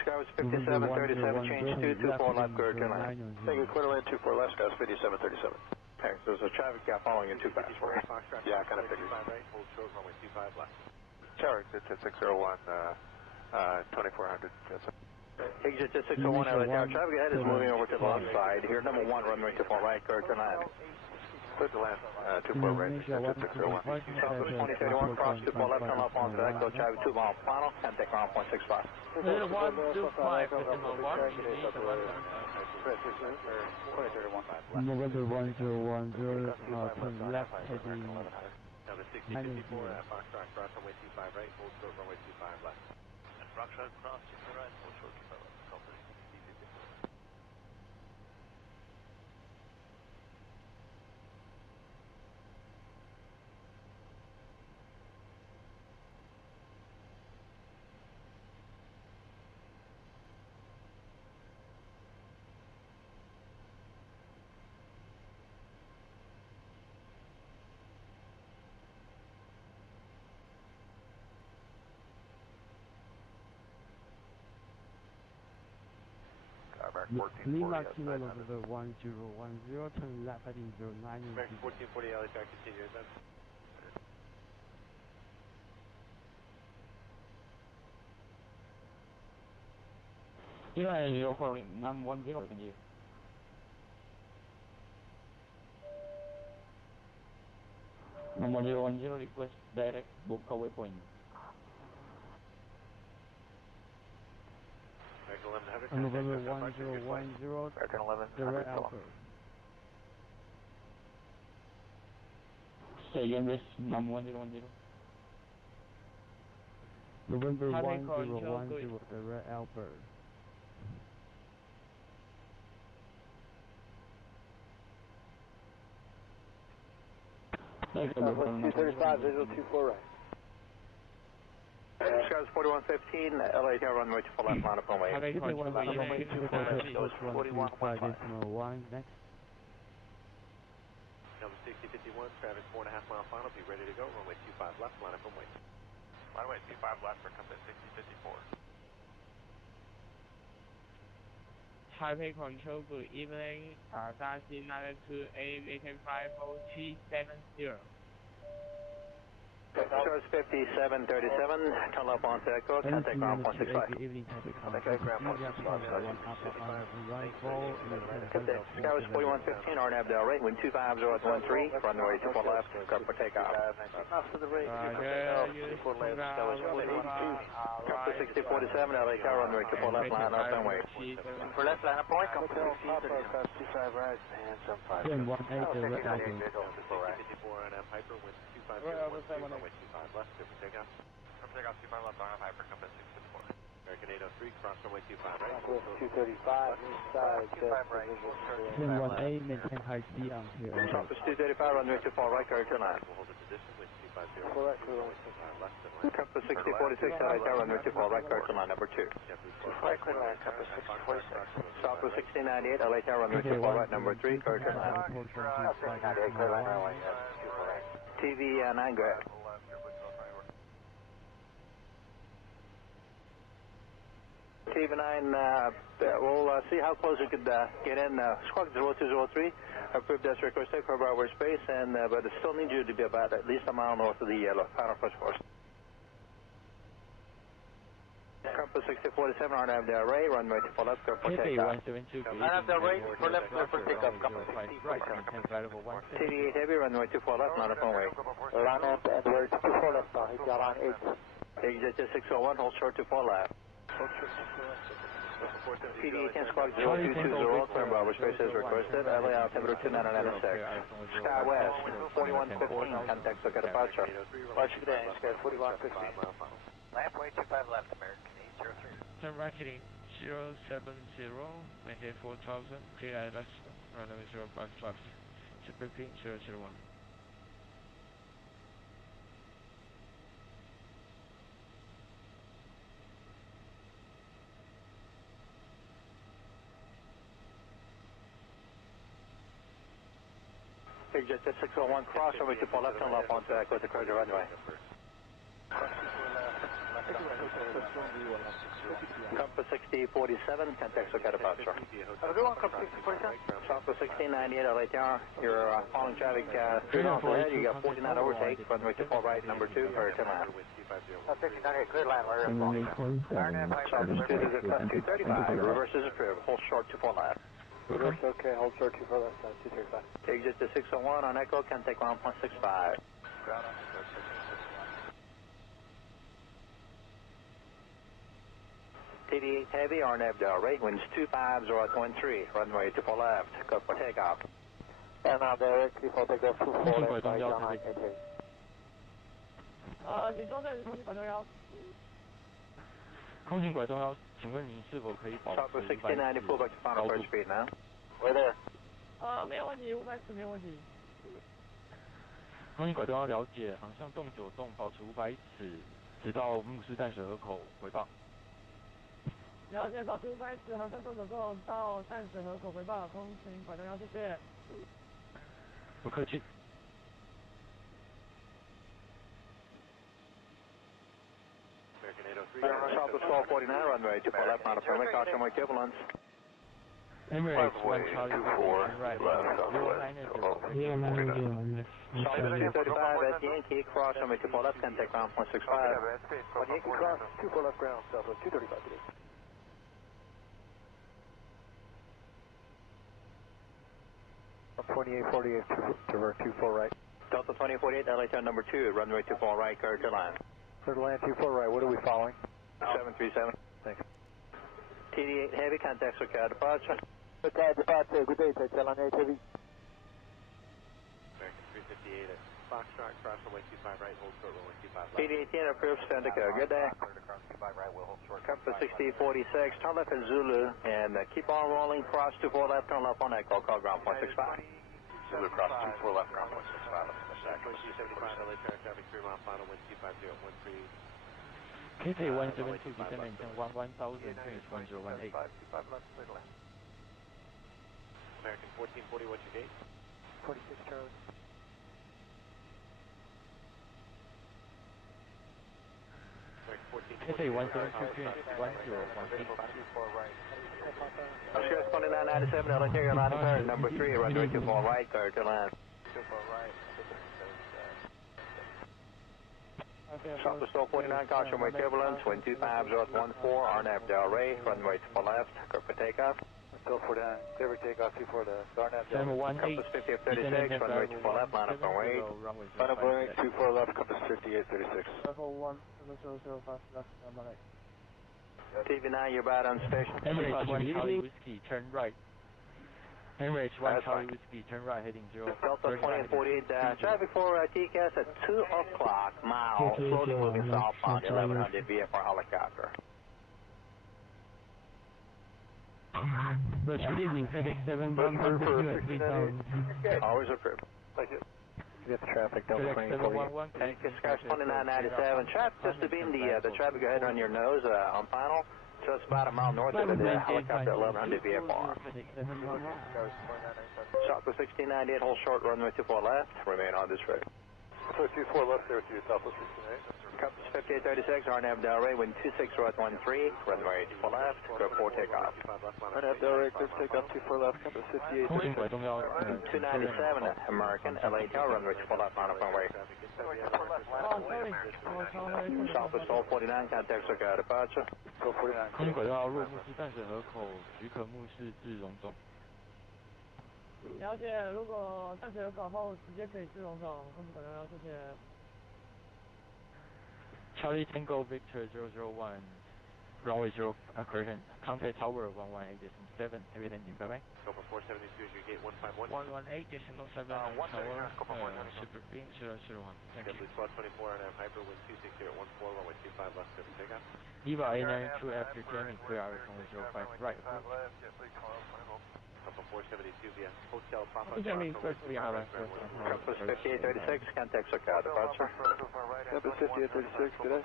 Skywest 5737, change 224 left, clear to land. Thank you, clear to land 24 left, Skywest 5737. Thanks, there's a traffic gap following in too fast for you. Yeah, I kind of figured. Hold short runway 25 left. Tower, exit to 601, 2400. Exit to 601, LA Tower. Traffic ahead is moving over to the left side. Here, number 1, runway 24 right, clear to land. Clear to land, 24 right, exit 601. Southwest 2031, cross 24 left, turn left on track, go traffic 2 miles final, and take around 0.65. 125, decimal 1, you need the 175. November 1010, turn left heading Number 6054 at Foxtrot, cross runway 25 right, hold short runway 25 left. And Foxtrot cross to the right, hold short 25 left, company DC54. Lima Kilo November 1010, turn left heading 09. American 1440 LA Tower, continue then. Eli 04910, continue. Number 010, request direct book away point. November 1010, direct Alpha. Say again, this number 1010. November 1010, direct Alpha. Southwest 235, visual 24 right. Skywest 4115, LA Tower, runway 24 left, line up runway. Having control, runway 4151, next. Number 6051, traffic 4.5 mile final, be ready to go, runway 25 left, line up runway. Runway 25 left for compass 6054. Taipei control, good evening. Taxi 902 AFP95 Skywest 5737, turn left on Echo, contact ground 165. Good evening, Taipei Okay, ground 165. Skywest 4115, RNAV Del Rate, wind 25013, runway 24 left, clear for takeoff. After the rate, Compass 6047, LA Tower, runway 24 left, line up runway. for left line up point, compass 6035 right, and 75. 1018, direct Alpha. 6054 on Piper, wind 25012, runway 25 left, clear for takeoff. Come take off 25 left on Hyper, compass 654. American 803, cross runway 25 right. 235, inside, 25 right, hold short 1018, maintain high speed until Compass 235, runway 24 right, clear to land. We'll hold the position with 250. Correct, left and line. Compass 6046, LA Tower, runway 24 right, clear to line, number 2. right, clear land, compass 646. Southwest 1698, LA Tower, runway 24 right, number 3, clear to land. 1698, clear land, runway 24 right. TV 9, go ahead. TV 9, we'll see how close we could get in. Squawk 0203, approved this request take for our space, and but it still needs you to be about at least a mile north of the final push force. Compass 6047, RNAV Del Rey, runway 24 left, clear for takeoff. RNAV Del Rey, for left, clear for takeoff, compass 6047. TV 8 heavy, runway 24 left, line up runway. RNAV and we're 24 left now, he's got on 8. Exit to 601, hold short 24 left. Hold short 24 left. PD-10 squawk 0220, clear Bravo space is requested. LA altimeter 2996. Sky West 4115, contact look at departure. Roger, good day, Sky 4115. Landway 25 left, American 803. Turn right heading 070, maintain 4000, clear ILS, runway 05 flaps, super clean 001. Big Jet 601, cross over to left and left onto with the correct runway. Compass 6047, contact look at departure. Everyone, Compass 6047. Southwest 1698, LA Tower. You're following traffic 3 miles ahead. You got 49 overtake, runway 24 right, number 2, clear to land. 1698, clear line, Southwest 235, reverse is approved. Hold short 24 left. Reverse okay, hold short 24 left, 235. Take just to 601 on Echo, contact 1.65. TD-8 Heavy, RNAV Delray, winds 25013, runway 24 left, go for takeoff. And now directly for takeoff 24 left, by Airline Cathay. 你坐在空气管中央。空勤拐动腰，请问您是否可以保持500 6990, pull back to final approach speed now. We're there. 没有问题，540没有问题。空勤拐动腰了解，航向动9洞，保持500尺，直到木狮淡水河口回报。了解，保持500尺，航向动9洞到淡水河口回报，空勤拐动腰，谢谢。不客气。Southwest 1249, runway 24 left, not a permit, caution mark equivalence. Emirates 1 Charlie 24 right, 090. Southwest 235 at Yankee, cross runway 24 left, contact ground 165. On Yankee cross, 24 left ground, Southwest 235 today. On 2848, turn 24 right. Delta 2048, LA turn number 2, runway 24 right, clear to land. Clear to land 24 right, what are we following? 737. Thanks. TD-8 Heavy, contact Swissair departure. Swissair departure, good day, Airline 8 Heavy. American 358 at Foxtrot, cross runway 25 right, hold short runway 25 left. PD-18 approved, stand to go. Good day. Compass 6046, turn left at Zulu, and keep on rolling, cross 24 left, turn left on Echo, call ground 165. Zulu cross 24 left, ground 165. LA traffic 3 mile final, wind 25013. Cathay 172, descend maintain 1000, finish 1018. 25 left, clear to land. American 1440, what's your gate? 46 Charlie. Cathay 172, finish 1018. Oscar 2997, LA Carolina Card, number 3, runway 24 right, clear to land. 24 right. Southwest 1249, caution mark turbulence, wind 25014, RNAV Delray, runway 24 left, go for takeoff. 1249, clear for takeoff 24 left, RNAV Delray. Compass 5836, runway 24 left, line up runway 8. Line up runway 24 left, compass 5836. TV9, you're about on station. Emirates 1 Charlie Whiskey, turn right. Emirates 1 Charlie Whiskey, turn right, heading 0. Delta 2048, traffic for TCAS at 2 o'clock, mile, slowly moving southbound, 1100 VFR helicopter. Good evening, FedEx 7 Always approved. Thank you. You get the traffic, Delta 2048. And Skies 2997, traffic just to beam the traffic ahead on your nose on final. Just about a mile north of the helicopter 1100 VFR. Southwest 1698, hold short, runway 24 left, remain on this road. So 24 left there with you, Southwest 1698. Compass 5836, RNAV Delray, wind 26013, runway 24 left, go for takeoff. RNAV Delray, clear for takeoff 24 left, Compass 5836. 297, American, LA Tower, runway 24 left, line up runway. Southwest 1249, contact Swissair departure. 1249. 空轨道落木市淡水河口，许可目视至荣总。了解，如果淡水河口后直接可以至荣总，空气管中央，谢谢。Charlie Tango Victor 001, Runway 0, Curtain. Contact Tower 118.7, everything in bye-bye. Scope 472 is your gate 151. 118.7, Tower, Super Green 001. Thank you. Squad 24 and Hyper with 260 at 14, runway 25 left, clear for takeoff. Eva A92 after jamming, clear out runway 05, right. Scope 472 via Hotel Papa. Jamming first we are right. Compass 5836, contact SoCal departure. Compass 5836, good day.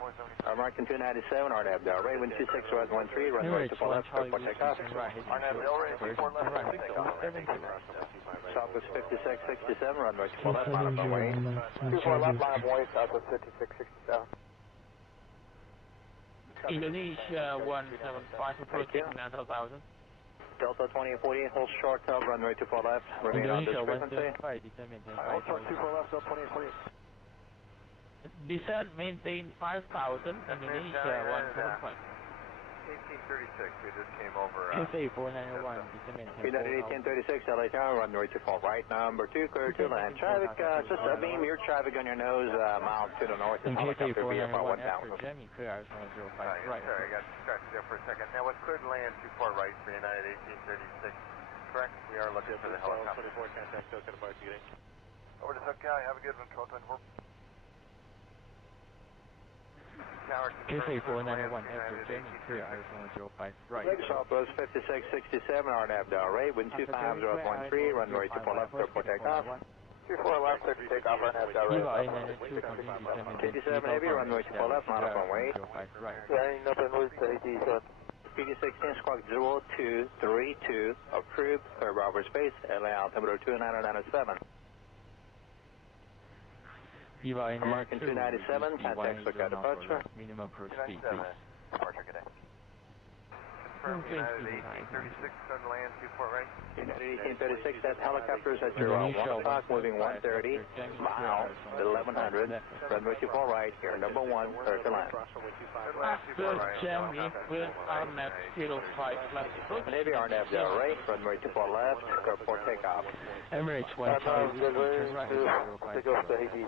American 297, RNAV Delray, wind 26 West 13, runway 24 left, airport takeoff. RNAV Delray, 24 left, takeoff. Southwest 5667, runway 24 left, line up on wing. 24 left, line up on wing, Southwest 5667. Indonesia 175, approaching 9000. Delta 2848, hold short tail, runway 24 left, remain on this frequency. Hold short 24 left, Delta 2848. Descent maintain 5000, Indonesia 175. 1836, we just came over. Cathay 491, descent maintain 1836, LA Tower, runway 24 right, number 2, clear to land. Traffic, just beam your traffic on your nose, miles to the north, and helicopter VFR 1000. Jamming, clear out 105, right. Sorry, I got distracted there for a second. Now, with cleared land, 24 right for United 1836, correct? We are looking for the helicopter. 24, contact SoCal departure, good day. Over to SoCal, have a good one, 1224. Cathay 491, after jamming, clear out 105, right. Southwest 5667, RNAV Delray, wind 25013, runway 24 left, airport takeoff. 24 left, clear to takeoff, RNAV Delray. PD7 Heavy, runway 24 left, line up on way. Running up and loose to 87. PD16, squawk 0232, approved, clear Bravo space, LA altimeter 2997. American 297, contact SoCal departure. Minimum approach speed, please. Departure, good day. Confirm United 1836, on land 24 right. United 1836, that helicopter is at your 1 o'clock, moving 130, miles, 1100, runway 24 right, here, number 1, clear to land. After jamming, with RNAV 05 left approach. Navy RNAV Delray, runway 24 left, airport takeoff. Emirates 1 Charlie, turn right, 050.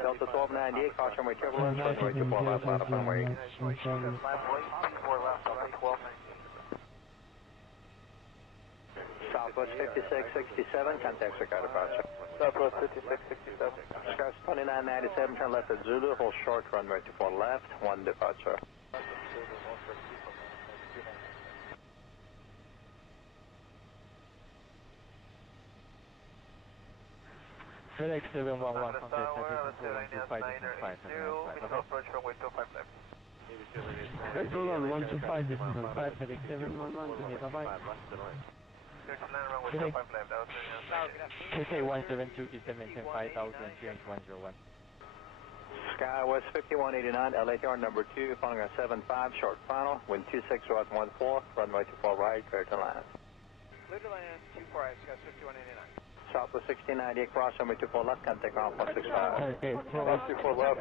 Delta 1298, caution runway turbulence, runway 24 left, line up on way. Southwest 5667, contact SoCal departure. Southwest 5667. Scout 2997, turn left at Zulu, hold short, runway 24 left, 1 departure. FedEx 711, contact approach runway 25 left. Control on 125, this is 5, FedEx 711, bye-bye. Cathay 172, descent maintain 5000, change 101. Skywest 5189, LATR number 2, following our 75, short final, wind 26 Rock 14, runway 24 right, clear to land. Clear to land, 24 right, Sky 5189. Southwest 1698, cross runway 24 left, contact ground 165. Okay, 24 left,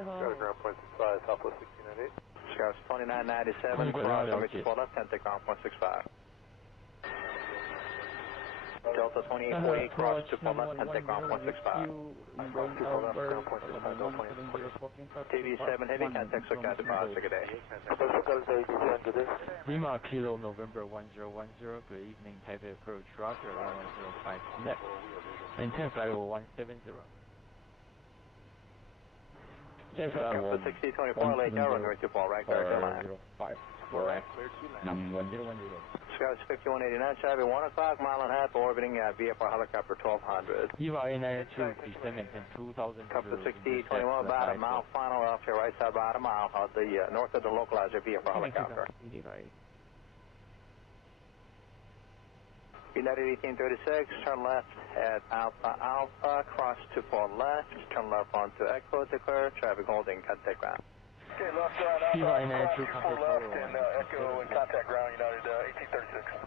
got a ground 165, Southwest 1698. Scout 2997, cross runway 24 left, contact ground 165. Delta 2848, cross 24 left, contact ground 165. TV7 Heavy, contact SoCal departure, good day. Lima Kilo November 1010, good evening, Taipei approach, roger, 1105 left. Maintain flight level 170. Delta 6024, Lake Tower, runway 24 right, clear to land. 05, correct, 1010. Scouts 5189, Chavy 1 o'clock, mile and a half, orbiting VFR helicopter 1200. Eva A92, descent maintain 2000. Compass 6021, about a mile final off your right side, about a mile of the north of the localizer VFR helicopter. United 1836, turn left at Alpha, cross to 4 left, turn left onto Echo, declare, traffic holding, contact ground. Okay, left side, Alpha, 4 left, and Echo, and contact ground, United 1836.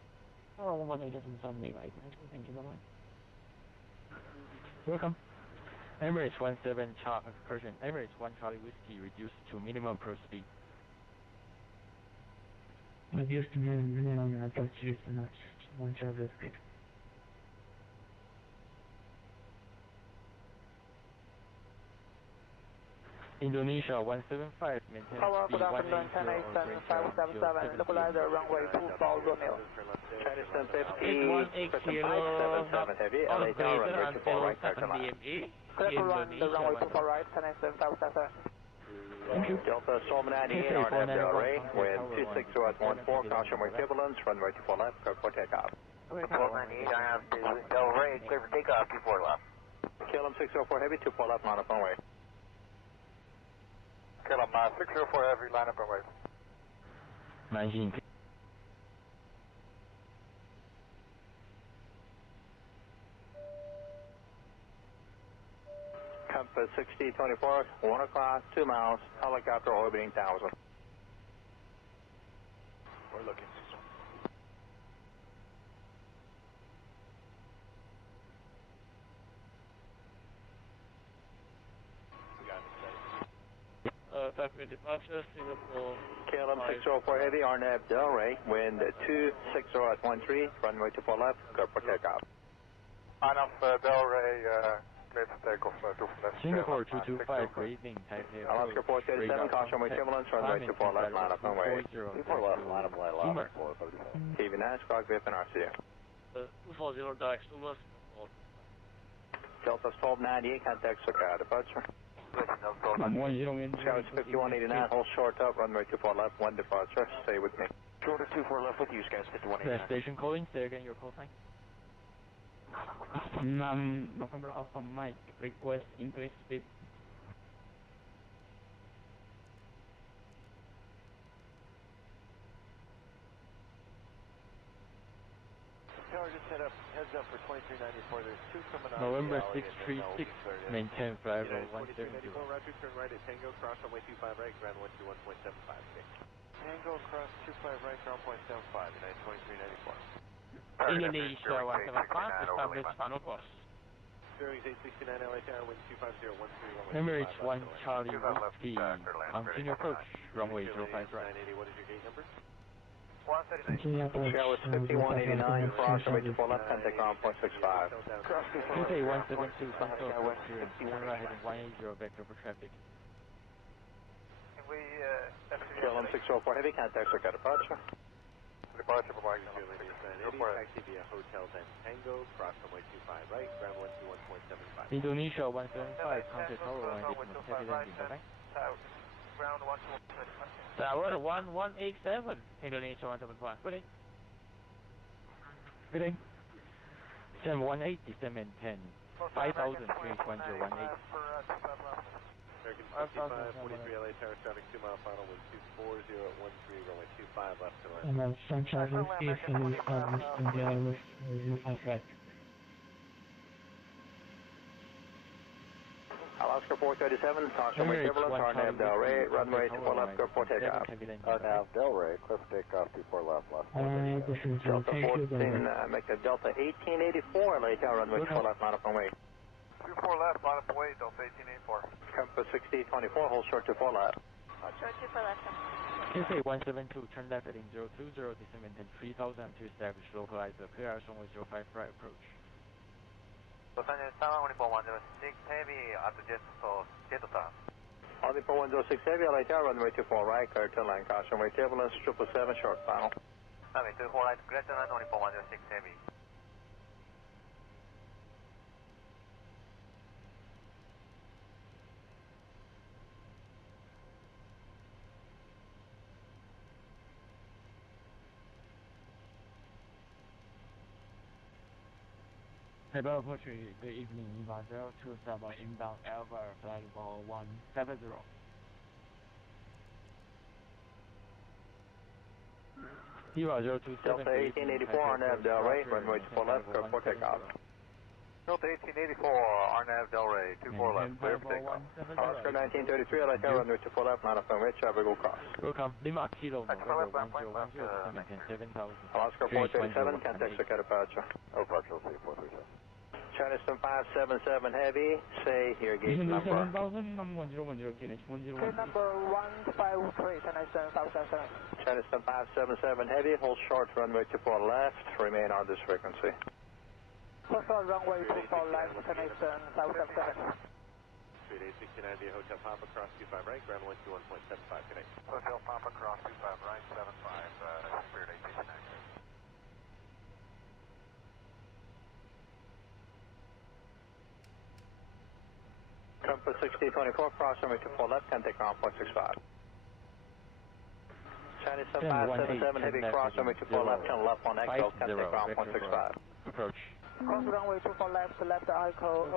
Oh, 187 right, thank you, bye-bye. Welcome. Emirates 17 Persian, Emirates 1 Charlie Whiskey reduced to minimum approach speed. Reduced to minimum approach speed, not 1 Charlie Whiskey. Indonesia 175, maintain Tower, speed good afternoon, 180 China Eastern 577, localizer runway 24 Romeo. China Eastern 50, 8180, not heavy, operator runway 24 until right, 7 Airline. DMA. Clear to run the runway Indonesia 24 right, China Eastern 577. Thank you. Delta Storm 98, RNAV Del Rey, wind 260 at 14, caution with turbulence, runway 24 left, clear for takeoff. 1298, RNAV Del Rey, clear for takeoff, 24 left. KLM 604 heavy, 24 left, line up runway. KLM 604 heavy, line up runway. 19. Compass 6024, 1 o'clock, 2 miles, helicopter orbiting 1000. We're looking. Time for departure, Singapore. KLM 604 heavy, RNAV Del Rey, wind 260 at 13, runway 24 left, clear for takeoff. RNAV Del Rey, clear for takeoff, 2 left. Singapore 225, good evening, Taipei. Alaska 437, caution with turbulence, runway 24 left, line up runway. 24 left, line up, line up, 437. TV9, squawk VFR RCTP. 240 direct, Singapore. Delta 1298, contact Swissair departure. I'm 10 in. Scout 5189, hold short up, runway 24 left, 1 departure, stay with me. Shorter 24 left with you, Scouts 5189. Station calling, say again your call sign. November Alpha Mike, request increase speed. Tower, just heads up for 2394. There's 2 coming out. November 636, maintain flight level 170. Roger, turn right at Tango, cross runway 25 right, ground 121.75. Tango, cross 25 right, ground 1.75, United 2394. Indonesia 175, establish final course. Bearings 869 LA Tower, wind 250, 13, runway Remember it's 1 Charlie Whiskey, continue approach, runway 05 right. 980, what is your gate number? 139. Scout 5189, cross runway 24 left, contact ground 0.65. Cathay 172, Central Experience, camera heading 180, vector for traffic. KLM 604 heavy, contact Swissair departure. Departure for Mike. Taxi via Hotel then Tango, cross runway 25 right, ground 121.75. Indonesia 175, contact tower 181, heavy landing, bye-bye. Ground 121.75. Tower 1187, Indonesia 175. Good day. Good day. Descend 180, descend and 10. 5,000, change 1018. American 55, 43 LA Tower, traffic 2 mile final, wind 240 at 13, runway 25 left to right. And Sunshine Whiskey, Philly, India, right. Alaska 437, caution with turbulence, RNAV Del Rey, runway 24 left, clear for takeoff. RNAV Del Rey, clear for takeoff, 24 left, left. This is Delta thank you 14, very much. make a Delta 1884, LA Tower, runway 24 left, line up runway. 24 left, line up away, Delta 1884. Compass 6024, hold short 24 left. Hold short 24 left. Cathay 172, turn left heading 020, descend and 3000 to establish localizer, clear out runway 05 right approach. Los Angeles Tower, Uniform 106 Heavy, at the jet time. Uniform 106 Heavy, LA Tower, runway 24 right, clear to land, caution with turbulence, 777, short final. Runway 24 right, clear to land, Uniform 106 Heavy. Hello, Portugal. Good evening, Eva 027 inbound Alpha flight level 170. Eva 027. Delta 1884, RNAV Del Rey, runway 24 left, clear for takeoff. Delta 1884, RNAV Del Rey, 24 left, clear for takeoff. Oscar 1933, LA Tower, runway 24 left, line up runway, traffic will cross. Welcome, Lima Kilo, November 1010, descend 7000. Alaska 437, contact Swissair departure. Over, I'll see 437. China Eastern 577 Heavy, say your gate number. 7000, 1010, Gate number 153, China Eastern 577. China Eastern 577 Heavy, hold short runway 24 left, remain on this frequency. Hold short runway 24 left, China Eastern 577. Street 869 United via Hotel Papa cross 25 right, ground 121.75, good day. Hotel Papa cross 25 right, 75, Spirit Aviation access. Compass 6024, cross runway 24 left, contact ground 165. Chinese 7577, heavy cross runway 24 left, turn left on Echo, contact ground 165. Approach. Cross runway 24 left, left Echo,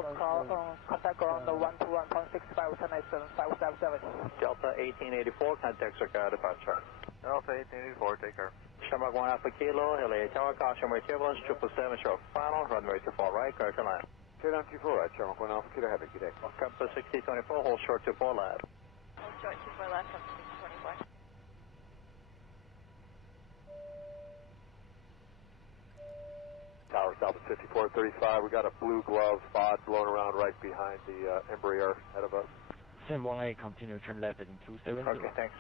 contact ground 121.65, 577. Delta 1884, contact circuit departure. Delta 1884, take care. Shamrock 1 Alpha Kilo, LA Tower, caution runway turbulence, 777, show final, runway 24 right, clear to land. Clear down 24 right, Shamrock 1 Alpha Kilo, have a good day. Compass 6024, hold short 24 left. Hold short 24 left, Compass 6024. Tower south of 5435, we got a blue glove spot blowing around right behind the Embraer ahead of us. Sim 18, continue turn left heading 270. Okay, thanks.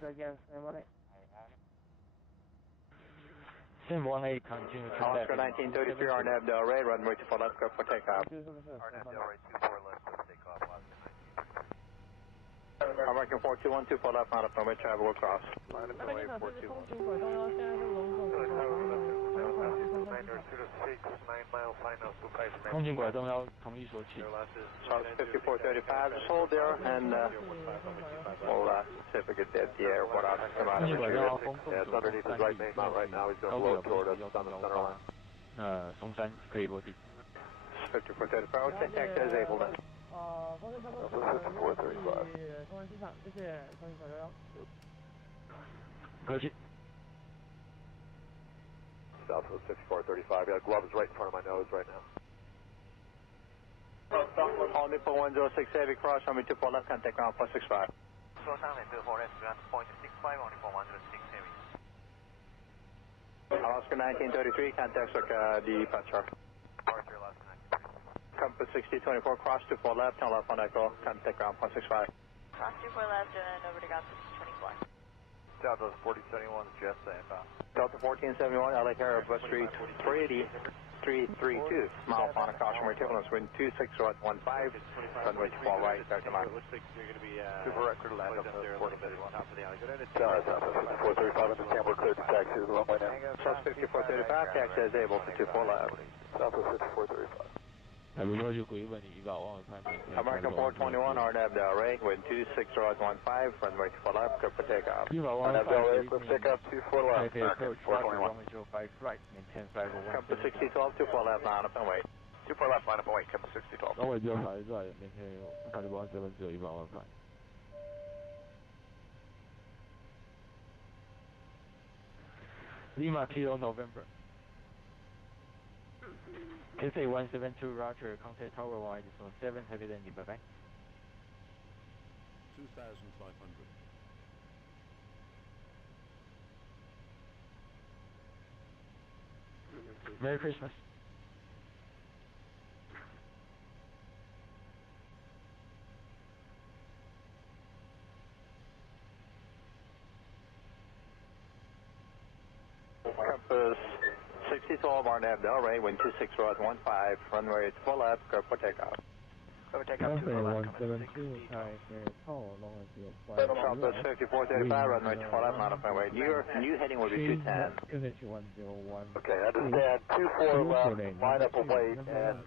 Again, Sim 18. Sim 18, continue turn left. Oscar 1933, RNAV Del Rey, runway 24 left, clear for takeoff. RNAV Del Rey 24 left, take off, Oscar 1933. American 421, 24 left, not up runway, travel across. Line up away 421. 9 mile final, 25 空警拐动要同意锁起。 South 5435, just hold there, and we'll see if we get the air, what out and come out. Yeah, it's underneath his right main mount right now, he's going to blow toward us on the center line. 松山可以落地。 5435, okay, taxi disabled then. 5435. 客气。 Southwest 5435, got gloves right in front of my nose right now. All Nippon 106 heavy cross, runway 24 left, contact ground 465. Slow down and 24 left, ground 0.65, only for 106 heavy. Oscar 1933, contact departure. Departure, Alaska 1933. Compass 6024, cross 24 left, turn left on Echo, contact ground 165. Cross 24 left and over to ground 6024. Delta 4071, Jessa inbound. Delta 1471, LA Carrier, bus 380, 332, mile final caution, runway turbulence, wind 2615, runway 24 right, start to land. It looks like you're going to be Super record land up up there a little bit on top of the alley. Go down to Southwest 5435, understand we're cleared to taxi to the runway now. South 5435, taxi is able to 24 left. Southwest 5435. 如果就鬼问你预报往外看。 American 421, RNAV Del Rey, wind 26015, runway 24 left, clear for takeoff. 预报往外 RNAV Del Rey, let's take up 24 left. Taipei approach, Roger 1105 right, maintain flight over Compass 6012, 24 left, line up and wait. 24 left, line up and wait, Compass 6012. 往外标还在，maintain 看往这边只有预报往外。 Lima Kilo November. Cathay 172, Roger, contact tower wide is on 7, heavy landing, bye-bye. 2,500. Merry Christmas. Compass 6012, RNAV Del Rey, wind 26015, runway 24 left, clear for takeoff. Clear takeoff, 24 left, Compass 6012. Compass 5435, runway 24 left, line up and wait. New heading will be 210. Okay, understand 24 left, line up and wait, and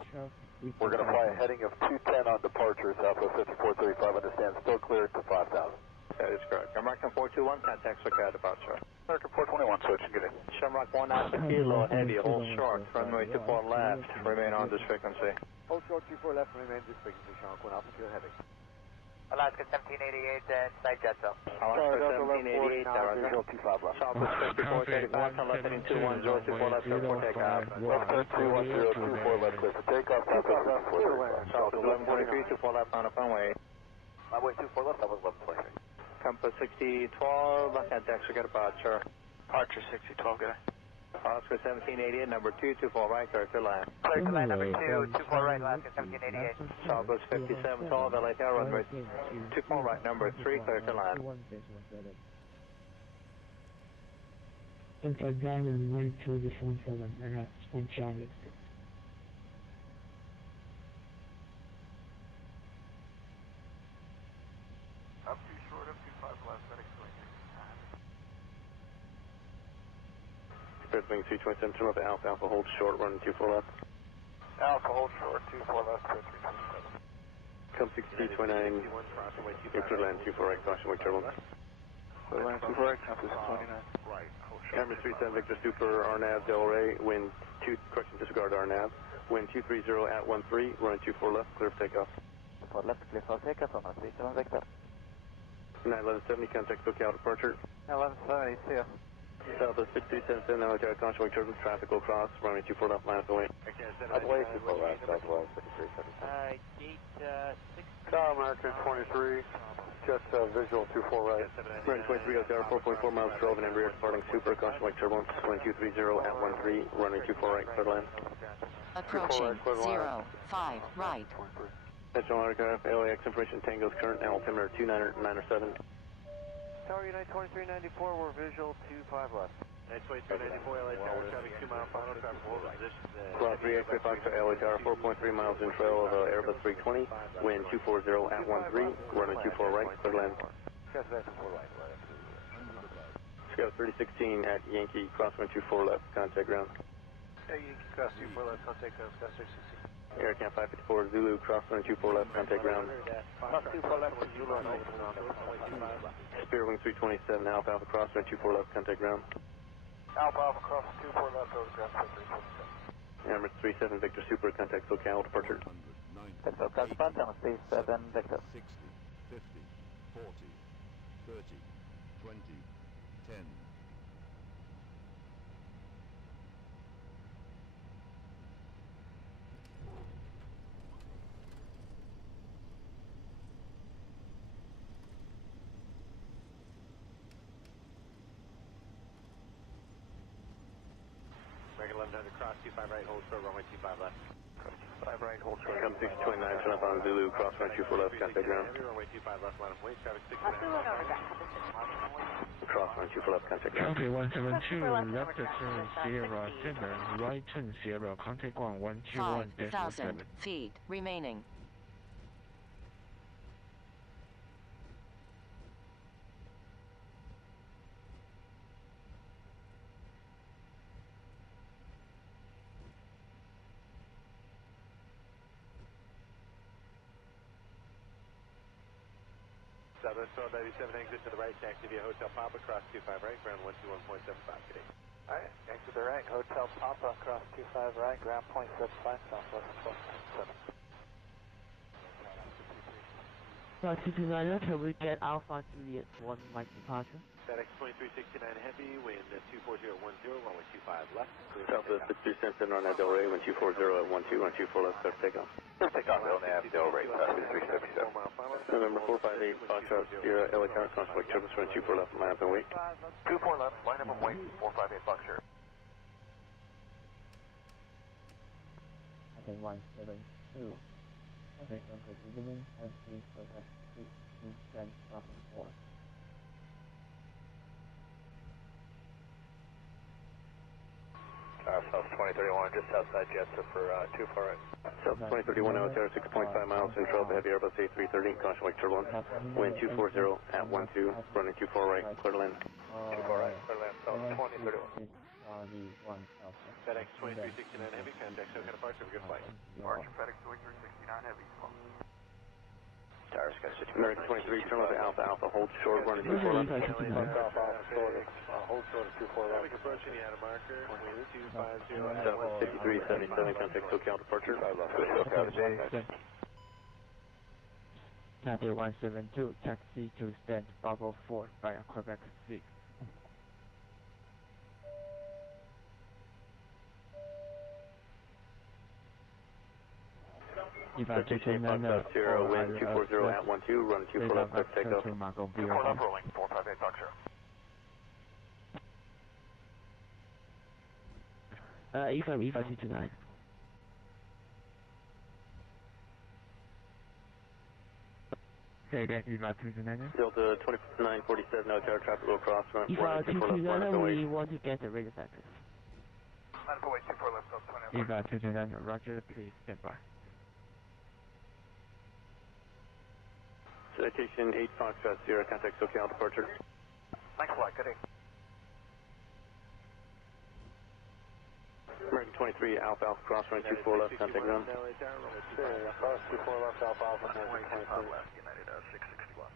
we're going to fly a heading of 210 on departure, Southwest 5435, understand, still cleared to 5,000. That is correct. American 421, contact Swissair departure. American 421, switch and get in. Shamrock 1 Alpha Kilo, heavy, hold short, runway 24 left, remain on this frequency. Hold short 24 left, remain this frequency, Shamrock 1 Alpha Kilo, heavy. Alaska 1788, side jet zone. Alaska 1788, visual 25 left. Southwest 5435, turn left heading 210, 24 left, clear for takeoff. Left turn 210, 24 left, clear for takeoff, Southwest 5435. Southwest 1143, 24 left, line up and wait. My way 24 left, that was 1123. Compass 6012, contact Swissair departure. Departure 6012, good. Oscar 1788, number 2, 24 right, clear to land. Clear to land, number 2, 24 right, Alaska 1788. Southwest 5712, LA Tower, runway 24 right, number 3, clear to land. Central Diamond 1247, and that's on Charlie. right wing 327, turn left at Alpha, Alpha hold short, running 24 left. Alpha hold short, 24 left, 327. Come 6029, you're clear to land 24 right, caution wing turbulence. Clear land 24 right, Campus 29. Right, hold short. Camera 37 Victor Super, RNAV Del Rey, wind 2, correction, disregard RNAV. Wind 230 at 13, running 24 left, clear for takeoff. 24 left, clear for takeoff on 37 Victor. 91170, contact SoCal departure. 1170, see ya. Southwest 6377, now hotel, caution wing turbulence, traffic will cross, running 24 left, minus away. Southwest 24 left, Southwest 5377. Gate 6. Tower American 23, just visual 24 right. Running 23, hotel, 4.4 miles to Oven and rear, departing super, caution wing turbulence, wind 230 at 13, running 24 right, clear to land. Approaching 05 right. National aircraft, LAX information, Tango's current altimeter 297. Tower United 2394, we're visual 25 left. 2394, LA Tower, traffic 2 mile final, traffic hold position. Cross 38 Fox to LA Tower, 4.3 miles in trail of Airbus 320, wind 240 at 13, running 24 right, clear to land. Scout 3016 at Yankee, crosswind 24 left, contact ground. Yankee cross 24 left, contact ground, Scout 3016. Aircam 554 Zulu, crosswind 24 left, contact ground. Cross 24 left, Zulu on Spirit wing 327, Alpha Alpha, crosswind 24 left, contact ground. Alpha Alpha cross 24 left, over ground 327. Amherst 37 Victor Super, contact SoCal departure. SoCal departure on 37 Victor. 60, 50, 40, 30, 20, 10. American 1100, cross 25 right, hold short, runway 25 left. 5 right, hold short. Come 629, turn up on Zulu, crosswind 24 left, contact ground. Runway 25 left, line of weight, traffic 6 Crosswind 24 left, contact ground. Traffic 172, left turn Sierra Center, right turn Sierra, contact ground 121.7. 5,000 feet remaining. Southwest 1297, exit to the right, taxi via Hotel Papa, cross 25 right, ground 121.75 today. Alright, exit the right, Hotel Papa, cross 25 right, ground 0.75, Southwest 1297. Roger 29, can we get Alpha Juliet 1 Mike departure? FedEx 2369 Heavy, wind 24010, runway 25 left. Southwest 6377, RNAV Del Rey, wind 240 at 12, run 24 left, clear for takeoff. Clear for takeoff, RNAV Del Rey, traffic 377. November 458, Foxtrot, Sierra, LA Tower, crosswind wing turbulence, run 24 left, line up and wait. 24 left, line up and wait, 458 Foxtrot. I think 172. I think I'm good. Beginning and please protect 3 traffic 4. South 2031, just outside Jester for 2 far right. South 2031, Altair, 6.5 miles in trail of heavy Airbus A330, caution wing turbulence, wind 240 at 12, running 24 right, clear to land. 2 far right, clear to land, South 2031. FedEx 2369 Heavy, contact SoCal departure, good flight. Departure FedEx 2369 Heavy, Towers, guys, American 23, turn left at Alpha Alpha, hold short, running 24 left. Hold short of 24 left. Traffic approaching, you had a marker, wind 250 Southwest 5377, contact SoCal departure. Cathay 172, taxi to stand Bravo 4 via Quebec 6. Evacuation Foxtrot, Sierra, wind 240 at 12, run 24 left, clear for takeoff. 24 left rolling, 458 Foxtrot. E5 tonight. Say again, E5 tonight. Delta 2947, no tower, traffic will cross, run 24 left, line up and we wait. want to get the radio factors. Line up and wait, 24 left, South 29. E5 tonight, roger, please stand by. Citation 8 Foxtrot, Sierra, contact SoCal departure. Thanks a lot, good day. 23 Alpha Alpha cross runway 24 left, contact ground. Cross 24 left, Alpha Alpha, 23 left, United 661.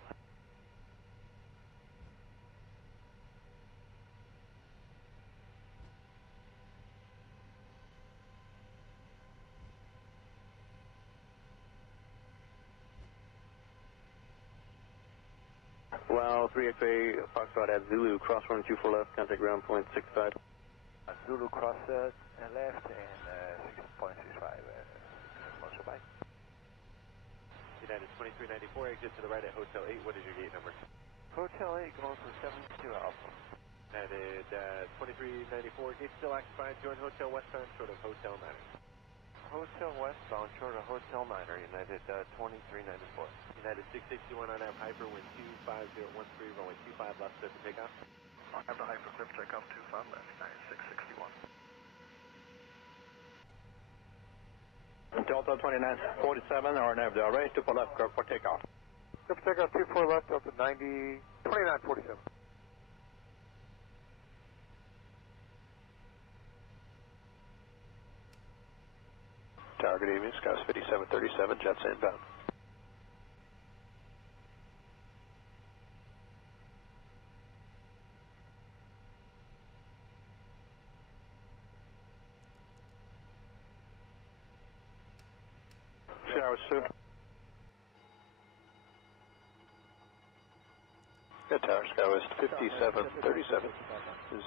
Well, 3XA Foxtrot at Zulu, cross runway 24 left, contact ground, point 65. Zulu cross left and 6.65. Bye. United 2394, exit to the right at Hotel 8. What is your gate number? Hotel 8 going for 72 Alpha. United 2394, gate still occupied. Join Hotel westbound short of Hotel 9. Hotel westbound short of Hotel 9, United 2394. United 661 on app Hyper, wind 25013, runway 25 left, set to takeoff. I'll have the Hyper clear for takeoff 25 left, United 661. Delta 2947 or nav ready to pull up for takeoff. Clear for takeoff 24 left, Delta 2947. Tower, good evening, Skies 5737, jets inbound. Showers 2. Good, Tower, Skywest 5737 is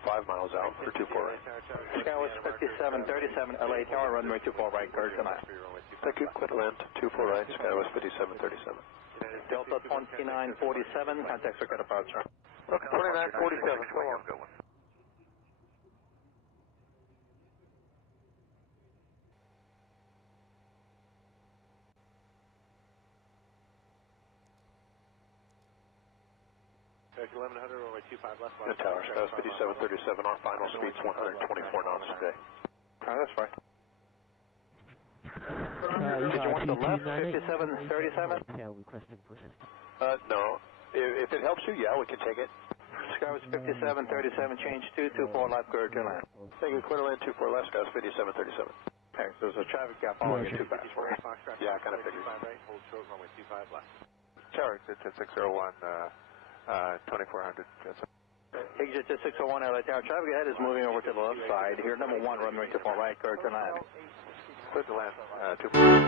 5 miles out for 24 right. Skywest 5737, LA Tower, runway 24 right, clear tonight. Thank you, quit land 24 right, Skywest 5737. Delta 2947, contact circuit departure. Okay, 2947, go on. Good one. Direct 1100, runway 25 left. Good, Tower, Skies 5737, our final speed's 124 knots today. That's fine. Did you want the left, 5737? Yeah, requesting process. No. If it helps you, yeah, we can take it. Skywest 5737, change 224 left, clear to land. Thank you, clear land 24 left, Skywest 5737. Thanks, there's a traffic gap following you too fast for you. Yeah, I kind of figured. Right, hold short, runway 25 left. Tower, it's at 601, 2400. Exit to 601 LA Tower. Traffic ahead is moving over to the left side. Here, number 1, runway 24 right, clear to land. Clear to land, 24.